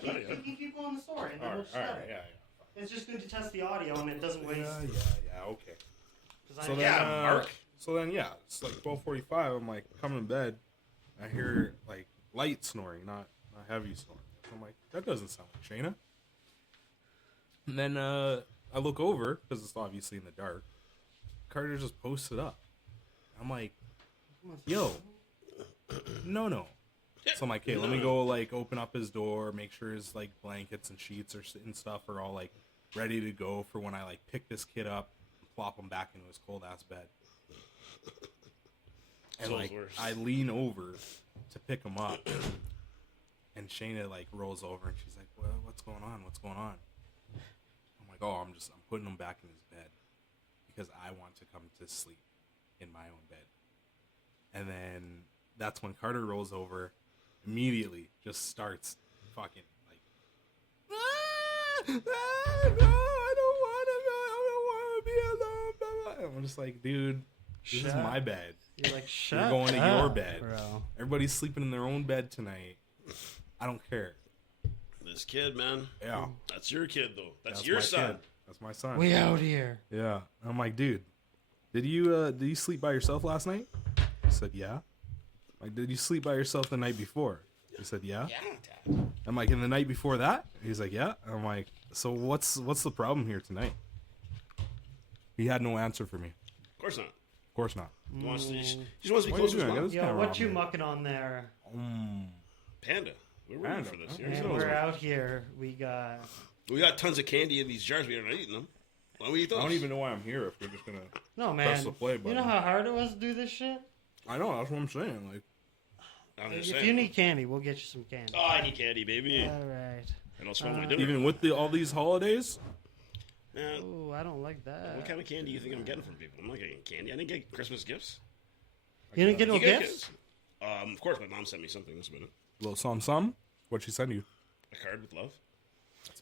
keep people in the story, and then we'll just all cut right, it. yeah. It's just good to test the audio, and it doesn't waste. Yeah, okay. So Mark. So then, yeah, it's like 12:45. I'm like coming to bed. I hear like light snoring, not heavy snoring. I'm like, that doesn't sound like Shayna. And then I look over because it's obviously in the dark. Carter just posted up. I'm like, yo, no. So I'm like, hey, let me go like open up his door, make sure his like blankets and sheets and stuff are all like ready to go for when I like pick this kid up and plop him back into his cold ass bed. And like I lean over to pick him up, and Shayna like rolls over and she's like, well, what's going on? I'm like, oh, I'm putting him back in his bed because I want to come to sleep in my own bed. And then that's when Carter rolls over, immediately just starts fucking like, no, I don't want to be alone. Blah, blah. I'm just like, dude, this is my bed. You're like, You're going to your bed. Bro. Everybody's sleeping in their own bed tonight. I don't care. This kid, man. Yeah. That's your kid, though. That's your son. Kid. That's my son. We out here. Yeah. I'm like, dude, did you sleep by yourself last night? He said, yeah. Like, did you sleep by yourself the night before? He said, yeah. Yeah, Dad. I'm like, and the night before that? He's like, yeah. I'm like, so what's the problem here tonight? He had no answer for me. Of course not. Of course not. He just wants to be close to his mom. Yo, what you mucking on there? Panda. We're ready for this. And we're out here. We got tons of candy in these jars. We are not eating them. Why don't we eat those? I don't even know why I'm here if we're just going to press the play button. You know how hard it was to do this shit? I know. That's what I'm saying. Like, if you need candy, we'll get you some candy. Oh, I need candy, baby. All right. And I'll spend my dinner. Even with all these holidays? Oh, I don't like that. What kind of candy do you think I'm getting from people? I'm not getting candy. I didn't get Christmas gifts. You didn't get no gifts? Of course, my mom sent me something. That's about it. A little some? What'd she send you? A card with love.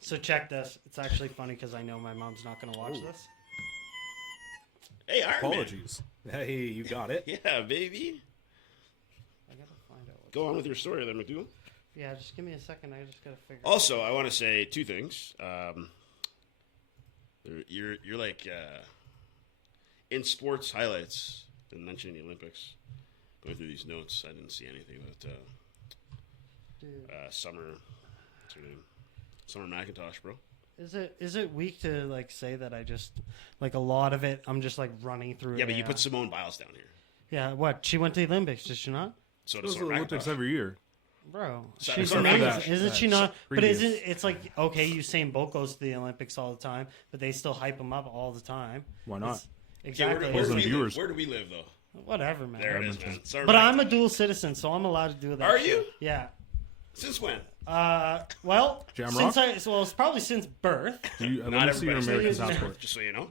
So check this. It's actually funny because I know my mom's not going to watch this. Hey, Iron Apologies. Man. Hey, you got it. Yeah, baby. I got to find out. Go on with your story then, McDougal. Yeah, just give me a second. I just got to figure Also, I want to say two things. You're like in sports highlights, didn't mention the Olympics. Going through these notes, I didn't see anything about Summer. What's her name? Summer McIntosh, bro. Is it weak to like say that I just like a lot of it? I'm just like running through. Yeah, but you put Simone Biles down here. Yeah, what? She went to the Olympics, did she not? So does does the Olympics every year. Bro, she's amazing, isn't she not? But it's like, okay, Usain Bolt goes to the Olympics all the time, but they still hype him up all the time. Why not? Exactly. Where do we live, though? Whatever, man. There it is, man. Sorry, but I'm a dual citizen, so I'm allowed to do that. Are you? Yeah. Since when? Well, it's probably since birth. Not see your American passport. Just so you know.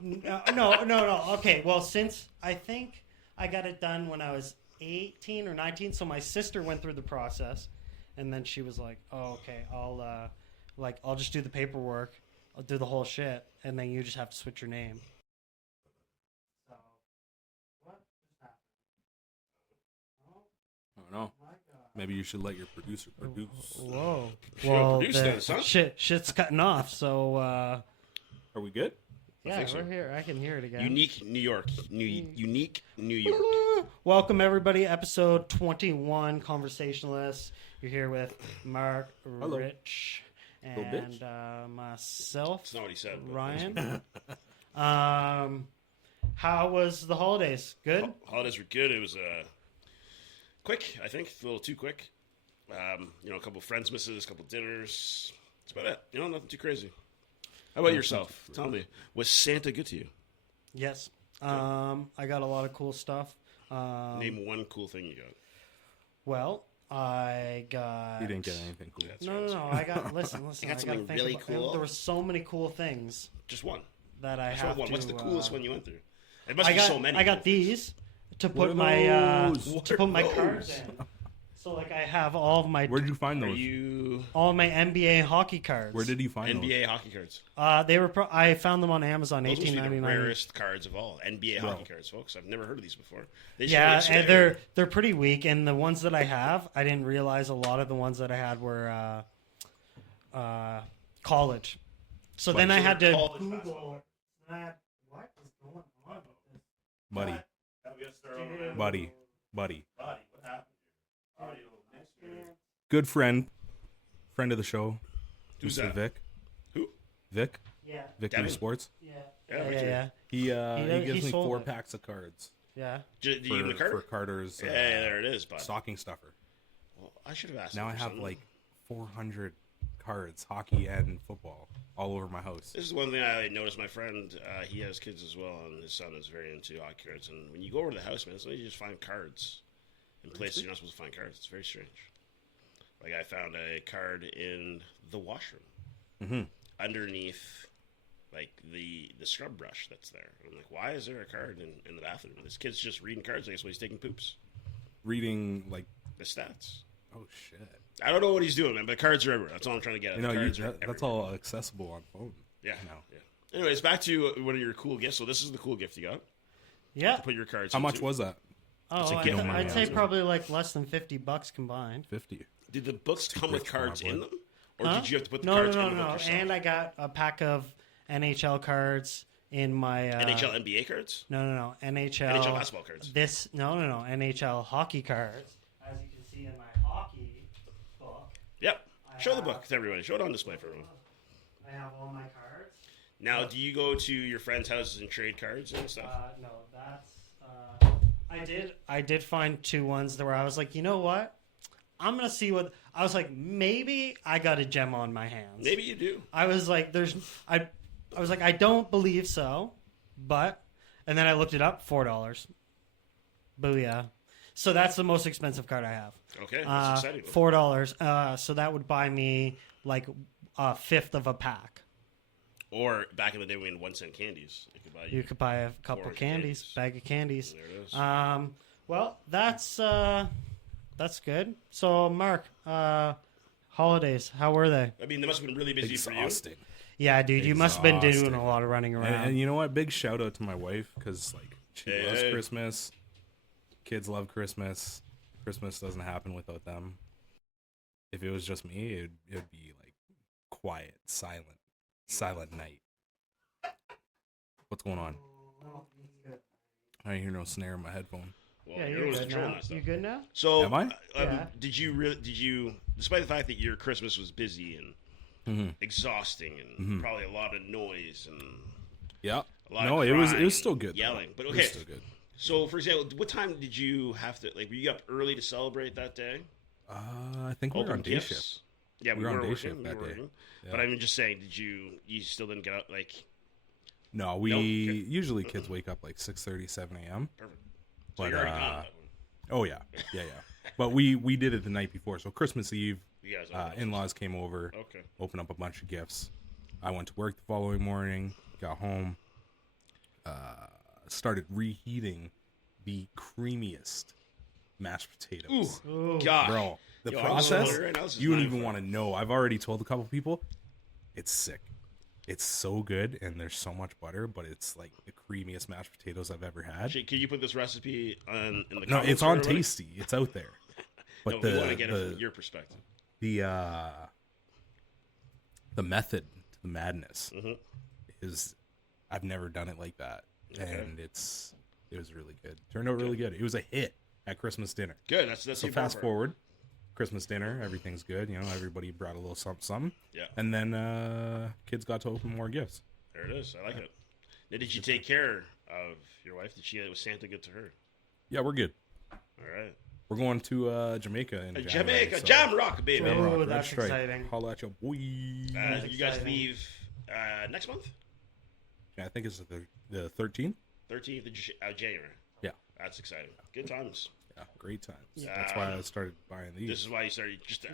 No. Okay, well, since I think I got it done when I was 18 or 19, so my sister went through the process. And then she was like, "Oh, okay, I'll just do the paperwork, I'll do the whole shit, and then you just have to switch your name." So, what just happened? I don't know. Maybe you should let your producer produce. Whoa! Well, shit's cutting off. So, are we good? Yeah, we're here. I can hear it again. Unique New York. Unique New York. Welcome everybody, episode 21, Conversationalist. You're here with Mark, Hello. Rich, and myself. That's not what he said. Ryan. How was the holidays? Good? Holidays were good. It was quick, I think. A little too quick. A couple friends misses, a couple dinners. That's about it. Nothing too crazy. How about yourself? Tell me, was Santa good to you? Yes. I got a lot of cool stuff. Name one cool thing you got. Well, I got... You didn't get anything cool. No. I got... Listen. You got something really cool? There were so many cool things. Just one. That I have one. to... What's the coolest one you went through? There must be so many. I got these to put my cards in. So, like, I have all of my... Where did you find those? All my NBA hockey cards. Where did you find those? NBA hockey cards. They were. I found them on Amazon, Those must be the $18.99. rarest cards of all. NBA hockey cards, folks. I've never heard of these before. Yeah, and they're pretty weak. And the ones that I have, I didn't realize a lot of the ones that I had were college. So What, then I so had to college Google. basketball. What is going on with this? Buddy, buddy, buddy. What happened? Audio next year. Good friend of the show. Who's Mr. that? Vic. Who? Vic. Yeah. Victory Devin? Sports. Yeah. Yeah, Yeah. Richard. Yeah. He gives me sold 4 it. packs of cards Yeah. Did you give him the for card? Carter's Yeah, there it is, bud. stocking stuffer. Well, I should have asked. Now him I for have something. like 400 cards, hockey and football, all over my house. This is one thing I noticed. My friend, he has kids as well, and his son is very into hockey cards. And when you go over to the house, man, sometimes you just find cards in places you're not supposed to find cards. It's very strange. Like I found a card in the washroom underneath, like the scrub brush that's there. And I'm like, why is there a card in the bathroom? This kid's just reading cards. I guess when he's taking poops. Reading like The stats. oh shit. I don't know what he's doing, man. But cards are everywhere. That's all I'm trying to get at. You know, The cards are that's everywhere. all accessible on phone. Yeah. now. Yeah. Anyways, back to one of your cool gifts. So this is the cool gift you got. Yeah. To put your cards. How much into. was that? It's a Oh, gift. I'd say Yeah. probably like less than $50 combined. 50. Did the books come with rich for my cards in blood. them, or Huh? did you have to put the No, cards no, in the no, book no. yourself? And I got a pack of NHL cards in my NHL NBA cards, No, NHL. NHL basketball cards. No, NHL hockey cards. As you can see in my hockey book, Yep. Show the have- book to everybody. Show it on display for everyone. I have all my cards. Now, do you go to your friends' houses and trade cards and stuff? No, that's. I did find 2 ones where I was like, you know what? I'm gonna see what. I was like, maybe I got a gem on my hands. Maybe you do. I was like, I was like, I don't believe so, but, and then I looked it up, $4. Booyah! So that's the most expensive card I have. Okay, that's exciting. $4. So that would buy me like a fifth of a pack. Or back in the day, we had 1-cent candies. You could buy. You could buy a couple Orange candies, candies. bag of candies. There it is. Well, that's good. So, Mark, holidays, how were they? I mean, they must have been really busy for you. Exhausting. Yeah, dude, you must have been doing Exhausting. a lot of running around. And you know what? Big shout out to my wife because like she Hey, loves hey. Christmas. Kids love Christmas. Christmas doesn't happen without them. If it was just me, it'd be like quiet, silent night. What's going on? I didn't hear no snare in my headphone. Well, Yeah, you're you're always good controlling now. that stuff. You good now? So, Am I? Yeah. did you, despite the fact that your Christmas was busy and Mm-hmm. exhausting and probably a lot of noise and Yeah. a lot No, of it was crying still and good. though. yelling. But It okay, was still good. so for example, what time did you have to like? Were you up early to celebrate that day? I think we were on day gifts? shift. Yeah, We were on day working, shift we that were day. working. Yeah. But I'm just saying, you still didn't get out like No, we Nope. Okay. usually kids wake up like 6:30, 7 a.m. perfect. So But, you're already gone that one. Oh yeah. But we did it the night before. So Christmas Eve, You guys all in-laws came over, okay. opened up a bunch of gifts. I went to work the following morning, got home, started reheating the creamiest mashed potatoes. Ooh, God, Bro, the Yo, I'm process, hungry right now. This is you wouldn't not even fun. want to know. I've already told a couple people, it's sick. It's so good, and there's so much butter, but it's like the creamiest mashed potatoes I've ever had. Actually, can you put this recipe in the No, comments it's for on everybody? Tasty. It's out there. But No, we want to get it from your perspective. the method to the madness Mm-hmm. is I've never done it like that, Okay. and it was really good. Turned out really good. It was a hit at Christmas dinner. Good. That's So the important fast part. forward, Christmas dinner, everything's good. You know, everybody brought a little something, Yeah, and then kids got to open more gifts. there it is. I like it. Now, did you take care of your wife? Was Santa good to her? Yeah, we're good. All right. We're going to Jamaica in January, Jamaica, so- Jam Rock, baby. Jam Jam Ooh, Rock, that's Red Stripe. exciting. Holla at your boy. You guys exciting. leave next month, Yeah, I think it's the 13th. 13th of January. Yeah. That's exciting. Good times. Yeah, great times. That's why I started buying these. This is why you started just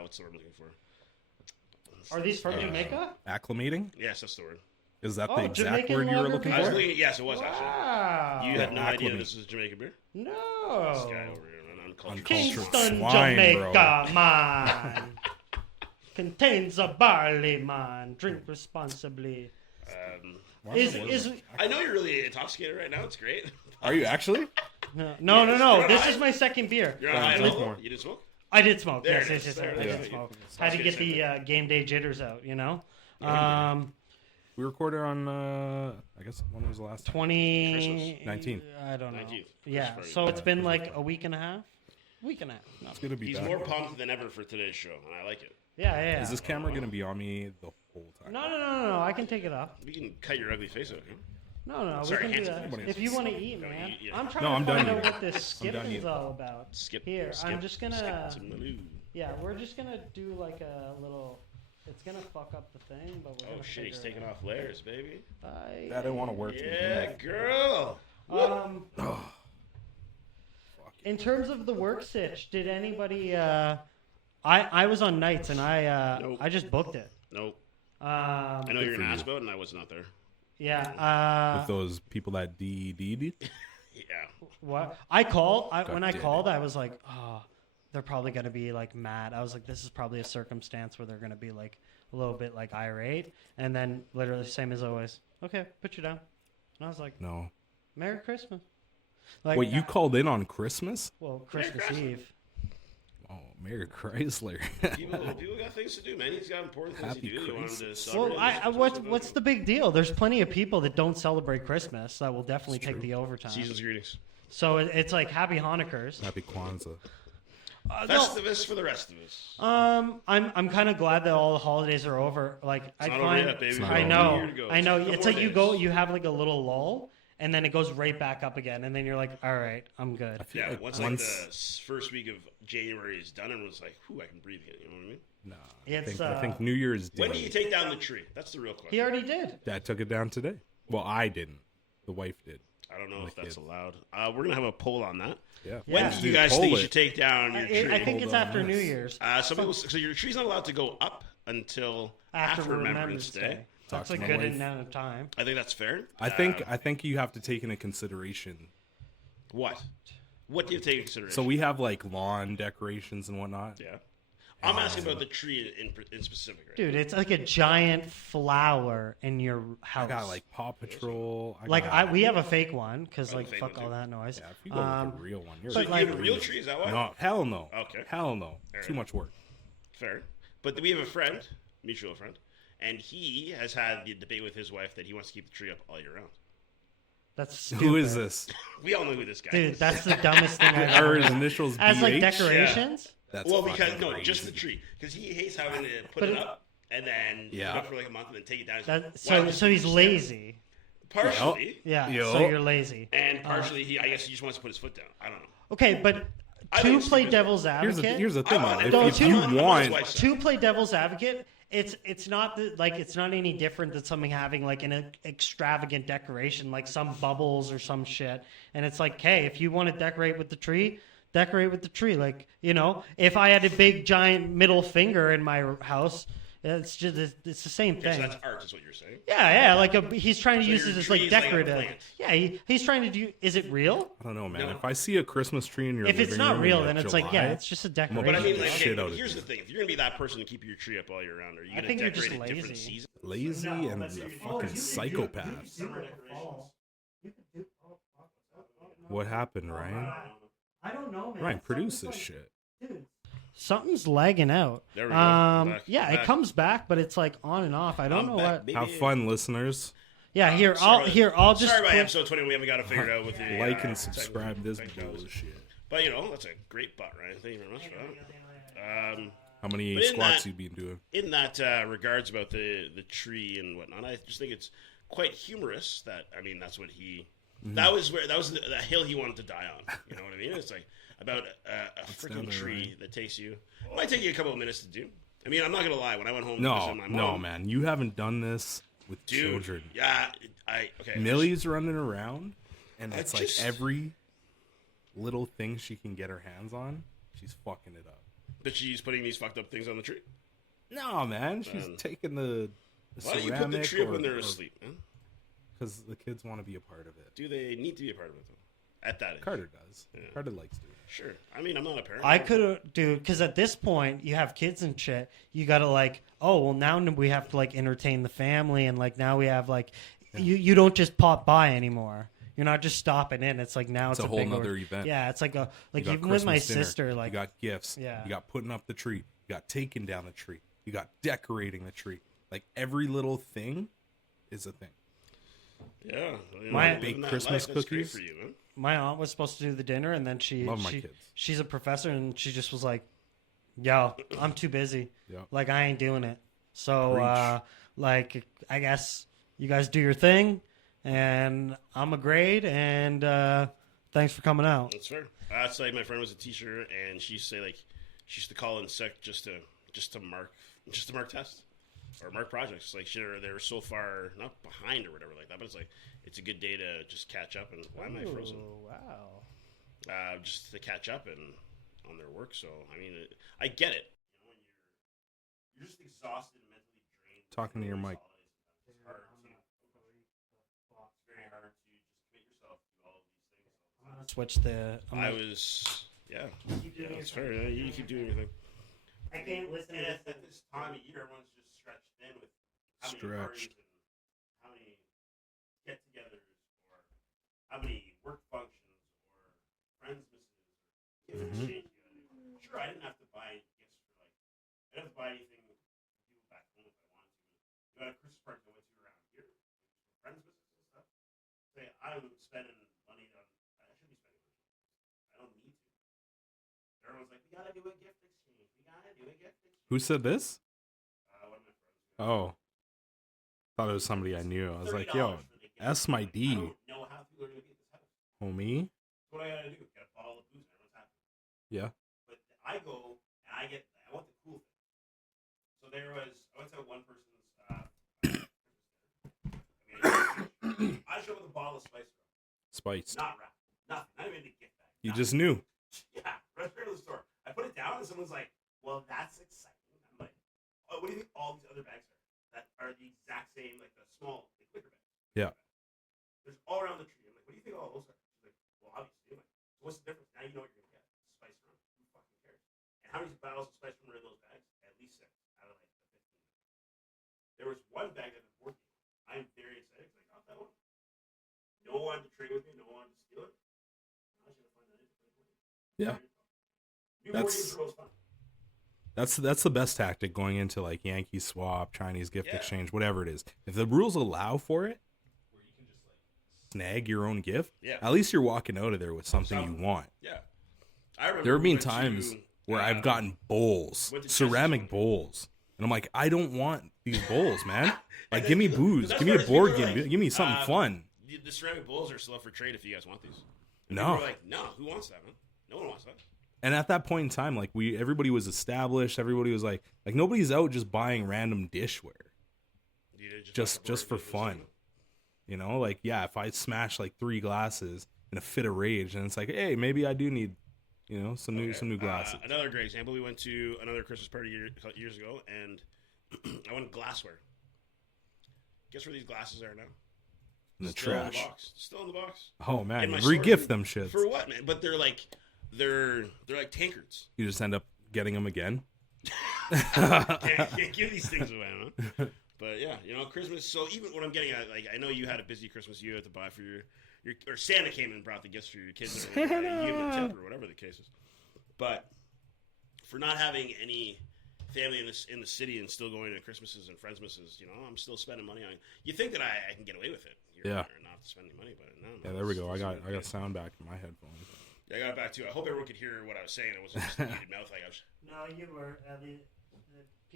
what's the word I'm looking for? Are these from Jamaica? Acclimating? Yes, that's the word. Is that Oh, the exact Jamaican word you were lager looking I was for? thinking, yes, it was actually. Wow. You had no idea acclimate. this is Jamaican beer. This No. guy over here, man, uncultured. Kingston, Swine, Jamaica, man. Contains a barley, man. Drink responsibly. Is I know you're really intoxicated right now. It's great. Are you actually? no. This is my second beer. You're on high Drink level. more. You didn't smoke? I did smoke. There Yes, it is. yes, There I it did is. smoke. I Had was to get gonna say the game day jitters out, you know. We recorded on, I guess, when was the last time? 19. I don't know. 19th. Yeah, Christmas so party. it's been like a week and a half. Week and a half. No. It's going to be He's back. more pumped than ever for today's show, and I like it. Yeah. Is this camera going to be on me the whole time? No. I can take it off. We can cut your ugly face out. Huh? No. Sorry, we can do hands that. up. If you want to eat, No, man. you- yeah. I'm trying No, I'm to find done out eating. what this I'm done skipping's eating. all about. Skip. Here, skip, I'm just gonna. skip to Malou. Yeah, we're just gonna do like a little. It's gonna fuck up the thing, but we're Oh gonna. shit, he's figure it taking out. off layers, baby. That didn't want to work. Yeah, girl. In terms of the work sitch, did anybody? I was on nights and Nope. I just booked it. Nope. I know you're for an you. ass about, and I was not there. Yeah. With those people that DD'd. Yeah. What I called when I damn called, it. I was like, oh, they're probably gonna be like mad. I was like, this is probably a circumstance where they're gonna be like a little bit like irate, and then literally same as always. Okay, put you down. And I was like, No. Merry Christmas. Like, Wait, you called in on Christmas? well, Christmas Christmas. Eve. Oh, Merry Chrysler. People got things to do, man. He's got important things Happy to do. You want him to Christmas. celebrate Well, his Christmas what's with the big deal? There's plenty of people that don't celebrate Christmas that will definitely It's take true. the overtime. Season's greetings. So it's like Happy Hanukkahs. Happy Kwanzaa. No, Festivus for the rest of us. I'm kind of glad that all the holidays are over. Like I not over find, yet, baby. It's I not know, over. Year to go. I know. Couple It's more like you days. go, you have like a little lull, and then it goes right back up again, and then you're like, all right, I'm good. Yeah, like once the first week of January is done, everyone's like, "Whew, I can breathe again." You know what I mean? Nah. It's, I think New Year's When do you Day. take down the tree? That's the real question. He already did. Dad took it down today. Well, I didn't. The wife did. I don't know My if that's kid. allowed. We're gonna have a poll on that. Yeah. When Yeah. do you Dude, guys poll think you it. should take down your tree? I think it's Hold on, after New yes. Years. Some people, so your tree's not allowed to go up until after Remembrance Day. That's Talk a to my good wife. amount of time. I think that's fair. I think you have to take into consideration. What? What do you take into consideration? So we have like lawn decorations and whatnot. yeah. I'm asking about the tree in specific. Right? Dude, it's like a giant flower in your house. I got like Paw Patrol. we have a fake one because I have like a fake fuck one, all too. that noise. Yeah, if you go with a real one, you're So But you like- have a real tree? Is that why? No, hell no. Okay. Hell no. Too much work. Fair. But we have a friend, mutual friend, and he has had the debate with his wife that he wants to keep the tree up all year round. That's stupid. Who is this? We all know who this guy Dude, is. that's the dumbest thing I've Are ever his heard. initials As like BH? decorations? That's well, fucking because no, crazy. just the tree, because he hates having to put But it it- up and then put it up for like a month and then take it down. He's like, That, "Why so don't so you he's just lazy. partially, Yeah, Yo. so you're lazy. and partially I guess he just wants to put his foot down. I don't know. Okay, but I to think it's play stupid. devil's Here's advocate, the thing. I'm on Though. it. If Don't you you- I'm on his want, wife's side. to play devil's advocate, it's not it's not any different than something having like an extravagant decoration, like some bubbles or some shit. And it's like, hey, if you want to decorate with the tree, decorate with the tree. Like, you know, if I had a big giant middle finger in my house, it's the same Okay, so thing. that's art, is what you're saying. Yeah, like he's trying to So use your it as tree like is like a decorative. plant. Yeah, he's trying to do. Is it real? I don't know, man. No. If I see a Christmas tree in your If it's living not room real, in, then it's like, July, yeah, it's just a But decoration. But I mean, the like, shit out of here's the it. thing: if you're gonna be that person to keep your tree up all year round, are you I gonna think you're decorate just at different lazy. seasons? lazy and a fucking psychopath. What happened, Ryan? I don't know, man. Ryan, produce this shit. Something's lagging out. There we go. Back. Yeah, it Back. comes back, but it's like on and off. I don't I'm know back, what. baby. Have fun, listeners. Yeah, Sorry I'll just Sorry about click- episode 20. We haven't got it figured out with the Like and subscribe this technicals. bullshit. But you know, that's a great butt, Ryan. Thank you very much for that. How many But in squats that- you been doing? In that regards about the tree and whatnot, I just think it's quite humorous that that's what he. That was the hill he wanted to die on. You know what I mean? It's like about a freaking down there, tree Ryan? that takes you. It might take you a couple of minutes to do. I mean, I'm not gonna lie. When I went home, to No, visit my no, mom, man. You haven't done this with dude, children. yeah, okay. Millie's running around, and I it's like just- every little thing she can get her hands on, she's fucking it up. But she's putting these fucked up things on the tree. No, man. She's taking the Why don't you put the tree up when they're asleep, man? Because the kids want to be a part of it. Do they need to be a part of it though? At that age, Carter does. Yeah. Carter likes to. sure. I mean, I'm not a parent. I could do because at this point you have kids and shit. You gotta like, oh well, now we have to like entertain the family and like now we have like, you don't just pop by anymore. you're not just stopping in. It's like now it's a whole big nother event. Yeah, it's like You got even with my Christmas dinner, sister, like you got gifts. Yeah. You got putting up the tree. You got taking down the tree. You got decorating the tree. Like every little thing is a thing. Yeah. My baked living that Christmas life, that's great cookies. for you, man. my aunt was supposed to do the dinner, and then Love my kids. she's a professor, and she just was like, "Yo, I'm too busy. Yeah. Like I ain't doing it." So Preach. like I guess you guys do your thing, and I'm a grade, and thanks for coming out. That's fair. That's like my friend was a teacher, and she used to say like she used to call in sick just to mark tests or mark projects. Like they were so far not behind or whatever like that, but it's a good day to just catch up. And why am I frozen? Ooh, wow. Just to catch up and on their work. So I mean, I get it. You know, when you're just exhausted and mentally drained. Talking to your mic. It's hard to. It's very hard to just commit yourself to all of these things. I'm gonna switch the. Yeah. Keep doing That's your fair. thing. Yeah, you keep doing your thing. I can't listen to And this. at this time of year, everyone's just stretched thin with how many Stretched. parties and how many get-togethers or how many work functions or friends misses or gift Mhm. exchange you gotta do. Sure, I didn't have to buy gifts for I didn't have to buy anything for people back home if I wanted to. You had a Christmas party I went to around here, for friends misses and stuff. Say I'm spending money on. I should be spending money. I don't need to. Everyone's like, we gotta do a gift exchange. We gotta do a gift exchange. Who said this? One of my friends. Oh. Thought it was somebody I knew. I was like, yo, $30 for the gift. S my I D, don't know how people are gonna get this house. homie. What I gotta do? Get a bottle of booze and everyone's happy. Yeah. But I go and I want the cool thing. So I went to one person's I showed up with a bottle of Spice Girl. Spiced. Not wrapped. Nothing. Not even a gift bag. You Nothing. just knew. Yeah, right there in the store. I put it down and someone's like, well, that's exciting. I'm like, oh, what do you think all these other bags are? That are the exact same, like the small, like liquor bags. Yeah. There's all around the tree. I'm like, what do you think all those are? She's like, well, obviously. I'm like, so what's the difference? Now you know what you're going to get. Spice Rum. Who fucking cares? And how many bottles of Spice Rum are in those bags? At least 6 out of like the 15. There was one bag that was working. I'm very excited because I got that one. No one to trade with me. No one to steal it. I was going to find that interesting. Yeah. New That's- board games are always fun. That's the best tactic going into like Yankee swap, Chinese gift Yeah. exchange, whatever it is. If the rules allow for it, where you can just like snag your own gift, Yeah. at least you're walking out of there with something you Something. want. Yeah. I remember There have we been went times to, where I've gotten bowls, went to ceramic Jesse's bowls, and I'm like, I don't want these bowls, man. Like, then give me the booze, best give me a part is people board are game, like, give me something fun. The ceramic bowls are still up for trade if you guys want these. And No. people are like, no, who wants that, man? No one wants that. And at that point in time, like everybody was established. Everybody was like nobody's out just buying random dishware You know, just for fun. You know, like, yeah, if I smash like 3 glasses in a fit of rage, and it's like, hey, maybe I do need, you know, some new glasses. Another great example, we went to another Christmas party years ago, and I wanted glassware. Guess where these glasses are now? In the Still in the trash. box. Still in the box. Oh man, In my you regift store. them shits. For what, man? But they're like tankards. You just end up getting them again. Can't give these things away, man. But yeah, you know, Christmas. So even what I'm getting at, like, I know you had a busy Christmas. You had to buy for your or Santa came and brought the gifts for your kids. Or you gave them a tip or whatever the case is. But for not having any family in the city and still going to Christmases and Friendsmasses, you know, I'm still spending money on. You think that I can get away with it? Yeah. Or not spending money, but no. Yeah, there we go. I got sound back in my headphones. Yeah, I got it back too. I hope everyone could hear what I was saying. It wasn't just a muted mouth. Like I was. No, you were.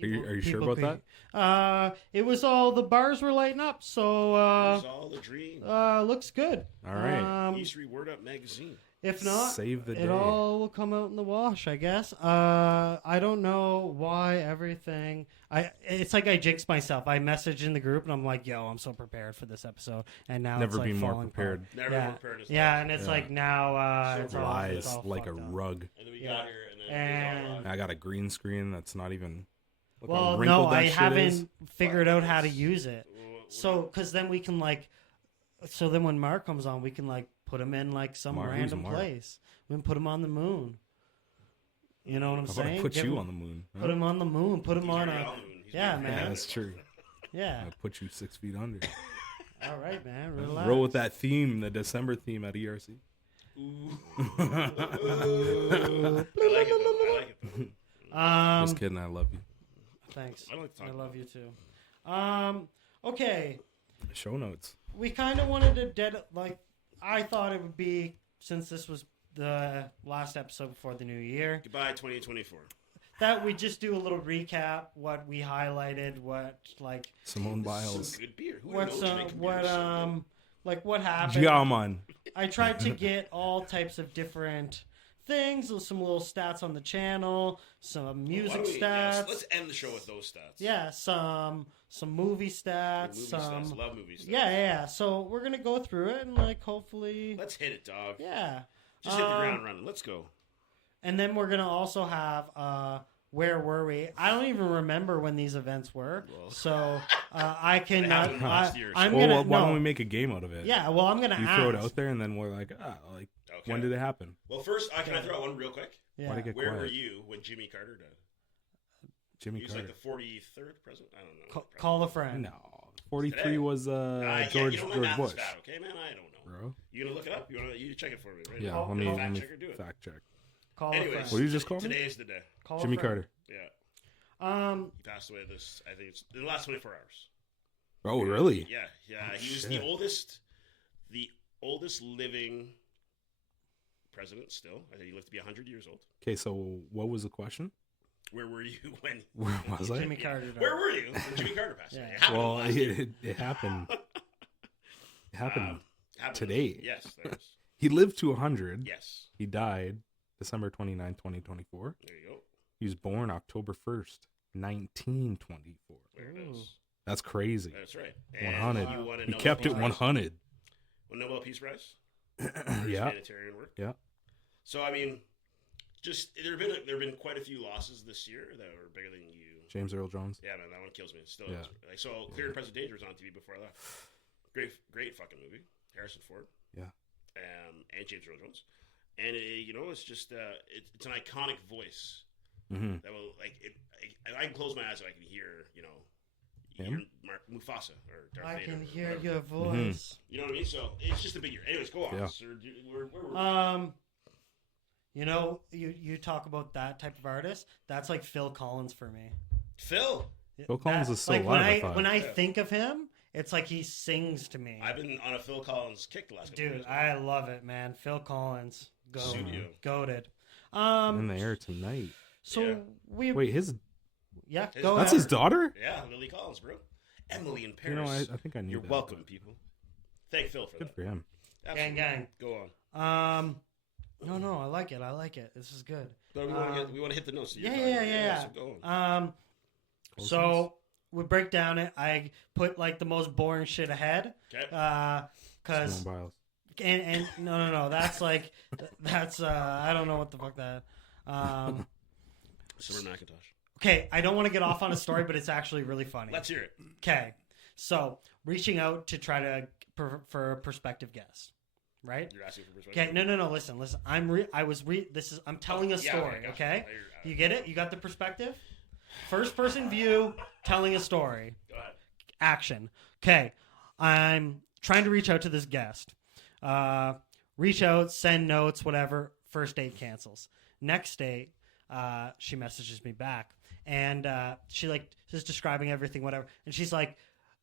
Are you sure about that? It was all the bars were lighting up, so It was all the dream. looks good. All right. Eastery Word Up magazine. If not, Save the day. it all will come out in the wash, I guess. I don't know why everything. It's like I jinxed myself. I messaged in the group and I'm like, "Yo, I'm so prepared for this episode," and now Never it's like been more falling prepared. apart. Never more prepared. As Yeah, that. and it's Yeah. like now So it's all Lies like a fucked up. rug. And then we Yeah. got here, and then And- I got a green screen that's not even. Look how Well, wrinkled no, that I shit haven't is. figured out how to use it. What- So, because then we can then when Mark comes on, we can put him in some Mark, who's random Mark? place. We can put him on the moon. You know what I'm How about saying? I put Give you him- on the moon? huh? Put him on the moon. Put him He's on already a. on the moon. He's Yeah, been- man. Yeah, that's true. Yeah. I put you 6 feet under. All right, man. Relax. Roll with that theme, the December theme at ERC. Ooh. I like it though. Just kidding, I love you. Thanks. I like to talk I love about you too. Okay. Show notes. We kind of wanted to I thought it would be, since this was the last episode before the new year, Goodbye 2024. that we just do a little recap, what we highlighted, what like Simone Biles. Good beer. Who what's knows making beer so good? like what happened. Giaman. I tried to get all types of different things, some little stats on the channel, some Why music don't we- stats. let's end the show with those stats. Yeah, some movie stats, Movie some stats. Love movie stats. yeah. So we're gonna go through it and like hopefully, Let's hit it, dog. yeah. Just hit the ground running. Let's go. And then we're gonna also have where were we? I don't even remember when these events were, Well. so I They cannot. happened last year, so- I'm Well, gonna. why don't no. we make a game out of it? Yeah, well, I'm gonna You ask. throw it out there, and then we're like, Okay. when did it happen? Well, first, can I throw out one real quick? Yeah. Why'd it get Where quiet? were you when Jimmy Carter died? Jimmy He was Carter. like the 43rd president? I don't know. Call a friend. No, 43 Today. was You George know, my George math Bush, is bad, okay, man? I don't know. bro. You gonna look it up? You check it for me, right? Yeah, Oh, let me, no. let me Fact check or do it. fact check. Call a Anyways, friend. What did you just call me? Today is the day. Call a Jimmy friend. Carter. Yeah, he passed away this. I think it's in the last 24 hours. Oh, really? Yeah. He was shit. the oldest living president. Still, I think he lived to be 100 years old. Okay, so what was the question? Where were you when? Where was I? Jimmy Carter. died. Where were you when Jimmy Carter passed away? Yeah. It happened Well, last year. it happened. It happened Happened- today. Yes, there is. He lived to 100. Yes. He died December 29, 2024. There you go. He was born October 1st, 1924. There it Ooh. is. That's crazy. That's right. 100. You won a He Nobel kept Peace it Prize. 100. Won Nobel Peace Prize. For his Yeah. humanitarian work. Yeah. So I mean, just there have been quite a few losses this year that were bigger than you. James Earl Jones. Yeah, man, that one kills me. Still, Yeah. like so. Clear and Present Danger was on TV before I left. Great fucking movie. Harrison Ford. Yeah. And James Earl Jones. And it's just it's an iconic voice Mm-hmm. that will I can close my eyes and I can hear Him? Mufasa or Darth I Vader can or hear whatever. your voice. You know what I mean? So it's just a big year. Anyways, go on. Yeah. Sir. Where were we? You talk about that type of artist. That's like Phil Collins for me. Phil. Phil Collins That- is still like alive, I when thought. when I Yeah. think of him, it's like he sings to me. I've been on a Phil Collins kick the last couple Dude, years. I love it, man. Phil Collins, Studio. goated. In the air tonight. So Yeah. we Wait, his yeah, His- go that's ahead. his daughter? Yeah, Lily Collins, bro. Emily in Paris. You know, I think I knew You're that, welcome, but people. Thank Phil for Good that. for him. Absolutely. Gang. Go on. No, I like it. This is good. But we want to hit the notes. that you're Yeah. talking about. So go on. So we break down it. I put like the most boring shit ahead. Okay. Cause Simone Biles. and no, that's like that's I don't know what the fuck that. Summer Macintosh. Okay, I don't want to get off on a story, but it's actually really funny. Let's hear it. Okay, so reaching out to try to for a prospective guest, right? You're asking for perspective. Okay, no. Listen. I'm telling a Yeah, story. gotcha. Okay, I- you get it? You got the perspective? First person view, telling a story. Go ahead. Action. Okay, I'm trying to reach out to this guest. Reach out, send notes, whatever. First date cancels. Next date, she messages me back, and she like is describing everything, whatever. And she's like,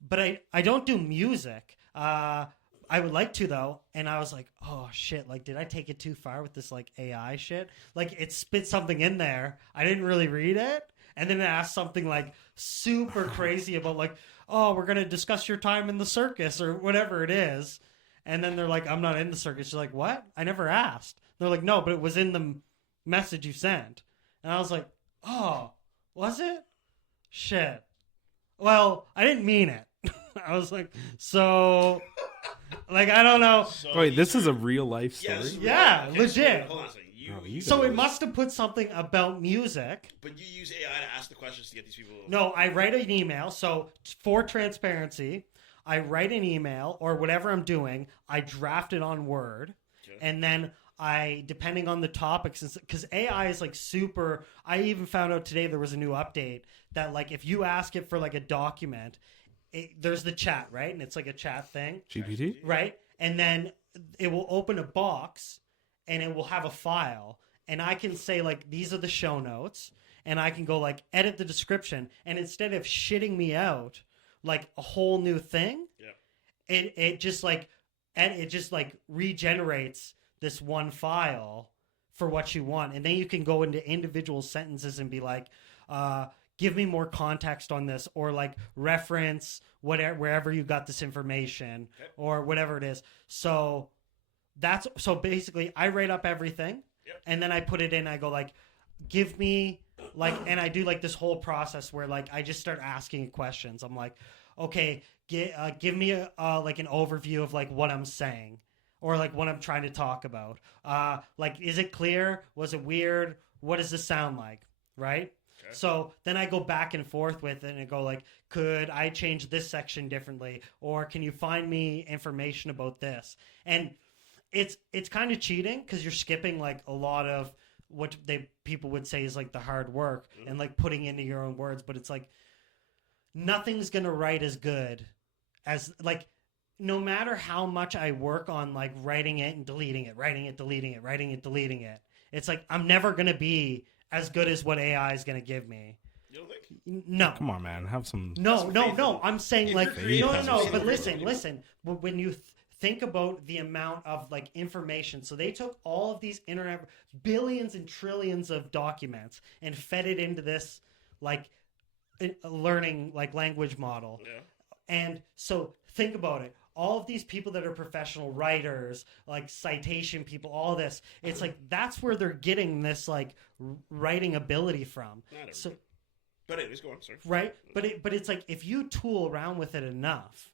"But I don't do music. I would like to though." And I was like, "Oh shit! Like, did I take it too far with this like AI shit? Like, it spit something in there. I didn't really read it." And then it asked something like super crazy about like, "Oh, we're gonna discuss your time in the circus or whatever it is." And then they're like, "I'm not in the circus." You're like, "What? I never asked." They're like, "No, but it was in the message you sent." And I was like, "Oh, was it? Shit. Well, I didn't mean it." I was like, so, like, I don't know. So Wait, you- this is a real life Yeah, story? this is Yeah, real. Okay, legit. So, hold on a second. You So guys- it must have put something about music. But you use AI to ask the questions to get these people. No, I write an email. So for transparency, I write an email or whatever I'm doing. I draft it on Word, Okay. and then depending on the topics, because AI is like super. I even found out today there was a new update that like if you ask it for like a document, there's the chat, right? And it's like a chat thing, GPT? right? And then it will open a box and it will have a file. And I can say, like, these are the show notes. And I can go, like, edit the description. And instead of shitting me out, like, a whole new thing, it just, like, regenerates this one file for what you want. And then you can go into individual sentences and be like, give me more context on this, or like reference wherever you got this information, or whatever it is. So basically I write up everything, and then I put it in. I go like, give me like, and I do like this whole process where like I just start asking questions. I'm like, okay, give me like an overview of like what I'm saying, or like what I'm trying to talk about. Like, is it clear? Was it weird? What does this sound like? Right? Okay. So then I go back and forth with it and go like, could I change this section differently? Or can you find me information about this? And it's kind of cheating because you're skipping like a lot of what people would say is like the hard work and like putting into your own words. But it's like, nothing's going to write as good as like, no matter how much I work on like writing it and deleting it, writing it, deleting it, writing it, deleting it, it's like I'm never going to be as good as what AI is going to give me. You don't think? No. Come on, man. Have some... No. I'm saying like, no. But listen. When you think about the amount of like information, so they took all of these internet, billions and trillions of documents and fed it into this like learning like language model. Yeah. And so think about it. All of these people that are professional writers, like citation people, all this, it's like that's where they're getting this like writing ability from. So, but anyways, go on, sorry. Right? But it's like if you tool around with it enough,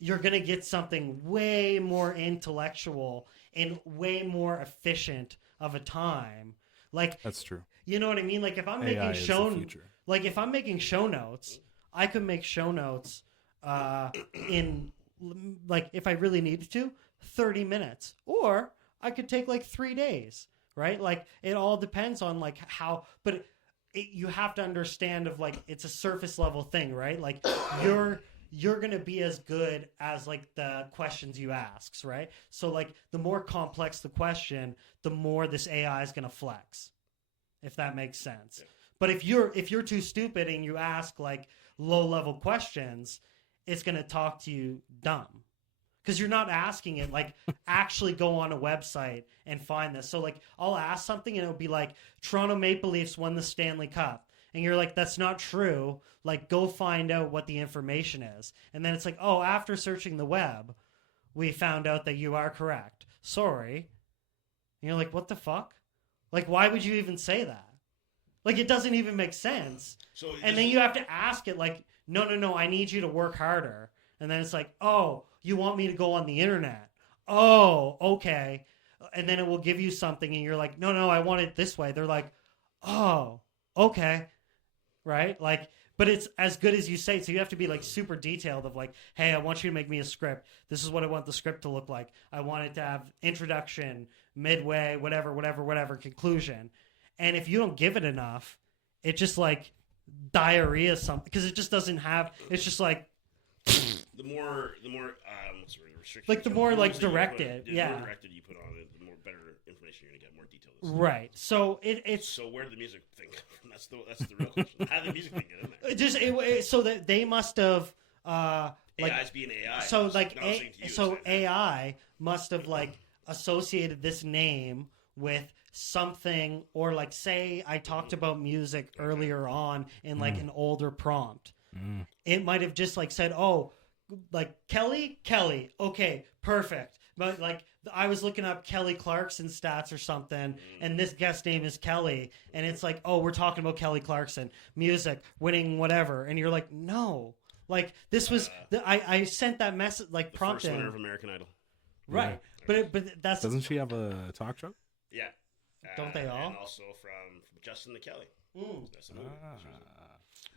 you're going to get something way more intellectual and way more efficient of a time. Like, that's true. You know what I mean? Like if I'm making if I'm making show notes, I could make show notes in like if I really needed to 30 minutes, or I could take like 3 days, right? Like it all depends on like how, but you have to understand of like it's a surface level thing, right? Like you're going to be as good as like the questions you ask, right? So like the more complex the question, the more this AI is going to flex, if that makes sense. Yeah. But if you're too stupid and you ask like low level questions, it's going to talk to you dumb because you're not asking it like actually go on a website and find this. So like I'll ask something and it'll be like Toronto Maple Leafs won the Stanley Cup. And you're like, that's not true. Like go find out what the information is. And then it's like, oh, after searching the web, we found out that you are correct. Sorry. And you're like, what the fuck? Like, why would you even say that? Like, it doesn't even make sense. And then you have to ask it like, no, I need you to work harder. And then it's like, oh, you want me to go on the internet? Oh, okay. And then it will give you something and you're like, no, I want it this way. They're like, oh, okay. Right? Like, but it's as good as you say. So you have to be like super detailed of like, hey, I want you to make me a script. This is what I want the script to look like. I want it to have introduction, midway, whatever, conclusion. And if you don't give it enough, it just like diarrhea something because it just doesn't have. It's just like the more what's the restriction? Like the more like directed, the more directed you put on it, the more better information you're gonna get, more detailed. Right. So it's so where did the music thing come from? That's the real question. How did the music thing get in there? So that they must have like AI's being AI. So like AI must have like associated this name with something, or like say I talked about music earlier on in like an older prompt. It might have just like said, oh, like Kelly, okay, perfect. But like I was looking up Kelly Clarkson stats or something, and this guest name is Kelly, and it's like, oh, we're talking about Kelly Clarkson, music, winning, whatever, and you're like, no, like this was I sent that message like prompt the first winner of American Idol, right? Yeah. But that's doesn't she have a talk show? Yeah, don't they all? And also from Justin to Kelly.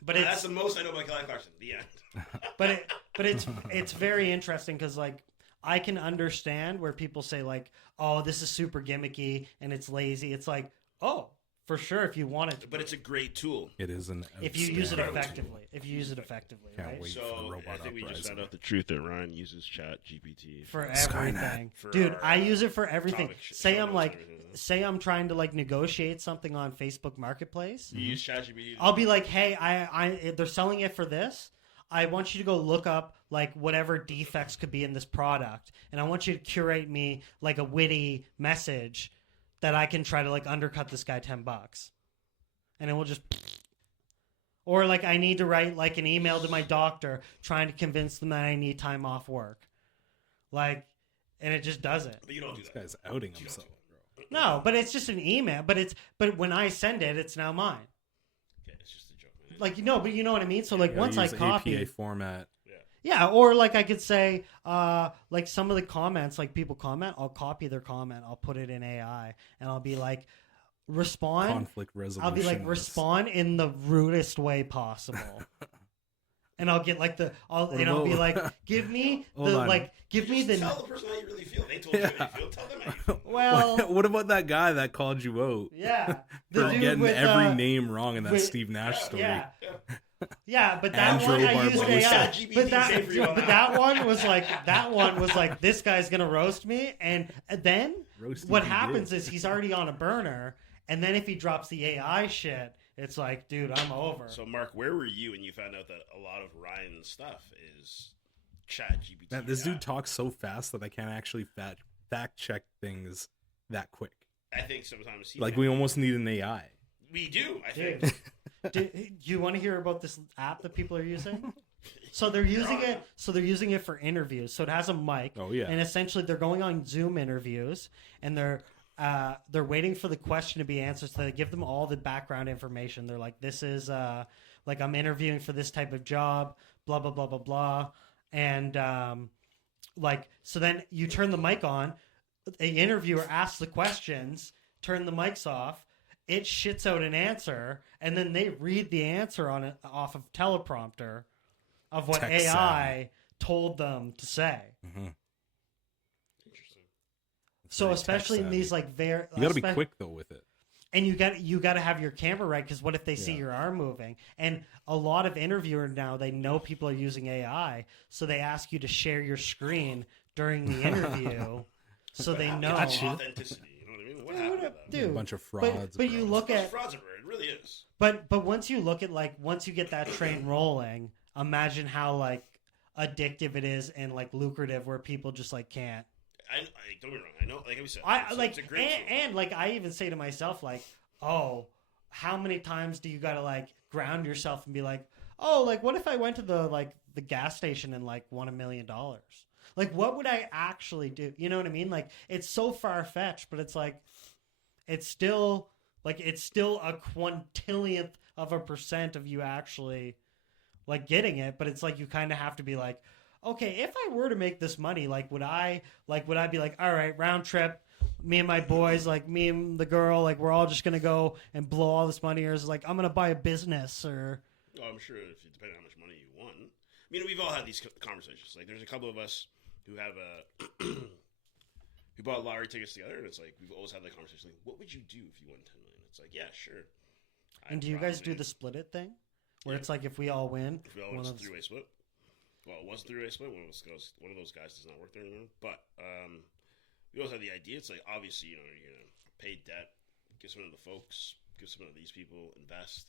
But that's the most I know about Kelly Clarkson. The end. but it's very interesting because like I can understand where people say like, oh, this is super gimmicky and it's lazy. It's like, oh, for sure if you want it to. But it's a great tool. It is an If you use it outstanding effectively. If you use it effectively, Can't right? wait. for So robot I think we just uprising. found out the truth that Ryan uses Chat GPT For Skynet. everything. For Dude, our, I use it for everything. topic Say show I'm notes like and everything. say I'm trying to like negotiate something on Facebook Marketplace. You use Chat GPT. I'll be like, "Hey, I they're selling it for this. I want you to go look up like whatever defects could be in this product, and I want you to curate me like a witty message that I can try to like undercut this guy $10, and it will just." Or like I need to write like an email to my doctor trying to convince them that I need time off work, like, and it just does it. But you don't do This that. guy's outing You don't himself. do that. No, but it's just an email. But when I send it, it's now mine. Okay, it's just a joke, man. Like but you know what I mean. So like Gotta once I use copy. APA format. Yeah, or like I could say, like some of the comments, like people comment, I'll copy their comment, I'll put it in AI, and I'll be like, respond. Conflict resolution. I'll be like, respond in the rudest way possible, and I'll get like I'll be like, give me Hold on. give me Just the. tell the person how you really feel. They told you how you feel. Tell them how you feel. Well, what about that guy that called you out yeah, for dude getting with, every name wrong in that with- Steve Nash story? Yeah. Yeah, but that Andrew one I used Barbosa. AI. ChatGPT But say for you on but that one was like this guy's gonna roast me, and then Roasty what he happens did. is he's already on a burner, and then if he drops the AI shit, it's like, dude, I'm over. So, Mark, where were you when you found out that a lot of Ryan's stuff is Chat GPT? Man, this dude talks so fast that I can't actually fact check things that quick. I think sometimes he Like we almost need an AI. we do. I Dude. think. Do you want to hear about this app that people are using? So they're using it. So they're using it for interviews. So it has a mic. Oh yeah. And essentially, they're going on Zoom interviews, and they're waiting for the question to be answered. So they give them all the background information. They're like, "This is like I'm interviewing for this type of job." Blah blah blah blah blah. And like so, then you turn the mic on. The interviewer asks the questions. Turn the mics off. It shits out an answer, and then they read the answer on it off of teleprompter of what Tech AI told them to say. Mhm. Interesting. So Very especially in tech-savvy. these like very, You got to be quick though with it. and you got to have your camera right, because what if they see Yeah. your arm moving? And a lot of interviewers now, they know people are using AI, so they ask you to share your screen during the interview, so they know. Gotcha. Authenticity. You know what I mean? What happened to that? Dude, A bunch of frauds. but you bro. look It's at frauds everywhere. It really is. but once you look at once you get that train rolling, imagine how like addictive it is and like lucrative, where people just like can't. I don't get me wrong. I know, like we said, I it's, like it's a great tool. and like I even say to myself like, oh, how many times do you gotta like ground yourself and be like, oh, like what if I went to the gas station and like won $1 million? Like what would I actually do? You know what I mean? Like it's so far fetched, but it's like it's still a quintillionth of a percent of you actually like getting it. But it's like you kind of have to be like, okay, if I were to make this money, would I be like, all right, round trip, me and my boys, like me and the girl, like we're all just gonna go and blow all this money, or is it like I'm gonna buy a business, or Oh, I'm sure if you depending on how much money you won. I mean, we've all had these conversations. Like, there's a couple of us who have who bought lottery tickets together, and it's like we've always had that conversation. Like, what would you do if you won $10 million? It's like, yeah, sure. and do you guys do the split it thing, where Yeah. it's like if we all win, If we all one went of- three-way split. Well, it was a three-way split. One of those guys does not work there anymore. But we always had the idea. It's like, obviously, you're gonna pay debt, give some of the folks, give some of these people, invest,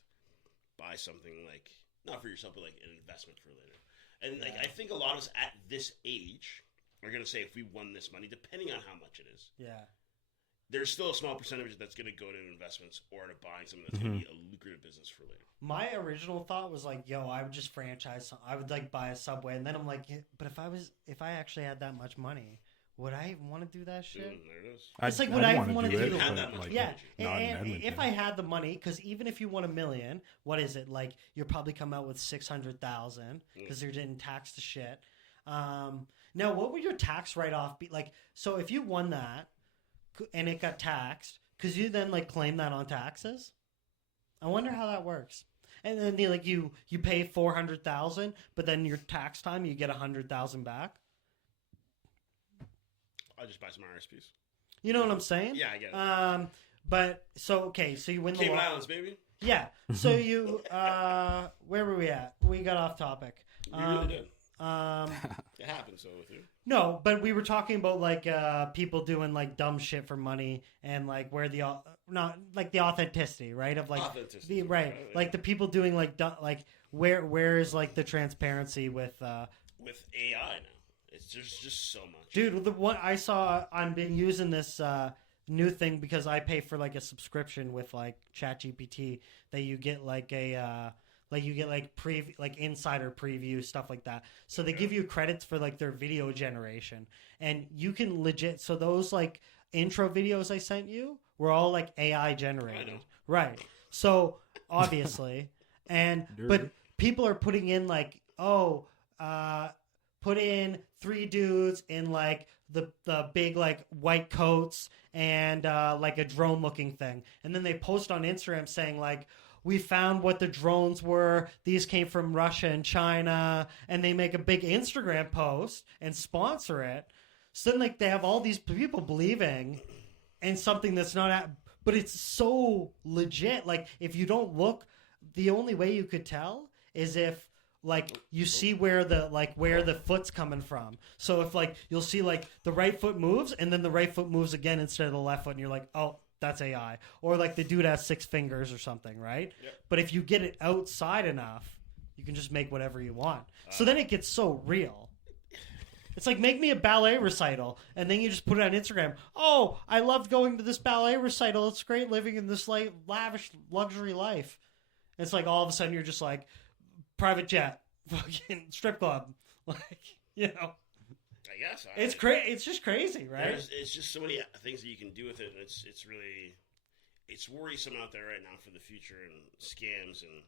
buy something like not for yourself, but like an investment for later. And like, I think a lot of us at this age are gonna say, if we won this money, depending on how much it is, yeah. there's still a small percentage that's gonna go to investments or to buying something that's gonna be a lucrative business for later. My original thought was like, yo, I would just franchise. I would like buy a Subway, and then I'm like, but if I actually had that much money, would I even want to do that shit? There it is. It's like, would I even wanna want to do it, that? that much money. Yeah, not in and Edmonton. if I had the money, because even if you won $1 million, what is it like? You'll probably come out with 600,000 because you're getting taxed to shit. Now, what would your tax write off be like? So if you won that and it got taxed, could you then like claim that on taxes? I wonder how that works. And then you pay 400,000, but then your tax time you get 100,000 back. I'll just buy some RSPs. You know what I'm saying? Yeah, I get it. But so you win the Cayman Islands, baby. Yeah. So you where were we at? We got off topic. We really did. Um, It happened so with you. no, but we were talking about like people doing like dumb shit for money and like where the not like the authenticity, right? Of like Authenticity. right, like the people doing like like where is like the transparency with AI now. It's just so much. dude, the one I saw, I've been using this new thing because I pay for like a subscription with like ChatGPT that you get like a like you get like insider preview stuff like that. So they give you credits for like their video generation, and you can legit. So those like intro videos I sent you were all like AI generated, I know. right? So obviously, but people are putting in like put in 3 dudes in like the big like white coats and like a drone looking thing, and then they post on Instagram saying like, we found what the drones were, these came from Russia and China, and they make a big Instagram post and sponsor it. So then like they have all these people believing in something that's not but it's so legit. Like if you don't look, the only way you could tell is if like you see where the foot's coming from. So if like you'll see like the right foot moves and then the right foot moves again instead of the left foot, and you're like, oh, that's AI. Or like the dude has 6 fingers or something, right? Yep. But if you get it outside enough, you can just make whatever you want. So then it gets so real. It's like, make me a ballet recital, and then you just put it on Instagram. Oh, I loved going to this ballet recital. It's great living in this like lavish luxury life. It's like all of a sudden you're just like, private jet, fucking strip club, like, you know. I guess It's crazy. It's just crazy, right? It's just so many things that you can do with it, and it's really worrisome out there right now for the future and scams and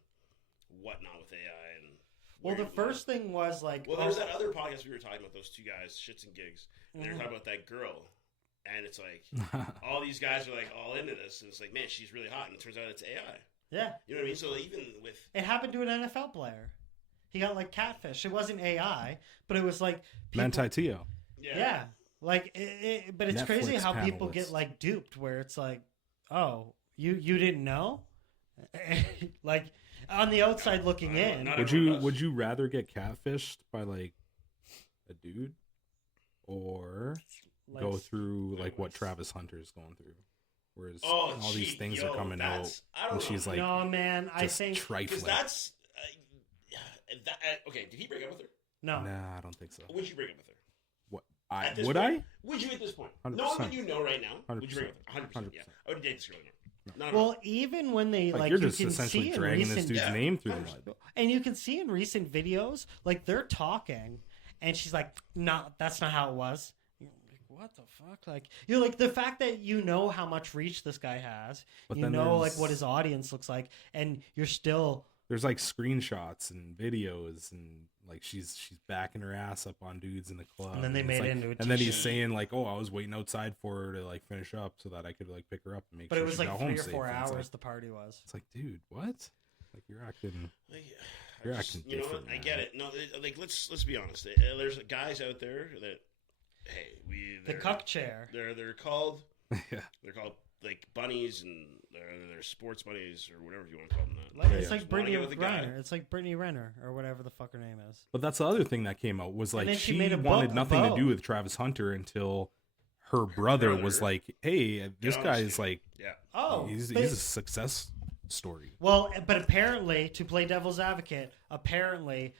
whatnot with AI. And well, the first thing was like, there was that other podcast we were talking about, those 2 guys, Shits and Gigs, and they were talking about that girl, and it's like all these guys are like all into this, and it's like, man, she's really hot, and it turns out it's AI. yeah, You know what I mean? So even with it happened to an NFL player. He got like catfish. It wasn't AI, but it was like Manti Teo. Yeah, like but it's crazy Netflix how people panelists. get like duped. Where it's like, oh, you didn't know, like on the outside looking in. not Would everyone does. you rather get catfished by like a dude or Like, go through like what Travis Hunter's going through? Whereas Oh, all these gee, things yo, are coming out that's- I don't and know. she's like no, man, I just think because trifling. that's okay. Did he break up with her? no. Nah, I don't think so. Would you break up with her? What At this would point? I? Would you at this point? 100%. Knowing what you know right now, would you 100%. break up with her? 100%. Yeah. I would date this girl now. No. Well, even when they Like, like you're you just can essentially see in dragging this recent dude's Yeah. name through the 100%. mud. and you can see in recent videos like they're talking, and she's like, "No, that's not how it was." You're like, what the fuck? Like, you're like, the fact that you know how much reach this guy has, But you then know like there's- what his audience looks like, and you're still There's like screenshots and videos and like she's backing her ass up on dudes in the club. And then they it's made it like- into a And then he's t-shirt. saying like, "Oh, I was waiting outside for her to like finish up so that I could like pick her up and make But sure it was she like got 3 home or safe." 4 And it's hours like, the party was. it's like, dude, what? Like you're acting. Like, You're I just- acting you know what? different, I man. get it. No, like let's be honest. There's guys out there that, hey, The cuck chair. They're called Yeah. they're called like bunnies, and they're sports bunnies or whatever you want to call them. Like, Yeah, it's yeah. like Just wanna Brittany get with a guy. Renner. It's like Brittany Renner or whatever the fuck her name is. But that's the other thing that came out was And like then she she made a wanted book nothing to about- do with Travis Hunter until her brother was brother. like, "Hey, this on guy the is scene. like, Yeah. Oh, he's but- a success story." well, but apparently, to play devil's advocate, apparently,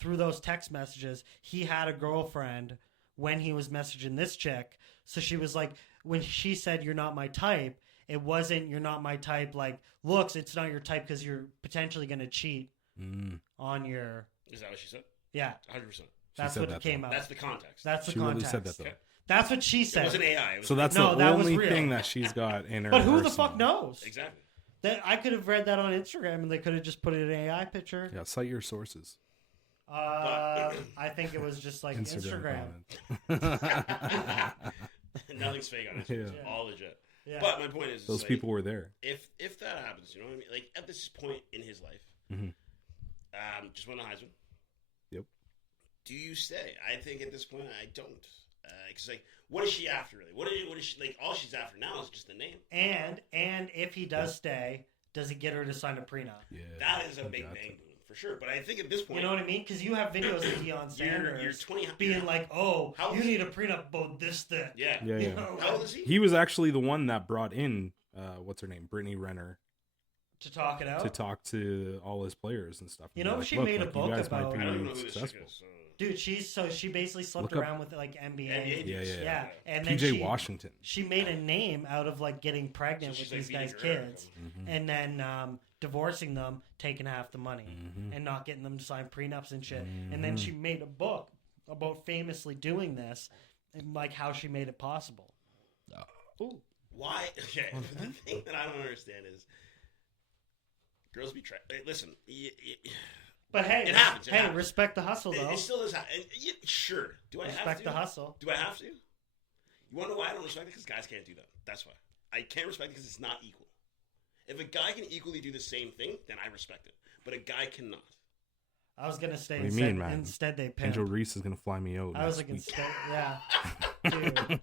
through those text messages, he had a girlfriend when he was messaging this chick. So she was like, when she said, "You're not my type," it wasn't "you're not my type" like looks. It's not your type because you're potentially going to cheat Mm. on your. Is that what she said? Yeah, 100%. that's said what that, it came though. out. That's the context. That's the She really context. said that though. Okay. That's what she It said. wasn't AI. It was So that's No, the that was only real. thing that she's got in her. But who the arsenal. fuck knows? exactly. That I could have read that on Instagram and they could have just put it in an AI picture. Yeah, cite your sources. I think it was just like Instagram. comment. Nothing's fake on it. It's Yeah. all legit. Yeah. But my point is, Those like, people were there. If that happens, you know what I mean? Like at this point in his life, Mhm. just won the Heisman. Yep. Do you stay? I think at this point, I don't. Because like, what is she after really? What is she like? All she's after now is just the name. And if he does stay, does he get her to sign a prenup? Yeah, That is a big bang boom for sure. But I think at this point, You know what I mean? Because you have videos of Deion Sanders you're 20 being like, "Oh, How you old- need a prenup about this thick." yeah. Yeah, You yeah. know, How old is he? He was actually the one that brought in what's her name, Brittany Renner, to talk it out. to talk to all his players and stuff. You And be know, like, she "Look, made a like, book you guys might about- be I don't know who this chick successful." is. Dude, she basically slept Look up- around with like NBA. NBA dudes. Yeah. Yeah, and then PJ Washington. she made a name out of like getting pregnant So with she's, these like, guys' beating her kids, Mhm. and then divorcing them, taking half the money, Mhm. and not getting them to sign prenups and shit. And then she made a book about famously doing this, and like how she made it possible. Ooh. Why? Okay, the thing that I don't understand is girls be listen. But hey, It happens, it hey, happens. respect the hustle though. It still does happen. Sure. Do I have Respect to? the hustle. Do I have to? You want to know why I don't respect it? Because guys can't do that. That's why. I can't respect it because it's not equal. If a guy can equally do the same thing, then I respect it. But a guy cannot. I was gonna say What do you instead, mean, man? instead they pimp. Angel Reese is gonna fly me out. I was next like week. instead, yeah. Dude.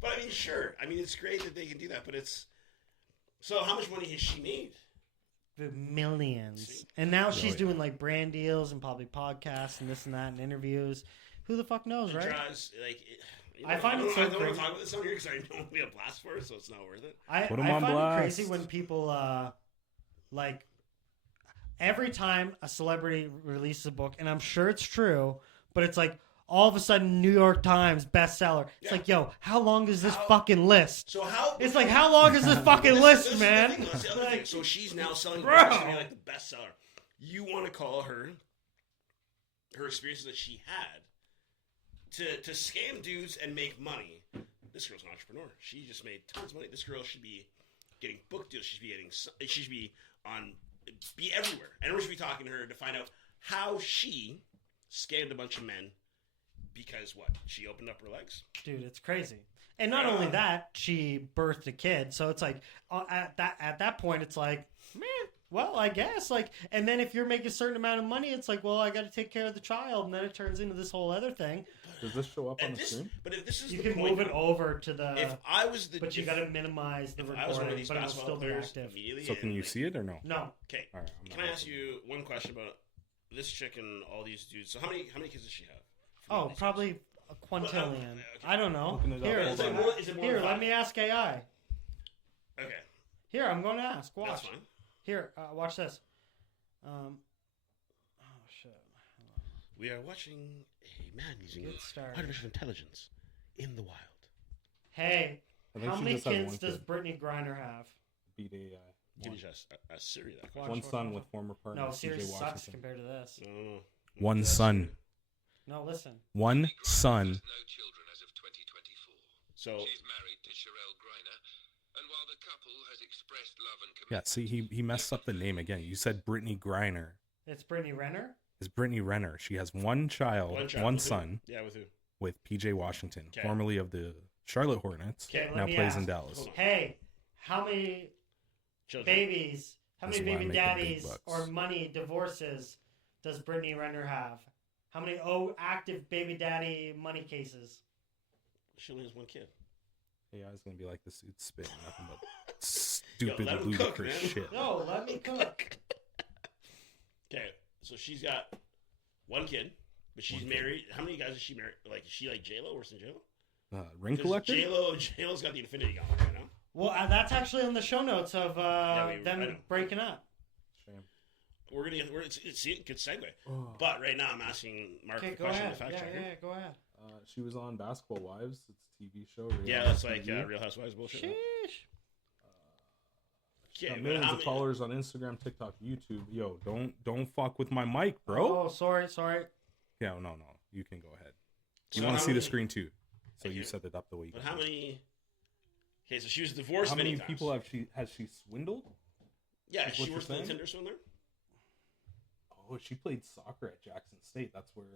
But I mean, sure. I mean, it's great that they can do that, but it's... So how much money has she made? The millions. See? And now she's yeah. doing like brand deals and probably podcasts and this and that and interviews. Who the fuck knows, It right? drives, like... I find it so I don't want crazy. to talk about this on here because I know we have blast for it, so it's not worth it. I Put 'em I on find blast. it crazy when people like every time a celebrity releases a book, and I'm sure it's true, but it's like all of a sudden New York Times bestseller. It's Yeah. like, yo, how long is this How- fucking list? So how... It's like, how long is this fucking This list, is man? The thing, that's the other thing. Like, So she's now selling Bro. books to be like the bestseller. You want to call her experiences that she had to scam dudes and make money. This girl's an entrepreneur. She just made tons of money. This girl should be getting book deals. She should be everywhere. And we should be talking to her to find out how she scammed a bunch of men because what? She opened up her legs. dude, it's crazy. And not only that, she birthed a kid. So it's like at that point, it's like, man, well, I guess like. And then if you're making a certain amount of money, it's like, well, I got to take care of the child, and then it turns into this whole other thing. Does this show up on And the this, screen? but if this is You the can point, move it over to the. If I was the, but you if- got to minimize the if I was one of recording, these but it'll basketball still be players active. immediately. So can and, you like- see it or no? No, Okay. All right, I'm Can I not- ask you one question about this chick and all these dudes? So how many kids does she have? From oh, all these probably a quintillion. okay. I don't know. Looking it up. Here, Is it more- is it more here, than let five? me ask AI. guys? Okay, Here, I'm going to ask. Watch. that's fine. Here, watch this. Oh shit. We are watching a man using Get started. artificial intelligence in the wild. Hey, I think how she many just has kids one does kid. Brittany Griner have? Beat Give me just a Siri that Watch, question. one watch, son watch. with former partner No, PJ Siri sucks Washington. compared to this. No. One son. No, listen. One son. No children as of 2024. So She's married to Sherelle Griner, and while the couple has expressed love and Yeah, commitment, see, he messed up the name again. You said Brittany Griner. It's Brittany Renner. It's Brittany Renner. She has one child, one with who? son, Yeah, with who? with PJ Washington, Okay. formerly of the Charlotte Hornets. Okay, let Now me plays in ask. Dallas. Hold on. Hey, how many Children. babies, how This many is why I baby make the big daddies bucks. or money divorces does Brittany Renner have? How many active baby daddy money cases? She only has one kid. Yeah, I was gonna be like this dude's spitting nothing but Yo, stupid, let him cook, ludicrous man. shit. No, let me cook. Okay, so she's got one kid, but she's One kid. married. How many guys is she married? Like, is she like J-Lo, worse than J-Lo? Ring 'Cause collector? J-Lo's got the Infinity Gauntlet right now. Well, that's actually on the show notes of I know. them breaking up. Shame. It's a good segue. But right now I'm asking Mark Okay, the go question ahead. of the fact Yeah, checker. yeah, go ahead. She was on Basketball Wives. It's a TV show. Yeah, reality that's like TV. Real Housewives bullshit. Sheesh. Okay, Got but millions how of many- followers on Instagram, TikTok, YouTube. Yo, don't fuck with my mic, bro. Oh, sorry. Yeah, no. You can go ahead. So You want how to see the many- screen too, so I you do. set it up the way you But can. how many? Okay, so she was divorced How many times. people has she swindled? Yeah, is she what works you're in the saying? Tinder swindler. Oh, she played soccer at Jackson State. That's where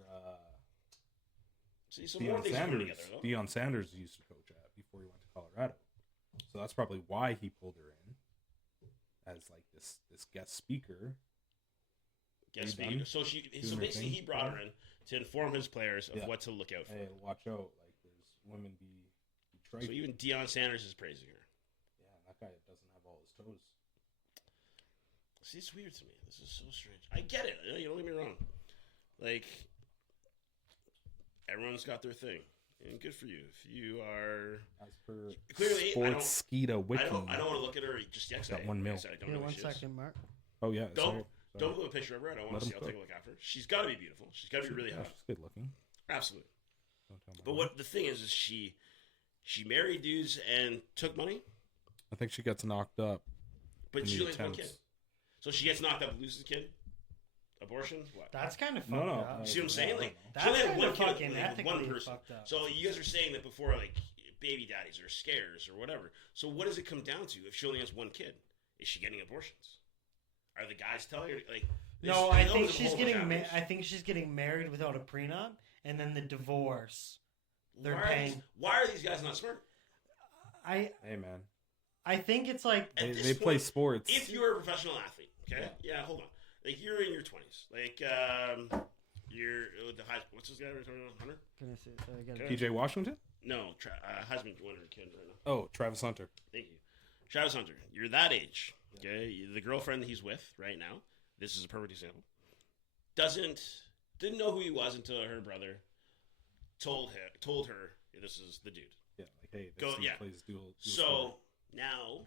See, so more Deion things are Sanders. together, though. Deion Sanders used to coach at before he went to Colorado. So that's probably why he pulled her in as like this guest speaker. Guest You speaker. done? So Doing so her basically thing? he brought her in to inform his players of Yeah. what to look out for. Hey, watch out! Like there's women be So trifling. even Deion Sanders is praising her. Yeah, that guy doesn't have all his toes. See, it's weird to me. This is so strange. I get it. You don't get me wrong. Like, everyone's got their thing, and good for you. If you are As per Clearly, I don't- Sportskeeda Wiki. I don't want to look at her just yet. 'Cause Got I- 1 mil. like I said, I don't Here, know who one she is. second, Mark. Oh yeah, Don't sorry. don't put a picture of her. I don't want Let to him see. I'll cook. take a look after her. She's got to be beautiful. She's got to be really Yeah, hot. she's good looking. Absolutely. Don't tell my But mom. what the thing is she married dudes and took money, I think she gets knocked up. but in she the only has one kid. attempts. So she gets knocked up, loses a kid. Abortion? What? That's kind of fucked No, up. You see what I'm saying? Like, That's she only had kind one of kid fucking with like, one ethically person. fucked up. So you guys are saying that before, like baby daddies or scares or whatever. So what does it come down to? If she only has one kid, is she getting abortions? Are the guys telling her like? No, I I know think there's a she's whole getting. bunch of I think she's getting married without a prenup, and then the divorce. They're why paying. why are these guys not smart? I Hey man, think it's like At they, this they play point, sports. If you're a professional athlete, okay, yeah, hold on. Like you're in your 20s, like you're the high. What's this guy we're talking about? Hunter? Can I say, I gotta- Okay. PJ Washington. No, Heisman winner kid right now. Oh, Travis Hunter. Thank you, Travis Hunter. You're that age, okay? The girlfriend that he's with right now. This is a perfect example. Didn't know who he was until her brother told her this is the dude. Yeah, like hey, this Go- dude yeah. plays dual So sport. now,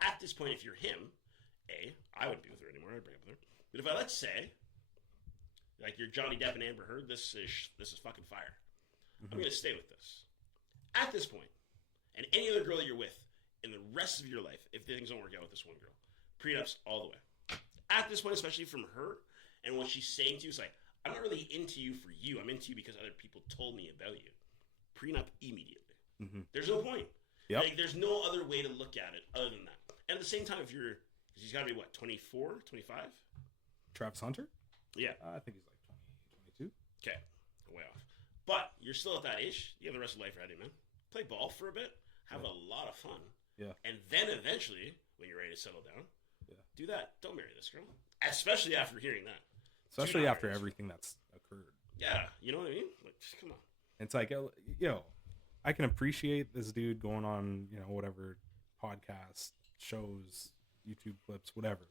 at this point, if you're him, I wouldn't be with her anymore. I'd break up with her. But if let's say, like you're Johnny Depp and Amber Heard, this is fucking fire. I'm gonna stay with this. At this point, and any other girl that you're with in the rest of your life, if things don't work out with this one girl, prenups all the way. At this point, especially from her and what she's saying to you, is like, I'm not really into you for you. I'm into you because other people told me about you. Prenup immediately. There's no point. Yep. Like, there's no other way to look at it other than that. And at the same time, if you're, he's got to be what, 24, 25? Travis Hunter. Yeah. I think he's like 20, 22. Okay. Way off. But you're still at that age. You have the rest of life ready, man. Play ball for a bit. Have a lot of fun. Yeah. And then eventually, when you're ready to settle down, Yeah. do that. Don't marry this girl. Especially after hearing that. Especially not after marry this everything that's occurred. Yeah. You know what I mean? Like, just come on. It's like, I can appreciate this dude going on, whatever podcasts, shows, YouTube clips, whatever.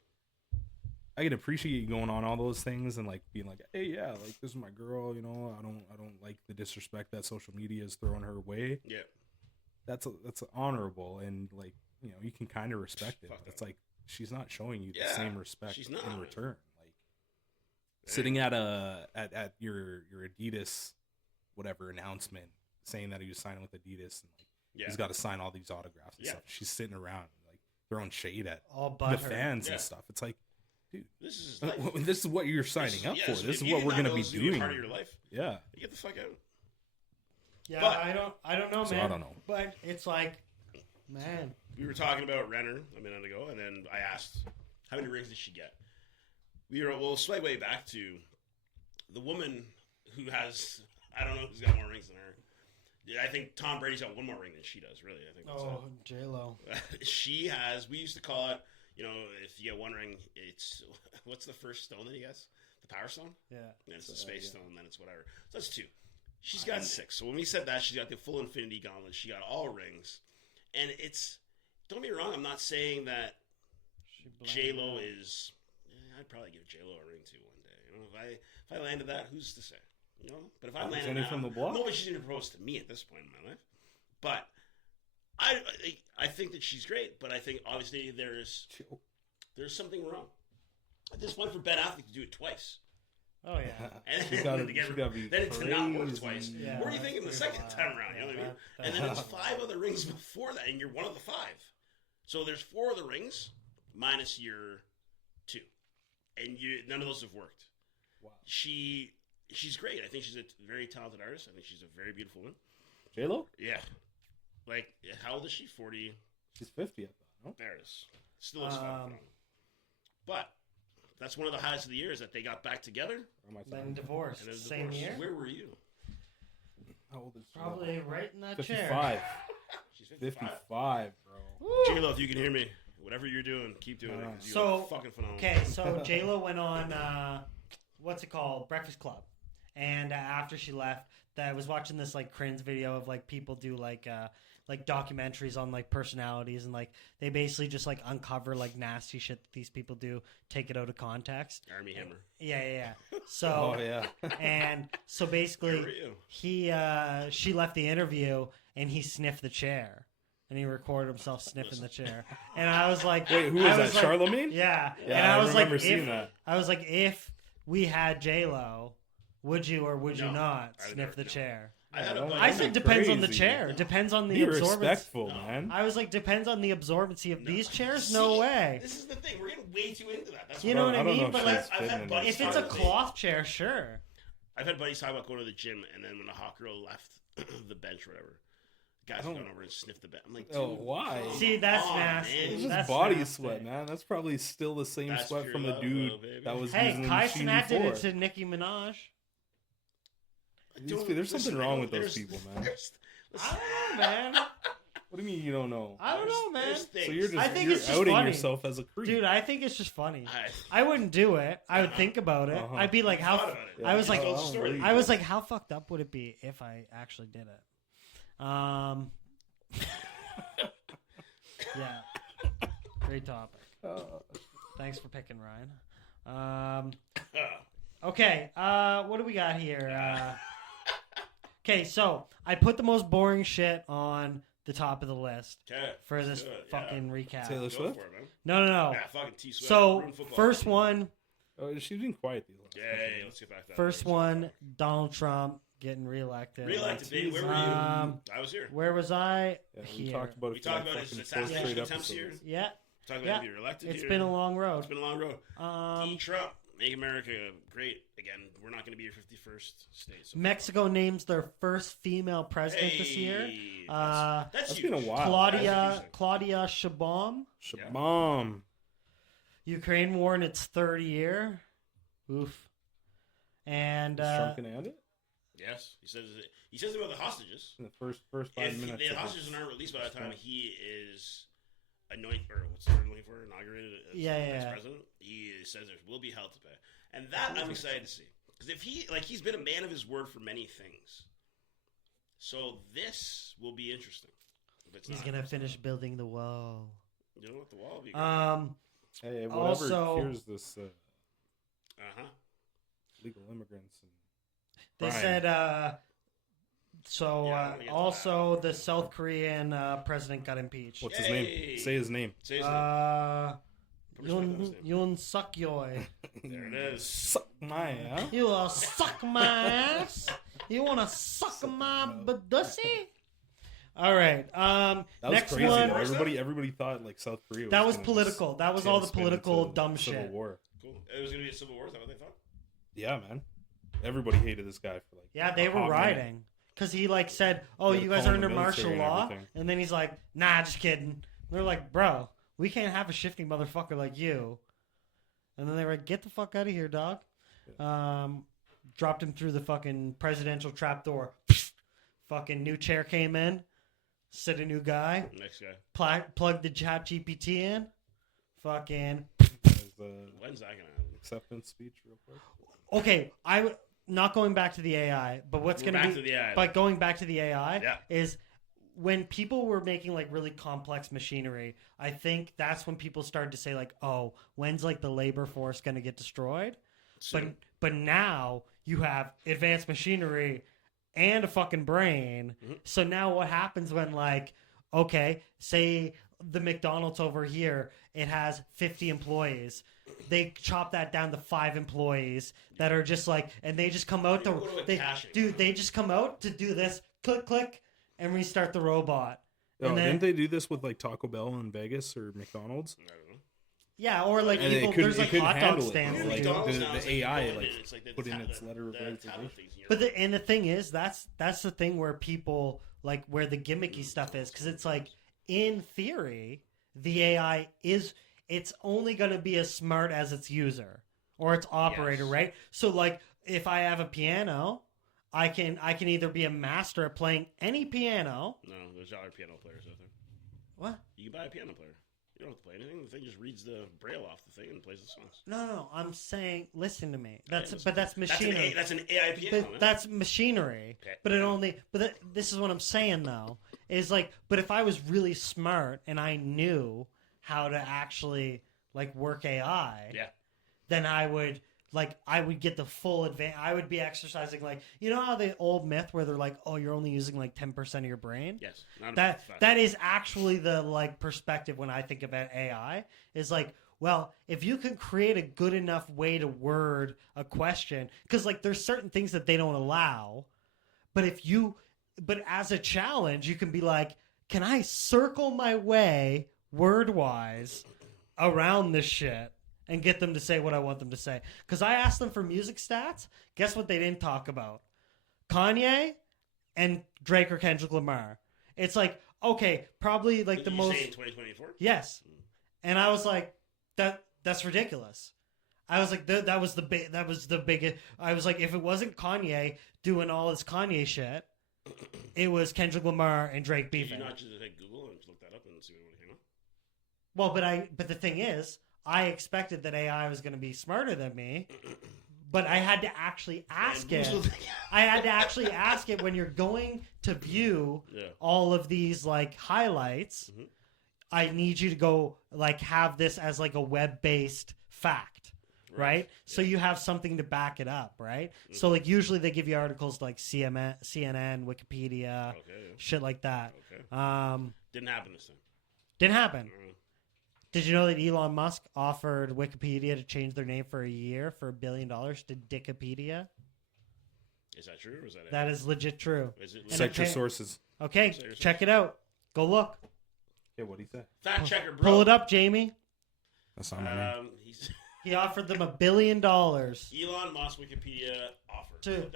I can appreciate you going on all those things and like being like, hey, yeah, like this is my girl. I don't like the disrespect that social media is throwing her way. Yeah. That's honorable and like you can kind of respect it. Fuck But it's that. like she's not showing you the Yeah, same respect she's not. in return. Like sitting at your Adidas whatever announcement saying that he was signing with Adidas and like Yeah. he's got to sign all these autographs and Yeah. stuff. She's sitting around like throwing shade at all the but her. fans Yeah. and stuff. It's like, dude, This is his life. this is what you're signing up for. so This if is you what did we're not gonna know be this was gonna doing. Part of your life. Yeah. Get the fuck out. Yeah, But- I don't know, man. So I don't know. But it's like, man, We were talking about Renner a minute ago, and then I asked, how many rings did she get? We'll segue back to the woman who has, I don't know who's got more rings than her. Yeah, I think Tom Brady's got one more ring than she does, really. I think that's J-Lo. it. She has, we used to call it, if you get one ring, it's, what's the first stone that he gets? The Power Stone? Yeah. And it's the Space Stone, then it's whatever. So that's 2. She's got 6. So when we said that, she's got the full Infinity Gauntlet. She got all rings. And it's, don't get me wrong, I'm not saying that J-Lo is, I'd probably give J-Lo a ring too one day. If I landed that, who's to say? But if I landed any that, from the block? nobody's going to propose to me at this point in my life. But I think that she's great, but I think obviously there's something wrong. At this point, for Ben Affleck to do it twice. Oh yeah. And She's then, gotta- she's gotta be then to not work crazy. twice. Yeah, what are you that's thinking the pretty second wild. time around? You know what I mean? Yeah, And then there's 5 other rings before that, and you're one of the 5. So there's 4 of the rings minus your 2, and none of those have worked. Wow. She's great. I think she's a very talented artist. I think she's a very beautiful woman. J-Lo? Yeah. Like, how old is she? 40. She's 50, I thought. No? There it is. Still looks fun. But that's one of the highlights of the year is that they got back together. Or am I Then talking- divorced. And then Same divorced. year. Where were you? How old is she? Probably right in that 55. chair. She's 55. 55, bro. J-Lo, if you can hear me, whatever you're doing, keep doing it. 'Cause you So, are fucking phenomenal. Okay, so J-Lo went on, what's it called? Breakfast Club. And after she left, I was watching this like cringe video of like people do like documentaries on like personalities, and like they basically just like uncover like nasty shit that these people do, take it out of context. Army Hammer. Yeah. So Oh yeah. and so basically she left the interview and he sniffed the chair. And he recorded himself sniffing the chair. And I was like, Wait, who was that? like, Charlemagne? Yeah. Yeah, And I was remember like, seeing that. I was like, if we had J-Lo, would you or would you No, not I would sniff never- the no. chair? I had a don't buddy- I said depends on the crazy. chair. Depends on the Be absorbance. respectful, man. I was like, depends on the absorbency of these chairs. See, No way. This is the thing. We're getting way too into that. That's You why- know what I don't know mean? if But she's like, I've fitting had in buddies if this. it's a talk- cloth chair, sure. I've had buddies talk about going to the gym, and then when the hot girl left the bench or whatever, guys have gone over and sniffed the bench. I'm like, dude, Oh, why? See, that's come on, nasty. man. It's just That's body nasty. sweat, man. That's probably still the same That's sweat pure from the love, dude though, baby. that was Hey, using the Kai machine Cenat did before. it to Nicki Minaj. There's something wrong with those people, man. I don't know, man. What do you mean you don't know? I don't know, man. So you're just I think you're it's just outing funny. yourself as a creep. Dude, I think it's just funny. I I wouldn't do it. I would think about it. Uh-huh. I'd be like, how? thought about it. I was like, I don't believe I was like, how fucked up would it be if I actually did it? Yeah. Great topic. Thanks for picking Ryan. Okay. What do we got here? Okay, so I put the most boring shit on the top of the list Okay. for this Good, fucking recap. Taylor Go Swift. for it, man. No. Yeah, fucking T Swift. So ruined football. first one, Oh, she's been quiet these last. Yay, let's get back to that. first one, Donald Trump getting reelected. Reelected, baby. Where were you? I was here. Where was I? Yeah, we Here. talked about it. We for talked like about his fucking assassination 4 straight attempts here. episodes. Yeah, Talking about Yeah. if you're elected it's here. been a long road. It's been a long road. Trump, make America great again. We're not going to be your 51st state. So Mexico names their first female president this year. Hey, Uh, that's That's been a huge. while. Claudia Sheinbaum. Shabam. Ukraine war in its third year. Oof. And Is Trump gonna end it Yes, he says about the hostages. in the first 5 If minutes? the of hostages his- aren't released by the time he is anointed, or what's the word I'm looking for, inaugurated as Yeah. president, he says there will be hell to pay, and that I'm excited to see, because if he's been a man of his word for many things, so this will be interesting. If it's he's not, gonna finish building the wall. You know what, the wall will be. Great. Hey, whatever Also- cures this illegal immigrants and They crime. said Yeah, I wanna get to also the South Korean president got impeached. What's his Yay. name? Say his name. Say his name. Yoon Suk Yeol. There it is. Suck my ass. You wanna suck my ass? You wanna suck my bussy? All right. That was Next crazy. one. though. Everybody thought like South Korea. That was gonna political. just That was all the tailspin political into dumb civil shit. War. Cool. It was going to be a civil war. Is that what they thought? Yeah, man. Everybody hated this guy for like. Yeah, they a were hot minute. rioting because he like said, "Oh, Yeah, you to guys call are in the under martial military and law," everything. and then he's like, "Nah, just kidding." They're like, "Bro, we can't have a shifty motherfucker like you." And then they were like, "Get the fuck out of here, dog." Dropped him through the fucking presidential trapdoor. Fucking new chair came in. Sit a new guy. Next guy. Plugged the chat GPT in. Fucking. His, When's that going to happen? acceptance speech, real quick. Okay, not going back to the AI, but what's We're going back to to be, the AI. but going back to the AI Yeah. is when people were making like really complex machinery. I think that's when people started to say like, oh, when's like the labor force going to get destroyed? Soon. But now you have advanced machinery and a fucking brain. Mm-hmm. So now what happens when like, okay, say the McDonald's over here, it has 50 employees. They chop that down to 5 employees that are just like, and they just come out Don't even go to a caching. they just come out to do this, click, click, and restart the robot. Oh, And then- didn't they do this with like Taco Bell in Vegas or McDonald's? I don't know. Yeah, or like And people, it couldn't, there's like it couldn't hot dog handle stands. it. that Like do it. McDonald's now the is AI you go in like and it's like the put in tablet- its letter of the tablet resignation. things, you know. But and the thing is, that's the thing where people like where the gimmicky stuff is, because it's like in theory the AI it's only going to be as smart as its user or its operator, Yes. right? So like if I have a piano, I can either be a master at playing any piano. No, there's other piano players out there. What? You can buy a piano player. You don't have to play anything. The thing just reads the braille off the thing and plays the songs. No. I'm saying, listen to me. That's listen. but that's machinery. That's an AI piano. But that's machinery. Okay. But it only. But this is what I'm saying though. Is like, but if I was really smart and I knew how to actually like work AI, yeah. then I would get the full advantage. I would be exercising like, you know how the old myth where they're like, oh, you're only using like 10% of your brain. Yes. That is actually the like perspective when I think about AI is like, well, if you can create a good enough way to word a question, because like there's certain things that they don't allow, but as a challenge, you can be like, can I circle my way word wise around this shit and get them to say what I want them to say? Because I asked them for music stats. Guess what they didn't talk about? Kanye and Drake or Kendrick Lamar. It's like, okay, probably like the most. Say in 2024? Yes. And I was like, that's ridiculous. I was like, that was the biggest. I was like, if it wasn't Kanye doing all this Kanye shit, it was Kendrick Lamar and Drake beefing. Did you not just like Google and look that up and see what came up? Well, but the thing is, I expected that AI was going to be smarter than me, but I had to actually ask it. I had to actually ask it when you're going to view all of these like highlights. Mm-hmm. I need you to go like have this as like a web-based fact, right? So you have something to back it up, right? Mm-hmm. So like usually they give you articles like CNN, Wikipedia, shit like that. Okay. Didn't happen this time. Didn't happen. Did you know that Elon Musk offered Wikipedia to change their name for a year for $1 billion to Dickopedia? Is that true? Or is that that is legit true. Is it Cite your sources. Okay, check it out. Go look. Yeah, what'd he say? Fact checker, bro. Pull it up, Jamie. That's not my name. He offered them $1 billion. Elon Musk Wikipedia offered.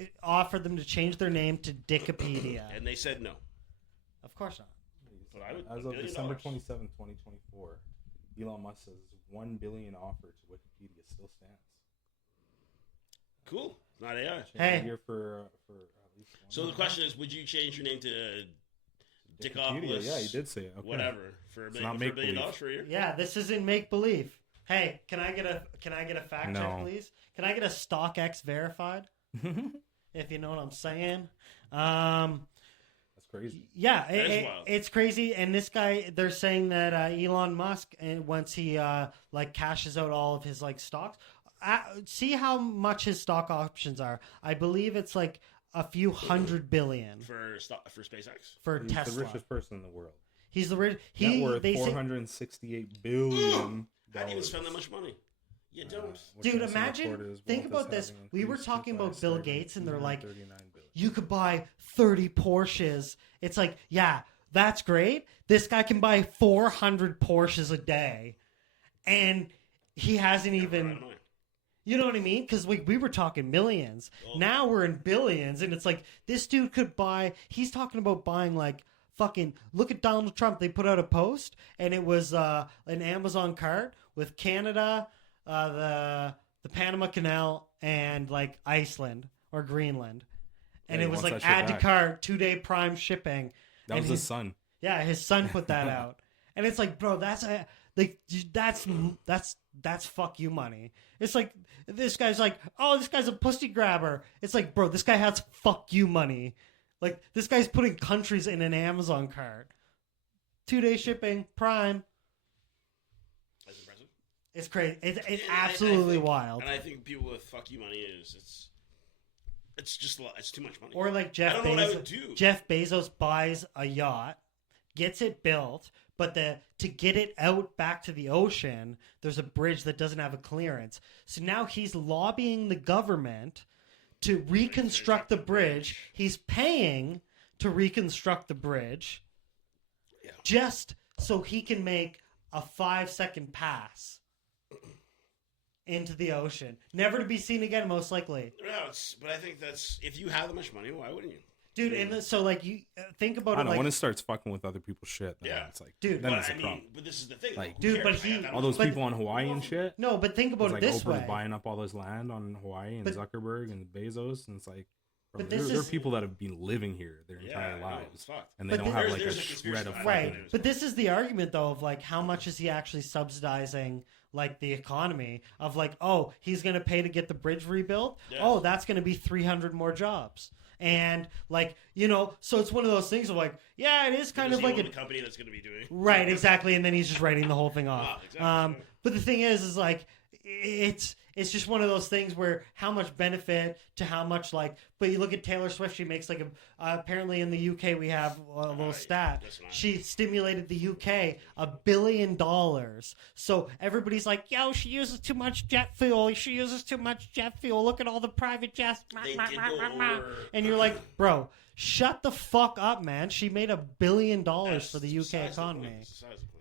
It offered them to change their name to Dickopedia. And they said no. Of course not. As of December 27, 2024, Elon Musk says $1 billion offer to Wikipedia still stands. Cool. Not AI. Hey. Here for at least one so the question is, would you change your name to Dickopedia? Yeah, you did say it. Okay. Whatever for $1 billion for a year. Yeah, this isn't make believe. Hey, can I get a fact check, please? Can I get a StockX verified? If you know what I'm saying. Crazy. Yeah, it's crazy. And this guy, they're saying that Elon Musk, and once he like cashes out all of his like stocks, see how much his stock options are. I believe it's like a few $100 billion for SpaceX. For He's Tesla. the richest person in the world. He's the rich. Net worth $468 billion. How do you even spend that much money? You don't. Dude, imagine. Think about this. We were talking about Bill Gates, and they're like, you could buy 30 Porsches. It's like, yeah, that's great. This guy can buy 400 Porsches a day, and he hasn't even. You know what I mean? Because we were talking millions. Now we're in billions, and it's like this dude could buy. He's talking about buying like fucking. Look at Donald Trump. They put out a post, and it was an Amazon cart with Canada, the Panama Canal, and like Iceland or Greenland. And it was like add to cart, 2-day prime shipping. That was his son. Yeah, his son put that out. And it's like, bro, that's fuck you money. It's like this guy's like, oh, this guy's a pussy grabber. It's like, bro, this guy has fuck you money. Like this guy's putting countries in an Amazon cart. 2-day shipping, prime. That's impressive. It's crazy. It's absolutely wild. And I think people with fuck you money it's just a lot. It's too much money. Or like Jeff Bezos. I don't know what I would do. Jeff Bezos buys a yacht, gets it built, but to get it out back to the ocean, there's a bridge that doesn't have a clearance. So now he's lobbying the government to reconstruct the bridge. He's paying to reconstruct the bridge just so he can make a 5-second pass into the ocean, never to be seen again, most likely. No, but I think that's if you have that much money, why wouldn't you, dude? And so, like, you think about I don't it. know, Like, when it starts fucking with other people's shit, then it's like, dude. Then but it's a problem. But this is the thing, like, dude. But he, all those people on Hawaii and shit. No, but think about it like this Oprah's way. buying up all this land on Hawaii and Zuckerberg and Bezos, and it's like, Bro, But there, this there are is- people that have been living here their entire I know, lives, it's fucked. and they But don't have there's- like a there's a conspiracy shred of behind Right, fucking. but this is the argument though of like how much is he actually subsidizing like the economy of like, oh, he's going to pay to get the bridge rebuilt. Yeah. Oh, that's going to be 300 more jobs. And like, you know, so it's one of those things of like, yeah, it is kind Does of he like own a the company that's going to be doing. right, exactly. And then he's just writing the whole thing off. Ah, exactly. But the thing is like, it's just one of those things where how much benefit to how much like, but you look at Taylor Swift, she makes like apparently in the UK we have a little stat. that's not- She stimulated the UK $1 billion. So everybody's like, yo, she uses too much jet fuel. She uses too much jet fuel. Look at all the private jets. They did go over. And you're like, bro, shut the fuck up, man. She made $1 billion for the UK Besides the economy. point, besides the point.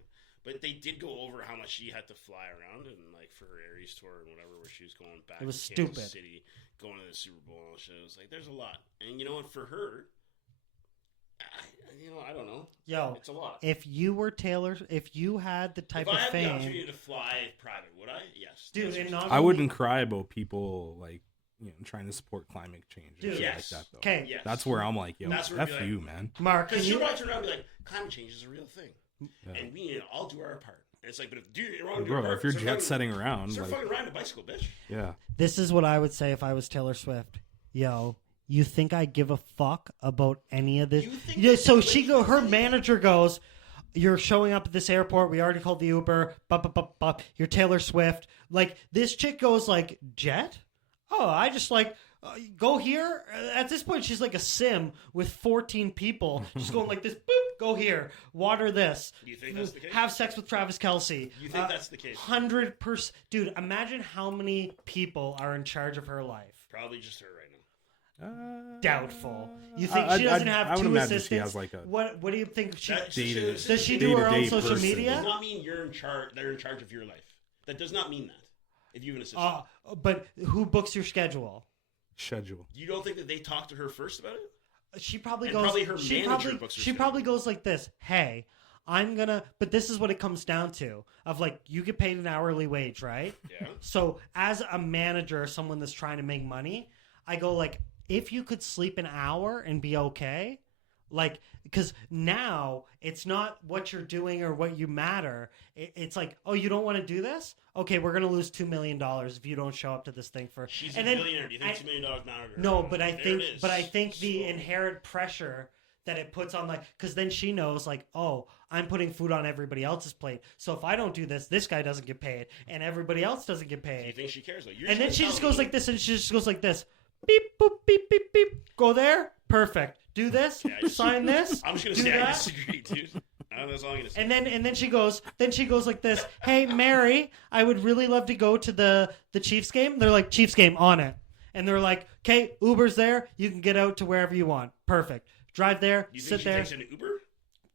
But they did go over how much she had to fly around and like for her Aries tour and whatever, where she was going back. It was to Kansas stupid. City, going to the Super Bowl and shit. It was like there's a lot, and you know what? For her, I don't know. Yo, It's a lot. if you were Taylor, if you had the type If I of had the fame, opportunity to fly private, would I? Yes, dude, Yes. and not I only- wouldn't cry about people like trying to support climate change and Dude. shit Yes. like that though. Okay, Yes. That's where I'm like, yo, That's where f it'd be you, like- man. Mark, can Because you? she'll probably turn around and be like, climate change is a real thing, Yeah. and we need to all do our part. And it's like, but if you're wrong, Bro, if you're jet setting around, start like, fucking riding a bicycle, bitch. yeah, This is what I would say if I was Taylor Swift. Yo, you think I give a fuck about any of this? You think Yeah, that so the her manager goes, you're showing up at this airport. We already called the Uber. You're Taylor Swift. Like, this chick goes like, jet? Oh, I just like, go here. At this point, she's like a sim with 14 people. Just going like this, boop, go here. Water this. Do you think that's the case? Have sex with Travis Kelce. You think that's the case? 100%. Dude, imagine how many people are in charge of her life. Probably just her right now. Doubtful. You think she doesn't have I would two imagine assistants? she has like a What do you think she That- data- does? She do her own day-to-day social person. media? does not mean you're in charge. They're in charge of your life. That does not mean that. If you have an assistant, But who books your schedule? schedule. you don't think that they talked to her first about it? She probably And goes. probably her she manager probably books her she schedule. probably goes like this. Hey, I'm gonna. But this is what it comes down to. Of like, you get paid an hourly wage, right? Yeah. So as a manager or someone that's trying to make money, I go like, if you could sleep an hour and be okay, like, because now it's not what you're doing or what you matter. It's like, oh, you don't want to do this? Okay, we're gonna lose $2 million if you don't show up to this thing for. She's and a then billionaire. Do you think I- $2 million matters? No, but I There think, it is. but I think the So- inherent pressure that it puts on, like, because then she knows, like, oh, I'm putting food on everybody else's plate. So if I don't do this, this guy doesn't get paid, and everybody else doesn't get Do you paid. think she cares? Like, you're And then she gonna just tell goes me- like this, and she just goes like this, beep boop beep beep beep. Go there, perfect. Do this, Yeah, I just- sign this. I'm just gonna do say I that. disagree, dude. That's all I'm gonna say. And then she goes like this. Hey Mary, I would really love to go to the Chiefs game. They're like, Chiefs game, on it. And they're like, okay, Uber's there. You can get out to wherever you want. Perfect. Drive there, You think sit she there, takes an Uber?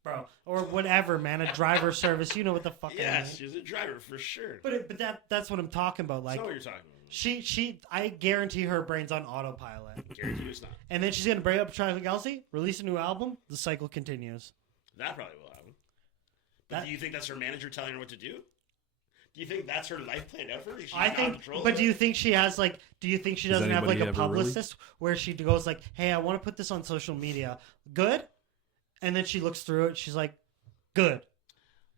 bro, or whatever, man. A driver service. You know what the fuck I Yes, mean. she's a driver for sure. But that's what I'm talking about. That's Like, not what you're talking about. I guarantee her brain's on autopilot. Guarantee you it's not. And then she's gonna bring up Travis Kelce, release a new album. The cycle continues. That probably will happen. But That- do you think that's her manager telling her what to do? Do you think that's her life planned out for her? She's I not think, control but of do it? you think she has like? Do you think she Has doesn't have like anybody a ever really? publicist where she goes like, "Hey, I want to put this on social media." Good, and then she looks through it. She's like, "Good."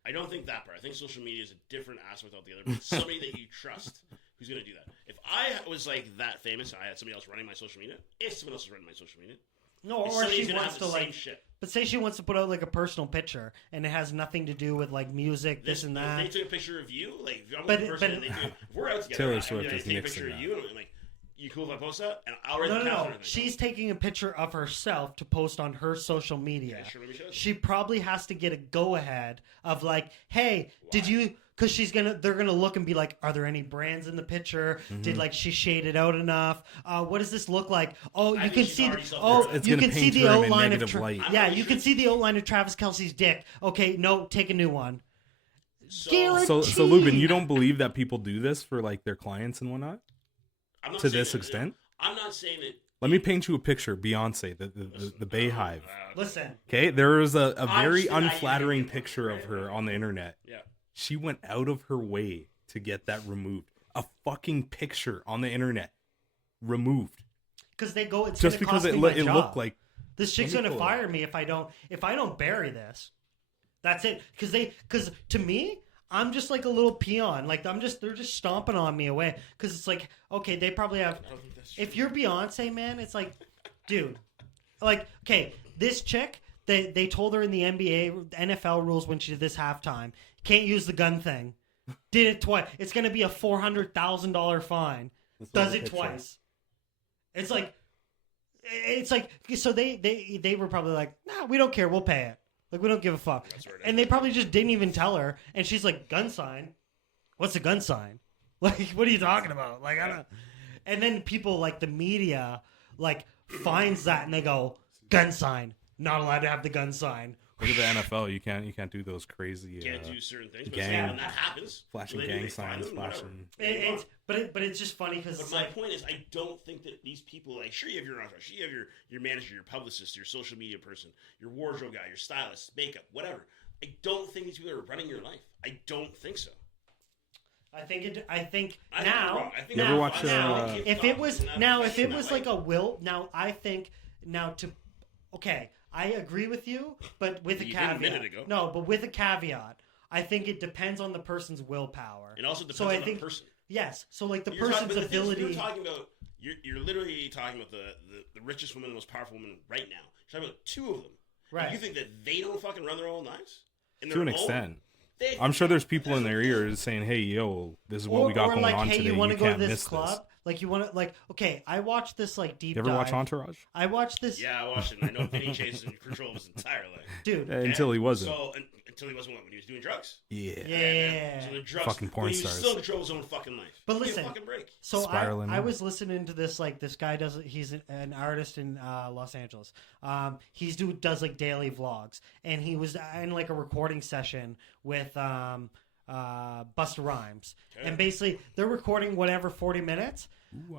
I don't think that part. I think social media is a different aspect altogether. But somebody that you trust who's going to do that. If I was like that famous and I had somebody else running my social media, if someone else was running my social media, No, or somebody's she gonna wants have to the same like, shit. but say she wants to put out like a personal picture and it has nothing to do with like music, this and If that. they took a picture of you, like if I'm But- with the person but- and they do, if we're out together, Taylor and Swift they is take a mixing picture of that. you, and I'm like, you cool if I post that? And I'll write No, the no, caption no. and everything. She's taking a picture of herself to post on her social media. Okay, sure, let me show you. She probably has to get a go ahead of like, hey, did Why? you? Because they're gonna look and be like, are there any brands in the picture? Mm-hmm. Did like she shade it out enough? What does this look like? Oh, I you think can she's see. already Oh, self-aware. It's you gonna can see paint the her in a outline of. negative light. I'm Yeah, pretty you can sure- see the outline of Travis Kelce's dick. Okay, no, take a new one. So, So Lubin, you don't believe that people do this for like their clients and whatnot I'm not to saying this that- extent? I'm not saying that. Let me paint you a picture. Beyonce, the Bayhive. Listen, Okay, there was a I very understand. I unflattering agree. picture of her on the internet. Yeah. She went out of her way to get that removed. A fucking picture on the internet removed. because they go. It's Just gonna because cost it me my it job. looked like This chick's Let me gonna pull it fire me if I don't bury this. That's it. Because to me, I'm just like a little peon. Like they're just stomping on me away. Because it's like, okay, they probably have. I don't think that's If true. you're Beyonce, man, it's like, dude, like, okay, this chick, they told her in the NBA, NFL rules when she did this halftime, can't use the gun thing. Did it twice. It's gonna be a $400,000 fine. Does it twice. It's like so they were probably like, nah, we don't care, we'll pay it. Like, we don't give a fuck. That's where it And they probably just didn't even tell her. And she's like, gun sign? What's a gun sign? Like, what are you talking about? Like, I don't. And then people like the media like finds that and they go, gun sign, not allowed to have the gun sign. look at the NFL. You can't do those crazy Can't do certain things, but gang- when that happens, flashing they gang find signs, them, whatever. flashing. But it's just funny because But my point is, I don't think that these people, like, sure, you have your entourage, you have your manager, your publicist, your social media person, your wardrobe guy, your stylist, makeup, whatever. I don't think these people are running your life. I don't think so. I think I think you're now. wrong. I think You ever watch, If it was like a will, now I think okay, I agree with you, but with a You did a caveat. minute ago. No, but with a caveat. I think it depends on the person's willpower. It also depends So I on think- the person. Yes, so like the You're talking- person's but the thing is, ability. You're talking about. You're literally talking about the richest woman, the most powerful woman right now. You're talking about two of them. Right. And you think that they don't fucking run their own lives? In To their an own- extent. They- I'm sure there's people in their ears saying, "Hey, yo, this is what we got or going like, on hey, today. you want to go to can't this miss club? this." Like, you want to, like, okay, I watched this, like, deep You ever dive. watch Entourage? I watched this, Yeah, I watched it. And I know Vinny Chase is in control of his entire life. dude. Until he wasn't. So until he wasn't when he was doing drugs. Yeah. So the drugs. Fucking porn when he was stars. still in control of his own fucking life. But Give me listen, a fucking break. So Spiraling I in. was listening to this, like, this guy he's an artist in Los Angeles. Does like daily vlogs, and he was in like a recording session with Busta Rhymes, Okay. and basically they're recording whatever 40 minutes,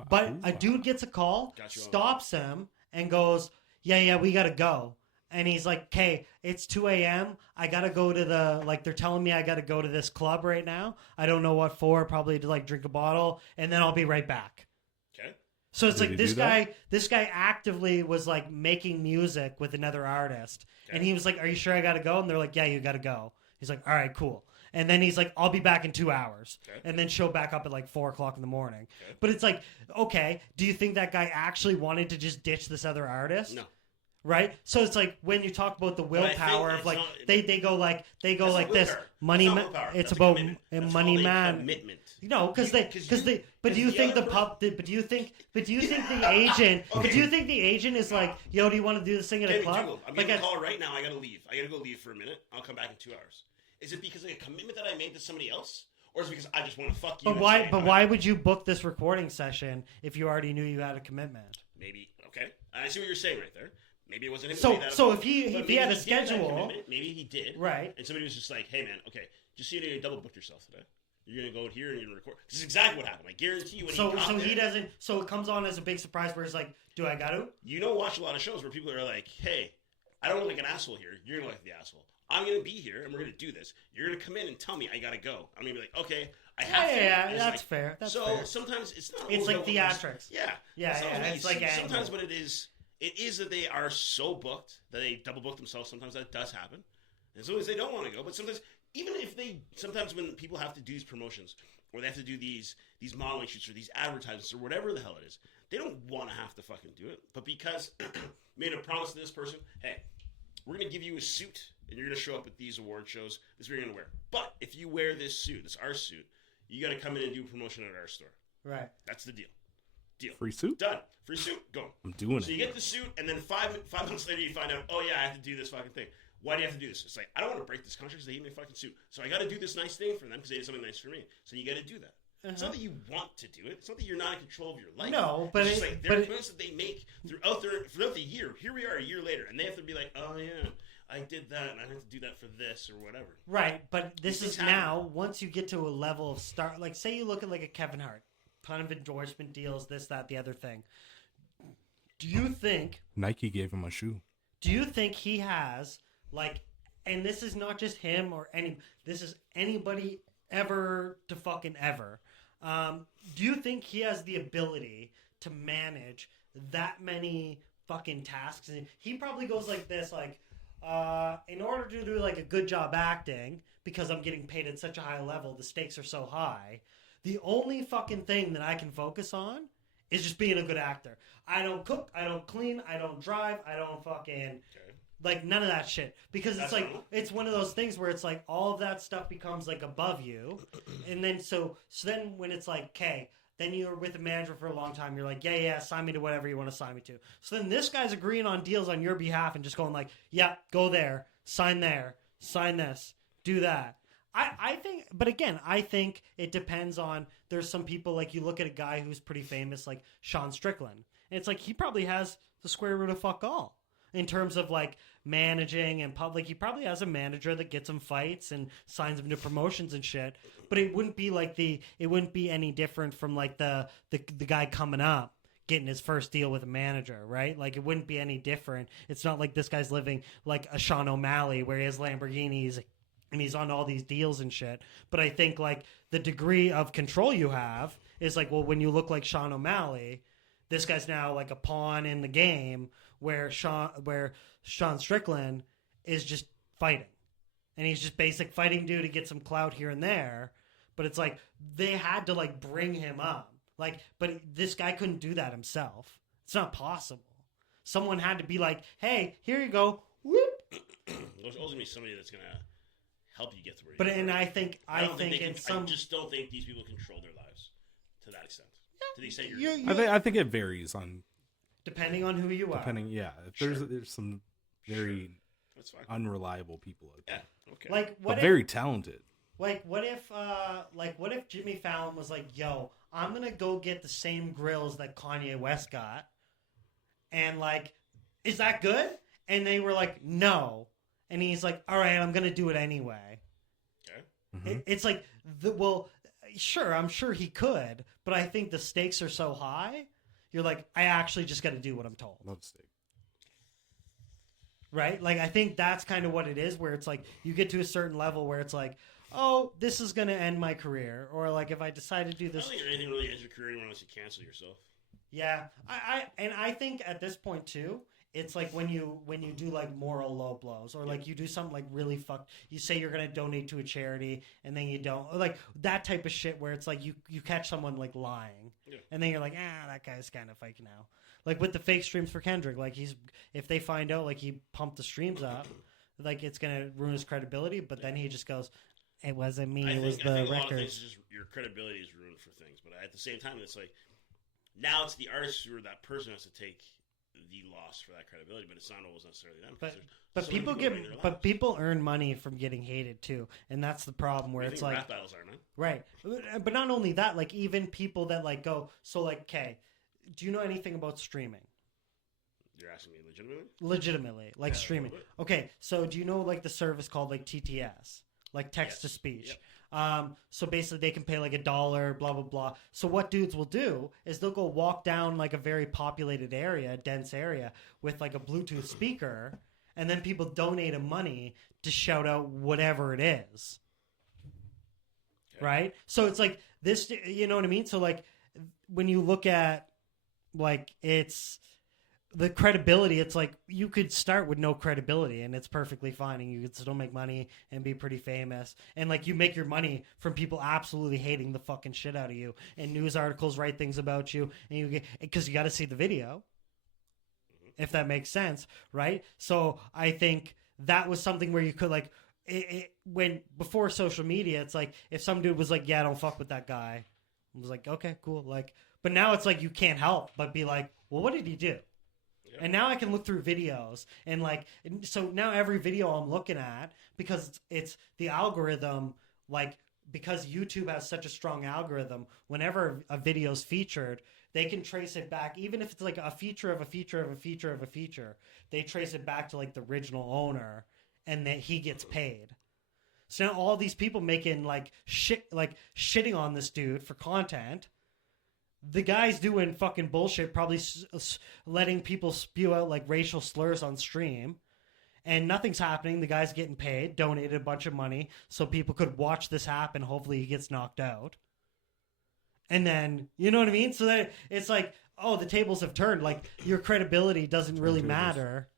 but a dude gets a call, Got you on. stops him, and goes, yeah, we gotta go. And he's like, okay, it's 2 a.m. I gotta go to they're telling me I gotta go to this club right now. I don't know what for, probably to like drink a bottle, and then I'll be right back. Okay. So it's Did like he this do that? this guy actively was like making music with another artist. Okay. And he was like, are you sure I gotta go? And they're like, yeah, you gotta go. He's like, all right, cool. And then he's like, I'll be back in 2 hours. Okay. And then show back up at like 4 o'clock in the morning. Okay. But it's like, okay, do you think that guy actually wanted to just ditch this other artist? No. Right? So it's like when you talk about the But I think willpower of it's like not- they go like That's like not this willpower. money That's man. not willpower. It's That's a about commitment. a That's money called a man. commitment. No, because You- but do you the think other but do you think the agent but do you think the agent is like, yo, do you want to do this thing at a Jamie club? Dougal, I'm Like getting a call right now. I gotta leave. I gotta go leave for a minute. I'll come back in 2 hours. Is it because of a commitment that I made to somebody else, or is it because I just want to fuck you? but and why say, but I'm why out? would you book this recording session if you already knew you had a commitment? Maybe okay. I see what you're saying right there. Maybe it wasn't him. So- who made that so up. if he- But if he maybe had a did that schedule- commitment. Maybe he did. Right. And somebody was just like, "Hey man, okay, just so you know, you double booked yourself today. You're gonna go here and you're gonna record." This is exactly what happened. I guarantee you. When So he got so he there, doesn't so it comes on as a big surprise where he's like, do I got to? You don't watch a lot of shows where people are like, "Hey, I don't look like an asshole here. You're gonna look like the asshole. I'm gonna be here and we're gonna do this. You're gonna come in and tell me I gotta go. I'm gonna be like, okay, I have to." Yeah, And it's that's like- fair. That's so fair. sometimes it's not. It's always like about what you- theatrics. Yeah, Yeah, not yeah, what you it's like see. Sometimes angle. what it is that they are so booked that they double book themselves. Sometimes that does happen, and sometimes they don't want to go. But sometimes, sometimes when people have to do these promotions or they have to do these modeling shoots or these advertisements or whatever the hell it is, they don't want to have to fucking do it. But because made a promise to this person, hey, we're gonna give you a suit and you're gonna show up at these award shows. This is what you're gonna wear. But if you wear this suit, this our suit, you got to come in and do a promotion at our store. Right. That's the deal. Free suit? Done. Free suit. Go. I'm doing So it. you get the suit, and then five months later, you find out, oh yeah, I have to do this fucking thing. Why do you have to do this? It's like, I don't want to break this contract because they gave me a fucking suit. So I got to do this nice thing for them because they did something nice for me. So you got to do that. It's not that you want to do it. It's not that you're not in control of your life. No, but it's just it- like but there are it- commitments that they make throughout the year. Here we are a year later, and they have to be like, oh yeah, I did that, and I have to do that for this or whatever. Right, but this These is things now once you get to a level of start. Like, say you look at like a Kevin Hart, ton of endorsement deals, this, that, the other thing. Do you think? Nike gave him a shoe. Do you think he has like? And this is not just him or any. This is anybody ever to fucking ever. Do you think he has the ability to manage that many fucking tasks. And he probably goes like this, like, in order to do like a good job acting, because I'm getting paid at such a high level, the stakes are so high. The only fucking thing that I can focus on is just being a good actor. I don't cook, I don't clean, I don't drive, I don't fucking like none of that shit. Because it's like it's one of those things where it's like all of that stuff becomes like above you. And then so then when it's like, okay, then you're with a manager for a long time, you're like, yeah, sign me to whatever you want to sign me to. So then this guy's agreeing on deals on your behalf and just going like, yeah, go there, sign this, do that. I think, but again, I think it depends on, there's some people, like you look at a guy who's pretty famous, like Sean Strickland, and it's like he probably has the square root of fuck all in terms of like managing and public. He probably has a manager that gets him fights and signs him to promotions and shit, but it wouldn't be like it wouldn't be any different from like the guy coming up getting his first deal with a manager, right? Like it wouldn't be any different. It's not like this guy's living like a Sean O'Malley where he has Lamborghinis and he's on all these deals and shit. But I think like the degree of control you have is like, well, when you look like Sean O'Malley, this guy's now like a pawn in the game where Sean Strickland is just fighting. And he's just basic fighting dude to get some clout here and there. But it's like they had to like bring him up. Like, but this guy couldn't do that himself. It's not possible. Someone had to be like, hey, here you go. Whoop. There's always gonna be somebody that's gonna help you get to where. But you and are. I think I some just don't think these people control their lives to that extent. To the extent I think it varies on depending on who you are. If there's some very that's fine. unreliable people out there. Yeah. Okay. Like But very talented. Like what if Jimmy Fallon was like, yo, I'm gonna go get the same grills that Kanye West got, and like, is that good? And they were like, no. And he's like, all right, I'm gonna do it anyway. Okay. Mm-hmm. It's like sure, I'm sure he could, but I think the stakes are so high. You're like, I actually just got to do what I'm told. Love steak. Right? Like, I think that's kind of what it is, where it's like you get to a certain level where it's like, oh, this is going to end my career. Or like, if I decide to do this. I don't think anything really ends your career anymore unless you cancel yourself. Yeah. I think at this point too, it's like when you do like moral low blows, or like you do something like really fucked. You say you're going to donate to a charity and then you don't. Or like that type of shit where it's like you catch someone like lying. Yeah. And then you're like, that guy's kind of fake now. Like with the fake streams for Kendrick, like if they find out like he pumped the streams up, like it's gonna ruin his credibility. But then he just goes, "It wasn't me, it was the I think a lot of things records." is just your credibility is ruined for things. But at the same time, it's like now it's the artist or that person has to take the loss for that credibility, but it's not always necessarily them. But people earn money from getting hated too, and that's the problem where it's like rap battles are, man. Right. But not only that, like even people that like go, so like, okay, do you know anything about streaming? You're asking me legitimately? Legitimately, like Yeah, streaming. Okay, so do you know like the service called like TTS, like text to speech? Yep. So basically they can pay like $1, blah blah blah. So what dudes will do is they'll go walk down like a very populated area, dense area, with like a Bluetooth speaker, and then people donate them money to shout out whatever it is. Okay. Right? So it's like this, you know what I mean? So like when you look at like it's the credibility, it's like you could start with no credibility and it's perfectly fine and you could still make money and be pretty famous, and like you make your money from people absolutely hating the fucking shit out of you, and news articles write things about you, and you get, because you got to see the video, if that makes sense, right? So I think that was something where you could like when before social media, it's like if some dude was like, yeah, don't fuck with that guy, I was like, okay, cool, like, but now it's like you can't help but be like, well, what did he do? And now I can look through videos and like, so now every video I'm looking at, because it's the algorithm, like because YouTube has such a strong algorithm, whenever a video's featured, they can trace it back, even if it's like a feature of a feature of a feature of a feature, they trace it back to like the original owner, and that he gets paid. So now all these people making like shit, like shitting on this dude for content. The guy's doing fucking bullshit, probably letting people spew out like racial slurs on stream, and nothing's happening. The guy's getting paid, donated a bunch of money so people could watch this happen. Hopefully he gets knocked out. And then, you know what I mean? So that it's like, oh, the tables have turned. Like your credibility doesn't really matter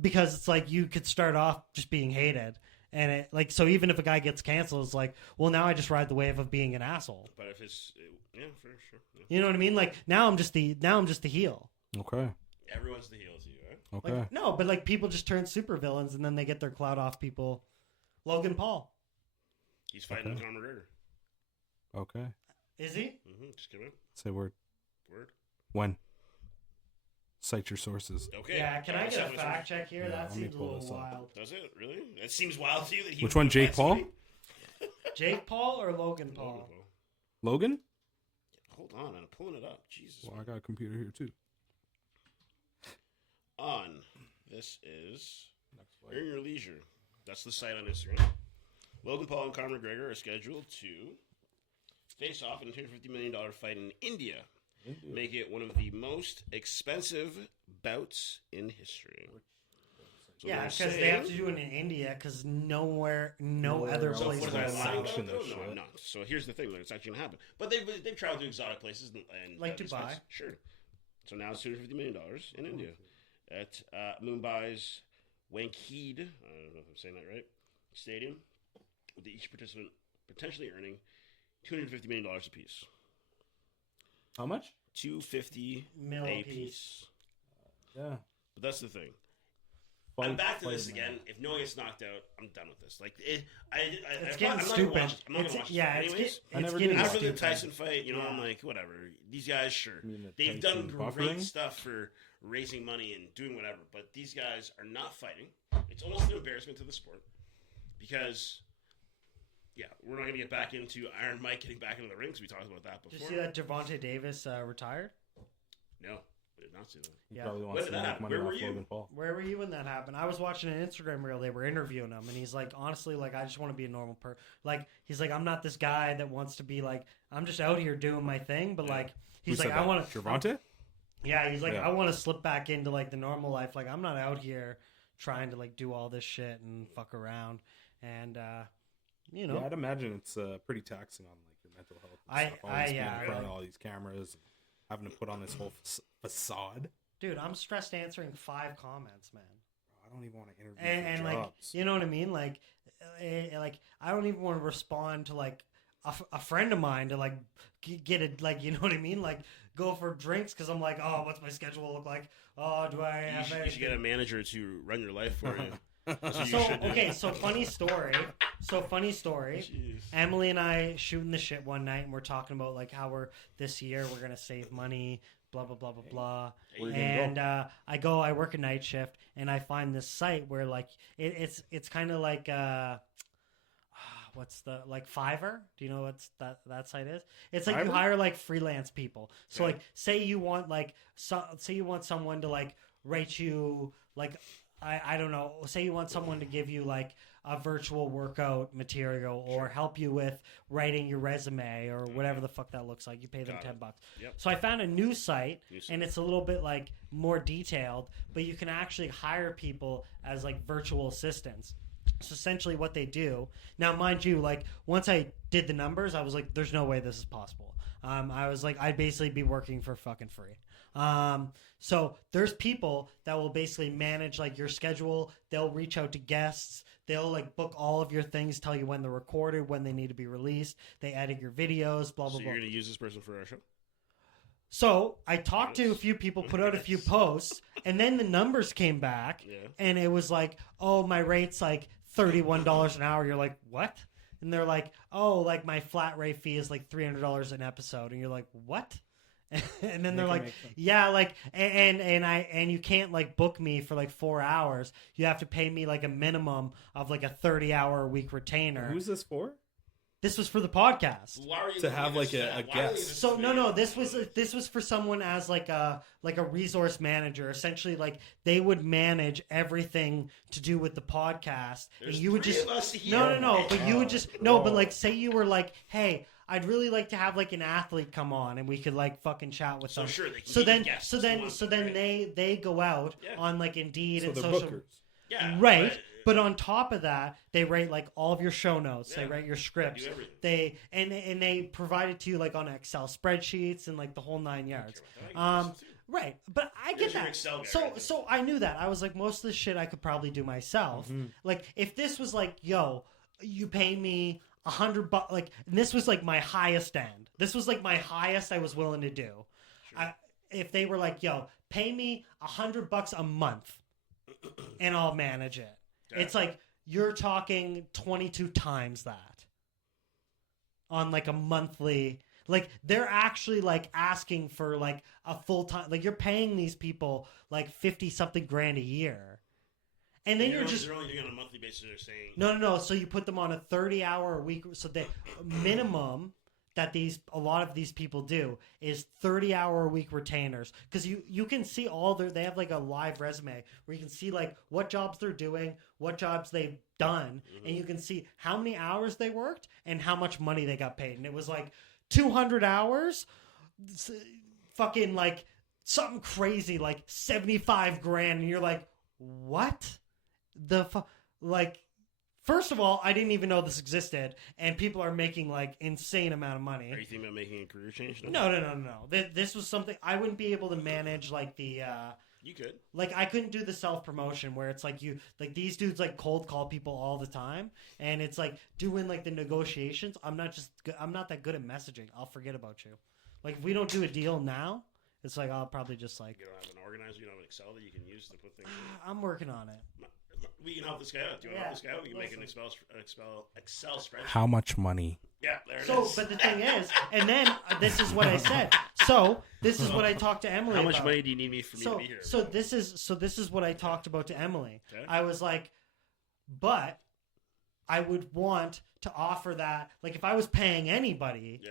because it's like you could start off just being hated. And it like so even if a guy gets canceled, it's like, well, now I just ride the wave of being an asshole. But if it's yeah, for sure. Yeah. You know what I mean? Like now I'm just the heel. Okay. Everyone's the heel to you, right? Okay. Like, no, but like people just turn super villains and then they get their clout off people. Logan Paul. He's fighting Conor McGregor. Okay. Is he? Just come in. Say word. Word. When? Cite your sources. Okay. Yeah, can I Alright, get a so- fact check here? Yeah, that let me seems a pull little this up. wild. Does it really? It seems wild to you that he. Which one, would Jake fight Paul? somebody? Jake Paul or Logan Logan Paul? Logan? Hold on, I'm pulling it up. Jesus. Well, I got a computer here too. On. This is Earn Your Leisure. That's the site on Instagram. Logan Paul and Conor McGregor are scheduled to face off in a $250 million fight in India. Make it one of the most expensive bouts in history. So Yeah, they're because they saying- have to do it in India because no other else place What is is that, is lying allowed. about, sanction though? this No, shit. I'm not. So here's the thing: it's actually going to happen. But they've traveled to exotic places and Like these Dubai. fights. Sure. So now it's $250 million in India at Mumbai's Wankhede, I don't know if I'm saying that right, stadium, with each participant potentially earning $250 million apiece. How much? $250 Mil a apiece. piece. Yeah. But that's the thing. I'm back to this again. If no one gets knocked out, I'm done with this. Like, It's I'm getting not stupid. Gonna watch it. I'm not going to watch Yeah, it. it's, Anyways, I never getting did. after the stupid. Tyson fight, you know, Yeah. I'm like, whatever. These guys, sure. You mean the They've done Tyson great buffering? stuff for raising money and doing whatever, but these guys are not fighting. It's almost an embarrassment to the sport because, yeah, we're not going to get back into Iron Mike getting back into the ring because we talked about that Did you before. see that Javante Davis retired? No, I did not see that. He Yeah. probably When wants did to that make happen? money Where were off you? Logan Paul. Where were you when that happened? I was watching an Instagram reel. They were interviewing him, and he's like, honestly, like, I just want to be a normal person. Like, he's like, I'm not this guy that wants to be like, I'm just out here doing my thing. But like, he's Who like, said I that? want to. Gervonta? Yeah, he's like, Yeah. I want to slip back into like the normal life. Like, I'm not out here trying to like do all this shit and fuck around. And you know, Yeah, I'd imagine it's pretty taxing on like your mental health. And I- stuff. Always being yeah, in front of like- all these cameras, and having to put on this whole facade. dude, I'm stressed answering 5 comments, man. I don't even want to interview And for like, jobs. you know what I mean? Like I don't even want to respond to like a friend of mine to like get it, like, you know what I mean? Like go for drinks because I'm like, oh, what's my schedule look like? Oh, do I You have should, anything? get a manager to run your life for you. That's what you So should do. okay, so funny story. Jeez. Emily and I shooting the shit one night, and we're talking about like how this year we're gonna save money, blah blah blah blah blah. Where you gonna And I work a night shift, and I find this site where like it's kind of like what's the like Fiverr? Do you know what's that site is? It's like you Fiverr? hire like freelance people. So Okay. like say you want like say you want someone to like write you like I don't know, say you want someone to give you like a virtual workout material or help you with writing your resume or whatever the fuck that looks like. You pay them Got it. $10. Yep. So I found a new site New site. and it's a little bit like more detailed, but you can actually hire people as like virtual assistants. So essentially what they do now, mind you, like once I did the numbers, I was like, there's no way this is possible. I was like, I'd basically be working for fucking free. So there's people that will basically manage like your schedule. They'll reach out to guests. They'll like book all of your things, tell you when they're recorded, when they need to be released. They edit your videos, blah, blah, So blah. you're going to use this person for our show? So I talked to a few people, put out a few posts, and then the numbers came back, Yeah. and it was like, oh, my rate's like $31 an hour. You're like, what? And they're like, oh, like my flat rate fee is like $300 an episode, and you're like, what? And then they're like, yeah, like, and you can't like book me for like 4 hours. You have to pay me like a minimum of like a 30-hour a week retainer. Who's this for? This was for the podcast. Why are you To looking have, at like, this- a why are you guest. looking at So video? this was for someone as like a resource manager. Essentially, like they would manage everything to do with the podcast, There's and you would 3 just of us here. no. But you would just no. But like, say you were like, hey, I'd really like to have like an athlete come on, and we could like fucking chat with So them. sure, they can So keep then, guests so if they then, want so to, then right? they go out Yeah. on like Indeed So and they're social. bookers. Yeah, right. But on top of that, they write like all of your show notes. Yeah. They write your scripts. They do everything. They provide it to you like on Excel spreadsheets and like the whole 9 yards. I can do this too. Right, but I There's get your that. Excel guy So right there. so I knew that. I was like, most of this shit I could probably do myself. Like if this was like, yo, you pay me $100, like, and this was like my highest end. This was like my highest I was willing to do. If they were like, yo, pay me $100 a month, and I'll manage it. Okay. It's like you're talking 22 times that on like a monthly. Like they're actually like asking for like a full time. Like you're paying these people like 50 something grand a year, and then you're just they're only doing it on a monthly basis. They're saying no. So you put them on a 30-hour a week. So the minimum that a lot of these people do is 30-hour a week retainers, because you can see they have like a live resume where you can see like what jobs they're doing, what jobs they've done, and you can see how many hours they worked and how much money they got paid. And it was like 200 hours, fucking like something crazy like 75 grand, and you're like, what the fuck? Like, first of all, I didn't even know this existed, and people are making like insane amount of money. Are you thinking about making a career change? No. This was something I wouldn't be able to manage. Like You could. like I couldn't do the self promotion where it's like these dudes like cold call people all the time, and it's like doing like the negotiations. I'm not that good at messaging. I'll forget about you. Like if we don't do a deal now, it's like I'll probably just like You don't have an organizer. You don't have an Excel that you can use to put things in. I'm working on it. We can help this guy out. Do you want to help this guy out? We can make an Excel spreadsheet. How much money? Yeah, there it So, is. but the thing is, and then this is what I said. So this is what I talked to Emily How much about. money do you need for me to be here? So this is what I talked about to Emily. Okay. I was like, but I would want to offer that. Like if I was paying anybody, Yeah.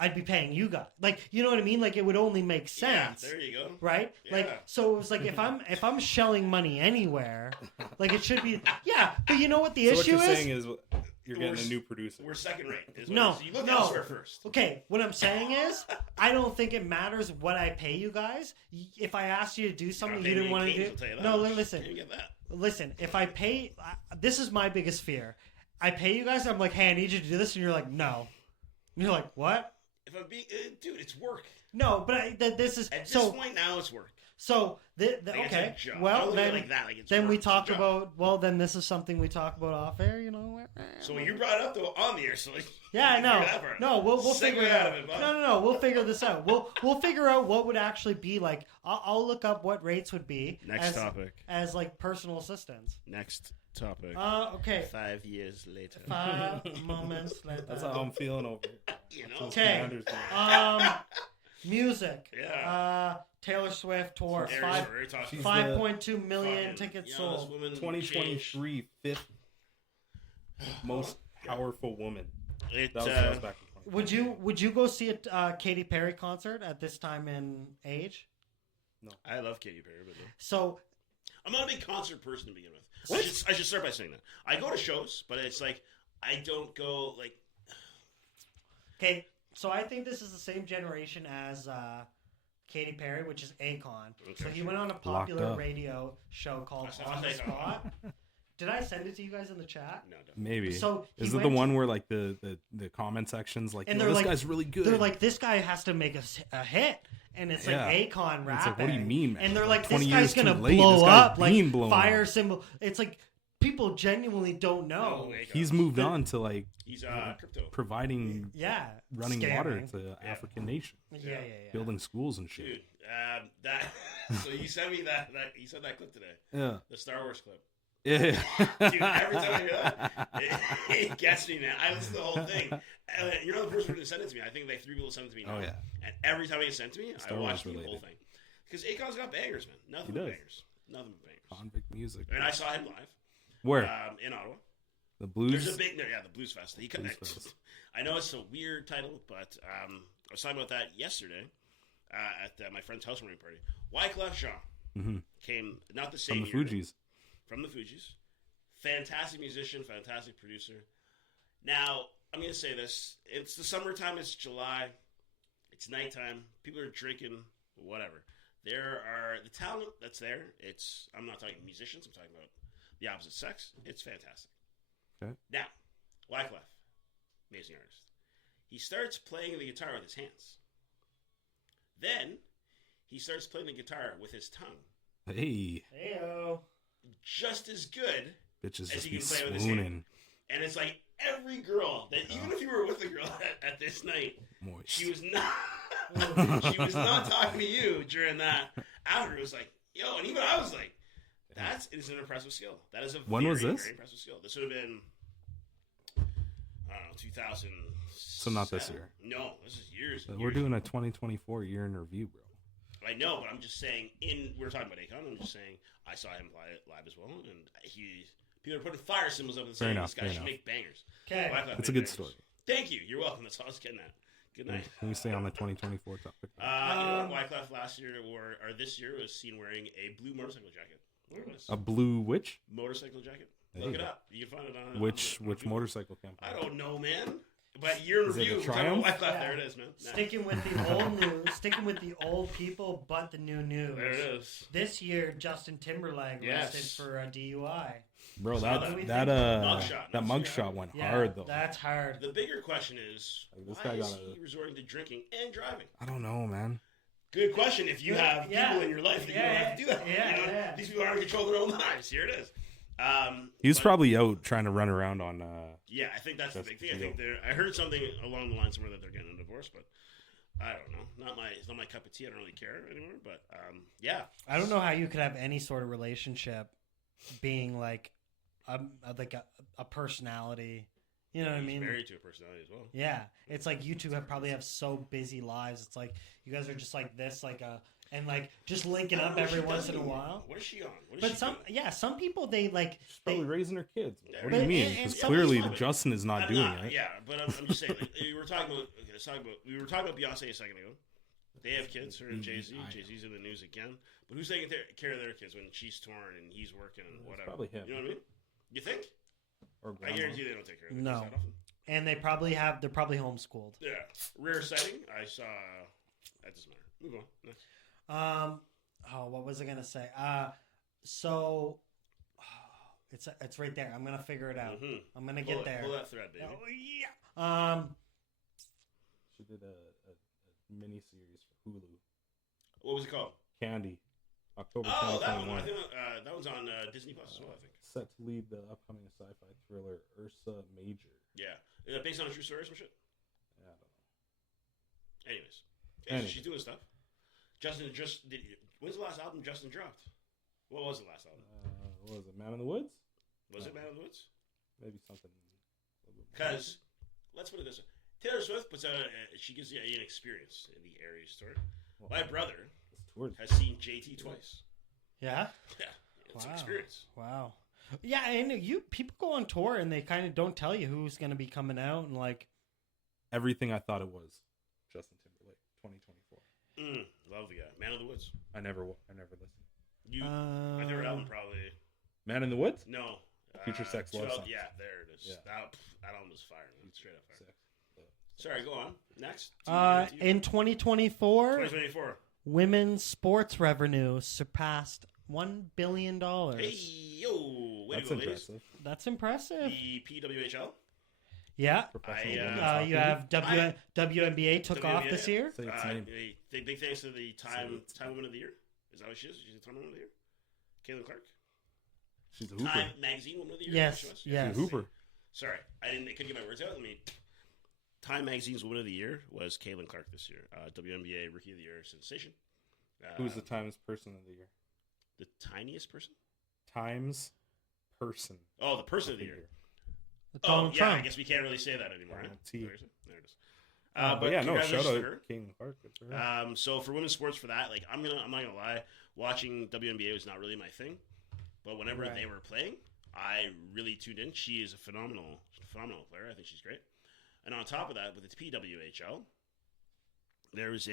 I'd be paying you guys. Like, you know what I mean? Like it would only make sense. Yeah, there you go. Right? Yeah. Like so it was like if I'm shelling money anywhere, like it should be but you know what the So what issue you're is? saying is you're getting a new producer. We're second rate. is what No, it is. You look no. elsewhere first. Okay, what I'm saying is, I don't think it matters what I pay you guys. If I asked you to do something you didn't want to do, no, listen, You get that. listen. If I pay, this is my biggest fear. I pay you guys, and I'm like, hey, I need you to do this, and you're like, no. And you're like, what? If I'm being, dude, it's work. No, but this is At this so. point now, it's work. So Like, it's okay, a job. I well don't look at it then, like that. Like it's then work. we It's a talk job. about. Well, then this is something we talk about off air. You know. So you brought it up though on the air, so Yeah, you no, figure that part out. no, we'll Segue figure it out out. of it, bud. No, we'll figure this out. We'll figure out what would actually be like. I'll look up what rates would be Next topic. as like personal assistants. Next topic. Okay. 5 years later. 5 moments later. That's how I'm feeling over here. You know. Okay. Music. Yeah. Taylor Swift tour. There's Five, where we're talking. She's 5.2 million Fucking, tickets you know, this sold. woman 2023 fifth most powerful woman. It, That was back in 2020. Would you go see a Katy Perry concert at this time in age? I love Katy Perry, but no. So I'm not a big concert person to begin with. I should start by saying that. I go to shows, but it's like I don't go like. okay, so I think this is the same generation as Katy Perry, which is Akon. Okay. So he went on a popular up. radio show called I saw On the Akon. Spot. Did I send it to you guys in the chat? No, don't. Maybe. So he is it the went- one where like the comment sections like, And "Yo, they're this like- guy's really good. They're like, this guy has to make a hit. And it's Yeah. like Akon And rapping. it's like, what do you mean, man? And they're like, 20 this guy's years too gonna late. blow This guy's up. Like been blown fire up. symbol. It's like people genuinely don't know. No, Akon. He's moved on to like He's crypto. providing Yeah. running scamming. water to African nations, Yeah. building schools and shit. Dude, that. So you sent me that. You sent that clip today. Yeah. The Star Wars clip. Yeah. Dude, every time I hear that, it gets me, man. I listen to the whole thing. And you're not the first person to send it to me. I think like 3 people sent it to me now. Oh, yeah. And every time it gets sent to me, Star I Wars watch the whole related. thing. Because Akon's got bangers, man. Nothing He but does. bangers. Nothing but bangers. Convict music. And I saw him live Where? in Ottawa. The blues. There's a big, the Blues Fest. Blues Fest. I know it's a weird title, but I was talking about that yesterday at my friend's housewarming party. Wyclef Jean Mhm. came, not the same From the year, Fugees. From the Fugees. Fantastic musician, fantastic producer. Now, I'm going to say this. It's the summertime. It's July. It's nighttime. People are drinking, whatever. There are the talent that's there. I'm not talking musicians. I'm talking about the opposite sex, it's fantastic. Okay. Now, Wyclef, amazing artist. He starts playing the guitar with his hands. Then he starts playing the guitar with his tongue. Hey, Heyo. Just as good bitches as just he be can play with his hand. swooning. And it's like every girl that, even if you were with a girl at this night, Moist. she was not she was not talking to you during that. After it was like, yo, and even I was like, that is an impressive skill. That is a When very, was this? very impressive skill. This would have been, I don't know, 2000. So not this year. No, this is years. And We're years doing a 2024 year in review, bro. I know, but I'm just saying. We're talking about Akon. I'm just saying I saw him play it live as well, and people are putting fire symbols up and saying this guy should make bangers. Okay. It's a good story. Thank you. You're welcome. That's all I was getting at. Good night. Can we stay on the 2024 topic? You know, Wyclef last year or this year was seen wearing a blue motorcycle jacket. There it is. A blue which? Motorcycle jacket. There Look you it go. up. You can find it on Which Google. motorcycle company? I don't know, man. But year in Is it a review. Triumph? Wyclef, Yeah. there it is, man. Nice. Sticking with the old news, sticking with the old people, but the new news. There it is. This year, Justin Timberlake Yes. arrested for a DUI. Bro, So that that we that mugshot. that mugshot went Yeah, hard though. that's hard. The bigger question is, Like, this why guy is got a- he resorting to drinking and driving? I don't know, man. Good question. If you have Yeah. people in your life that you don't have to do that, Yeah, you know, yeah. these people aren't in control of their own lives. Here it is. He was But- probably out trying to run around on. Yeah, I think that's the That's big the thing. I think I heard something along the line somewhere that they're getting a divorce, but I don't know. It's not my cup of tea. I don't really care anymore. But yeah, I don't know how you could have any sort of relationship being like a personality. You know what I he's mean? married to a personality as well. Yeah, it's like you two probably have so busy lives. It's like you guys are just like this, and like just linking I don't up know what every she once does in a anymore. while. What is she on? What is But she some, doing? some people they like She's probably raising her kids. Yeah, What do you but- mean? and- Because and- clearly and- Justin is not doing it. Yeah, but I'm just saying. Like, we were talking about Beyonce a second ago. They have kids. Her and Jay-Z. Jay-Z's in the news again. But who's taking care of their kids when she's torn and he's working and whatever? probably him. You know what I mean? You think? Or I grandma. guarantee they don't take care of their No. kids that often. and they're probably homeschooled. Yeah. Rare sighting. I saw. That doesn't matter. Move on. Next. What was I gonna say? So it's right there. I'm gonna figure it out. Mhm. I'm gonna get there. Pull that thread, baby. Oh, yeah. She did a mini series for Hulu. What was it called? Candy, October Oh, that one. 2021. I think that one's on Disney Plus as well. I think. Set to lead the upcoming sci-fi thriller Ursa Major. Yeah. Is that based on a true story or some shit? Yeah, I don't know. Anyways, Anyway. she's doing stuff. Justin when's the last album Justin dropped? What was the last album? What was it? Man in the Woods? Was it Man of the Woods? Maybe something. a little bit more. Because let's put it this way: Taylor Swift puts out she gives you an experience in the Aries story. Well, My brother it's towards has seen JT twice. Yeah. Yeah, it's an Wow. experience. Wow. Yeah, and people go on tour and they kind of don't tell you who's gonna be coming out and like. everything I thought it was. Justin Timberlake, 2024. Love the guy. Man of the Woods. I never listened. My favorite album probably. Man in the Woods? No. Future Sex Love 12 Songs. Yeah, there it is. Yeah. That album was fire, man. Straight up fire. Sex. Sorry, go on. Next. In 2024, 2024. women's sports revenue surpassed $1 billion. Hey, yo. Way That's to go, ladies. impressive. That's impressive. The PWHL. Yeah. Professional I, women's You hockey. have I- WNBA took off WNBA. this year. Say its name. Big thanks to the Time its Woman of the Year. Is that what she is? She's the Time Woman of the Year? Caitlin Clark? She's a hooper. Time Magazine Woman of the Year? Yes, She was? yes. She's a hooper. Sorry, I couldn't get my words out. Time Magazine's Woman of the Year was Caitlin Clark this year. WNBA Rookie of the Year sensation. Who's the Times Person of the Year? the tiniest person? Times Person. Oh, the person of the year. Donald Yeah, I Trump. guess we can't really say that anymore. Donald Huh? T. There it is. But yeah, no, shout congratulations out to her. Caitlin Clark. Good for her. So for women's sports, for that, like I'm not gonna lie, watching WNBA was not really my thing, but whenever Right. they were playing, I really tuned in. She is a phenomenal player. I think she's great. And on top of that, with the PWHL, there's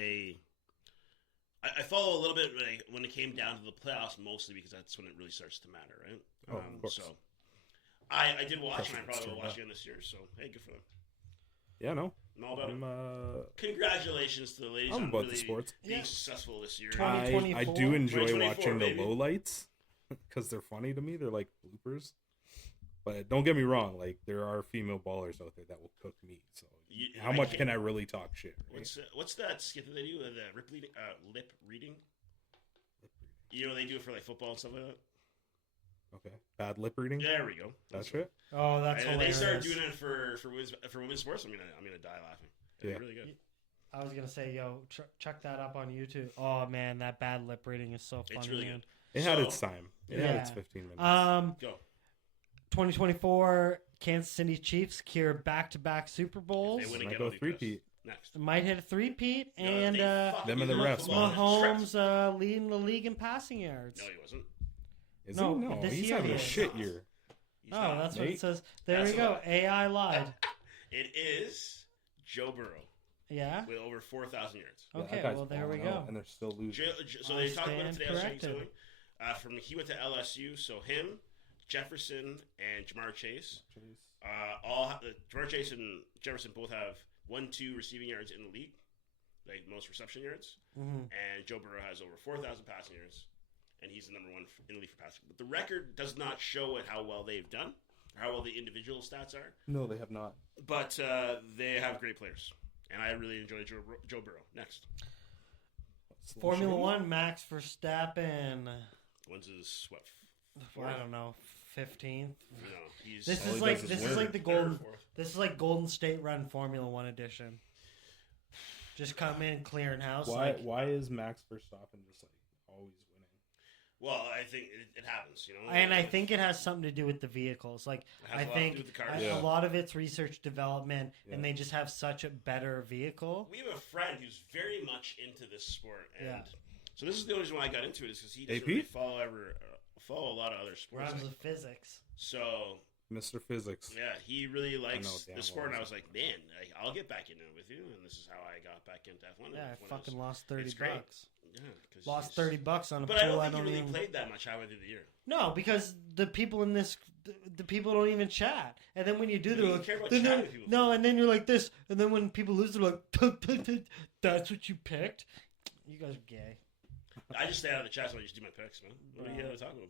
I follow a little bit when it came down to the playoffs, mostly because that's when it really starts to matter, right? Oh, of course. So I did watch, and I Pressure probably will gets watch turned again this year. So hey, good for them. Yeah, no. I'm all about it. I'm Congratulations to the ladies I'm on about the really sports. being Yeah. successful this year. 20 I do enjoy 2024, watching baby. the lowlights. because they're funny to me. They're like bloopers. But don't get me wrong, like there are female ballers out there that will cook meat. So how much can I really talk shit? Right? What's that skit that they do? The lip reading. You know they do it for like football and stuff like that. Okay, bad lip reading. There we go. That's it. Oh, that's hilarious. They started doing it for women's sports. I'm gonna die laughing. It'd be really good. I was gonna say, yo, check that up on YouTube. Oh man, that bad lip reading is so funny. It's really man. good. It had its time. It had its 15 minutes. Go. 2024 Kansas City Chiefs secure back-to-back Super Bowls. They win Might again. go I'll be pissed. three-peat. Next. Might hit a three-peat, No, and them and the refs, man. Mahomes leading the league in passing yards. No, he wasn't. Is No, he? No, this he's year having he a is. shit year. He's Oh, not. that's what it Nate? says. There That's we go. a lie. AI lied. It is Joe Burrow Yeah. with over 4,000 yards. Yeah, Okay, that guy's well, there we balling out, go. and they're still losing. So I they talked about stand it today. I was saying corrected. something. He went to LSU, so him, Jefferson, and Jamar Chase. Jamar Chase and Jefferson both have 1-2 receiving yards in the league, like most reception yards. Mm-hmm. And Joe Burrow has over 4,000 passing yards, and he's the number one in the league for passing. But the record does not show it how well they've done, or how well the individual stats are. No, they have not. But they have great players, and I really enjoy Joe Burrow. Next, Formula One, Max Verstappen. when's his what? I don't know, 15th. No, he's This All is he like does is this is win. like the third, golden. fourth. This is like Golden State Run Formula One edition. Just come in, clearing house. Why is Max Verstappen just like always winning? Well, I think it happens, you know. And I think it has something to do with the vehicles. Like It has I a lot to think do with the cars. Yeah. a lot of it's research development, Yeah. and they just have such a better vehicle. We have a friend who's very much into this sport, and Yeah. so this is the only reason why I got into it is because he doesn't AP? really follow a lot of other sports. Rhymes with physics. So Mr. Physics. yeah, he really likes damn the sport, and well I was like, man, I'll get back into it with you, and this is how I got back into F1. Yeah, I F1 fucking is- lost $30. it's great. Yeah, 'cause Lost he's- $30 on a But I pool. don't think he really played that much halfway through the year. No, because the people in this, the people don't even chat. And then when you do, You they're don't like, care about then chatting they're- with people. no, and then you're like this, and then when people lose, they're like, that's what you picked. You guys are gay. I just stay out of the chat, so I just do my picks, man. What are you talking about?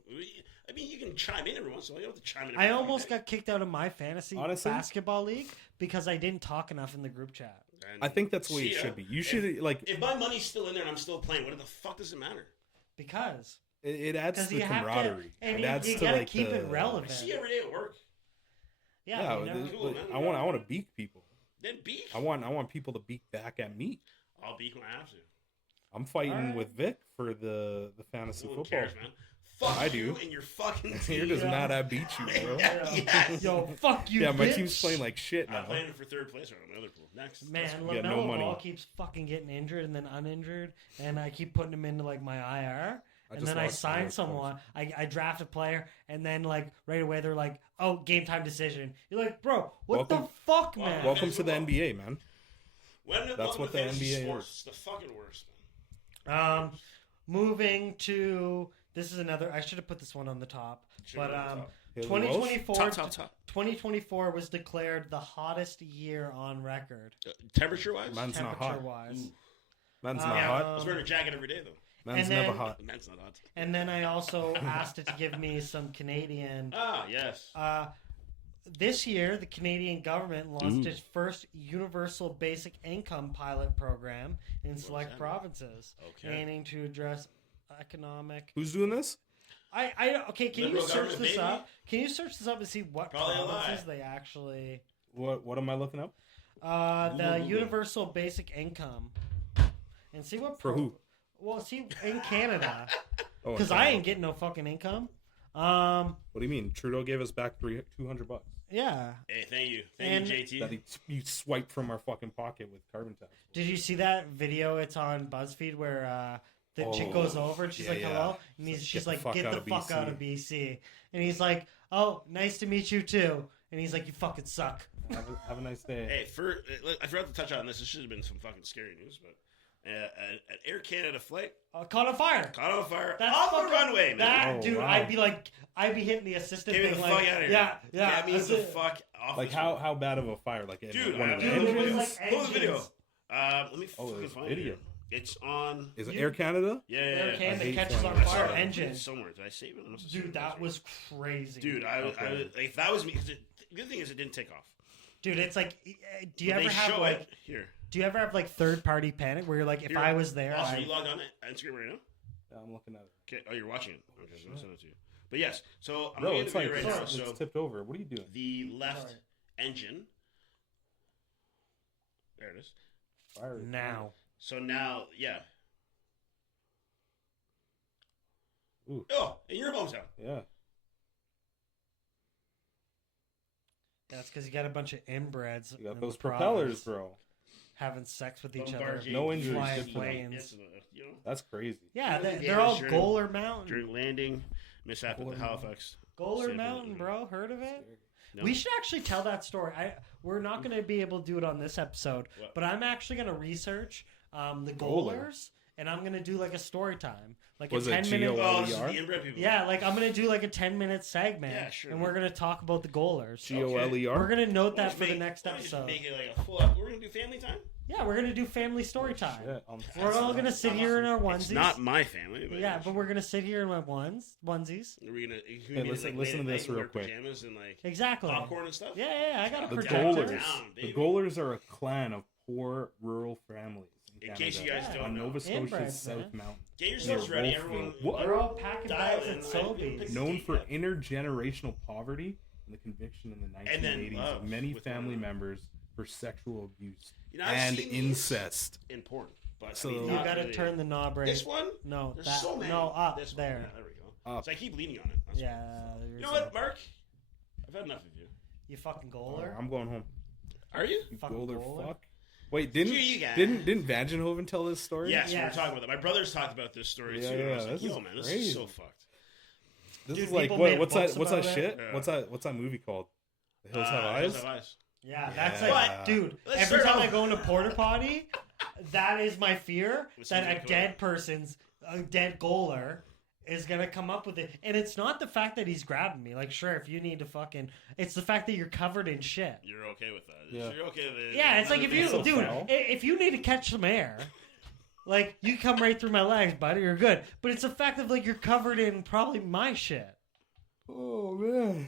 I mean, you can chime in every once in a while. You don't have to chime in. I every almost fucking got kicked out of my fantasy Honestly? basketball league because I didn't talk enough in the group chat. day. And I think that's the way see it ya. should be. You should like If my money's still in there and I'm still playing, what the fuck does it matter? Because it adds to the you have to, camaraderie. and It you, adds you to gotta like keep the, it relevant. I see you every day at work. Yeah, you Yeah, never- Cool, man. I want to beak people. Then beak. I want people to beak back at me. I'll beak when I have to. I'm fighting Alright. with Vic for the fantasy Who football. cares, man? Fuck I you do. and your fucking You're team. just Yeah. mad I beat you, bro. Yes. Yo, fuck you, Yeah, my bitch. team's playing like shit I'm now. playing for third place right on my other pool. Next. Man, get no LaMelo money. Ball keeps fucking getting injured and then uninjured, and I keep putting him into like my IR. And just then I lost sign my someone. I draft a player, and then like right away they're like, "Oh, game time decision." You're like, "Bro, what Welcome- the fuck, man?" Welcome to the NBA, man. That's That's what the NBA sports. is. It's the fucking worst, man. Moving to this is another. I should have put this one on the top, Should've but been on top. Haley 2024 Top. 2024 was declared the hottest year on record, Temperature wise? Man's not temperature hot. wise. Man's Uh, not Yeah, I hot. was wearing a jacket every day, though. Man's and never then- hot. Man's not hot. And then I also asked it to give me some Canadian. Ah, yes. This year, the Canadian government launched its first universal basic income pilot program in select that mean? provinces, Okay. aiming to address economic. Who's doing this? Okay. Can you Liberal search government, this baby. up? Can you search this up and see what Probably a provinces lie. they actually? What am I looking up? The Google. universal basic income, and see what For who? Well, see in Canada, Oh, because okay. I ain't getting no fucking income. What do you mean? Trudeau gave us back $200 Yeah. Hey, thank you. And- Thank you, that JT. you swiped from our fucking pocket with carbon tax. Did you see that video? It's on BuzzFeed where the chick goes over and she's yeah, like, yeah. "Hello," and She's she's like, like, "Get the fuck out of BC," and he's like, "Oh, nice to meet you too," and he's like, "You fucking suck." Have a nice day. Hey, I forgot to touch on this. This should have been some fucking scary news, but an Air Canada flight Caught on fire. caught on fire That's off the fucking- runway, man. That Oh, dude, wow. I'd be hitting the assistant Get me the thing fuck like, out of here. yeah. Get me that's the it. fuck off. Like this how bad of a fire? Like in Dude, one of the dude, Dude, it engines? was like Pull the video. engines. Let me Oh, fucking there's find video. it. It's on. Is it Air Canada? Yeah, Air yeah. Canada I hate catches on flying. I saw fire it engine. somewhere. Did I save it? I must have saved Dude, it. that was crazy. Dude, I like, if that was me. 'Cause the good thing is it didn't take off. Dude, it's like, do you But ever they have show like, it here. do you ever have like third party panic where you're like, if Here. I was there, Also, I- you logged on to Instagram right now? Yeah, I'm looking at it. Okay. Oh, you're watching it. Okay, so I'll send it to you. But yes, so I'm Bro, looking at it's the like video right now. it's So tipped over. What are you doing? the left Sorry. engine. There it is. Fire. now. So now, yeah. Ooh. Oh, in your hometown. Yeah. That's because you got a bunch of inbreds. You got in those the propellers, province bro. having sex with each other. Bombardier No injuries, Flying good for them. planes. Yes, you know, That's crazy. Yeah, Even they're all during- Goler Mountain. during landing, mishap at the Goler Halifax. Goler Same Mountain, thing. bro. Heard of it? No. We should actually tell that story. We're not going to be able to do it on this episode, What? but I'm actually going to research the Goler. Golers, and I'm going to do like a story time, like Was a it 10-minute. G-O-L? Oh, this is the inbred people. Yeah, like I'm going to do like a 10-minute segment, Yeah, sure, and man. we're going to talk about the Golers. Goler. We're going to note Why don't that for you the make- next why don't you just episode. Make it like a full up. We're gonna do family time. Yeah, we're going to do family story time. Shit, We're all going to sit here in our onesies. It's not my family. But Yeah, but we're going to sit here in our onesies. Are we gonna? Hey, listen to this real quick. Pajamas and like Exactly. popcorn and stuff. Yeah, I got a The projector. Golers. Down, The baby. Golers are a clan of poor rural families In in case you Canada, guys don't on know. Nova Scotia's Inbreds, South man. Mountain. Get yourselves Near ready, Wolfville. everyone. What? They're all packing Dial bags in, at right? Sobeys. Known for Yeah. intergenerational poverty and the conviction in the And then 1980s love of many with family one members for sexual abuse You know, I've and seen these incest. in porn, but So- I mean, You You not got to really. turn the knob right. This one. No, There's that, so many. no, up This one. there. Yeah, there we go. Up. So I keep leaning on it. That's Yeah. fine. there's You know what, a- Mark? I've had enough of you. You fucking goaler. I'm going home. Are you? You Fucking Goler Goler. fuck. Wait, didn't Here you go. didn't Vangenhoven tell this story? Yes, we were Yes. talking about that. My brothers talked about this story Yeah, too. And I yeah, was like, this yo, is man, this crazy. is so fucked. This Dude, is like people what, made what's that? books What's that about shit? Yeah. What's that movie called? The Hills Have Hills Eyes. Have Eyes. Yeah, that's Yeah. like, dude. Let's every start time I off- go into porta potty, that is my fear With that somebody a come dead up. person's, a dead goaler, is gonna come up with it. And it's not the fact that he's grabbing me. Like, sure, if you need to fucking, it's the fact that you're covered in shit. You're okay with that? Yeah. You're okay with it? Yeah, it's like if you, so dude, foul. if you need to catch some air, like you come right through my legs, buddy, you're good. But it's the fact of like you're covered in probably my shit. Oh man.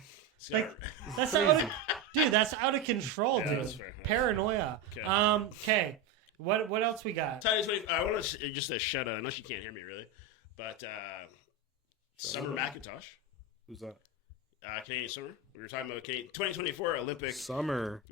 Like that's out of, dude, that's out of control, Yeah, dude. that's fair. Paranoia. Okay. Okay. What else we got? Tiny 20, I want to just a shout out. I know she can't hear me really, but Summer McIntosh, Who's that? Canadian Summer. We were talking about 2024 Olympic. Summer.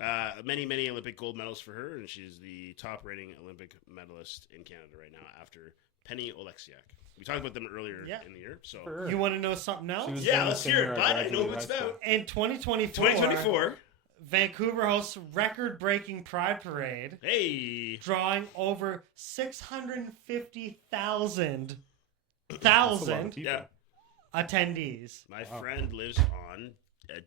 Many Olympic gold medals for her, and she's the top rating Olympic medalist in Canada right now after Penny Oleksiak. We talked about them earlier Yeah. in the year. So For her. You want to know something else? She was yeah, the let's singer hear it, I bud. I know graduated what it's high school. about. In 2024, 2024. Vancouver hosts record-breaking Pride Parade, Hey, drawing over 650,000 That's a lot of people. yeah. attendees. My Wow. friend lives on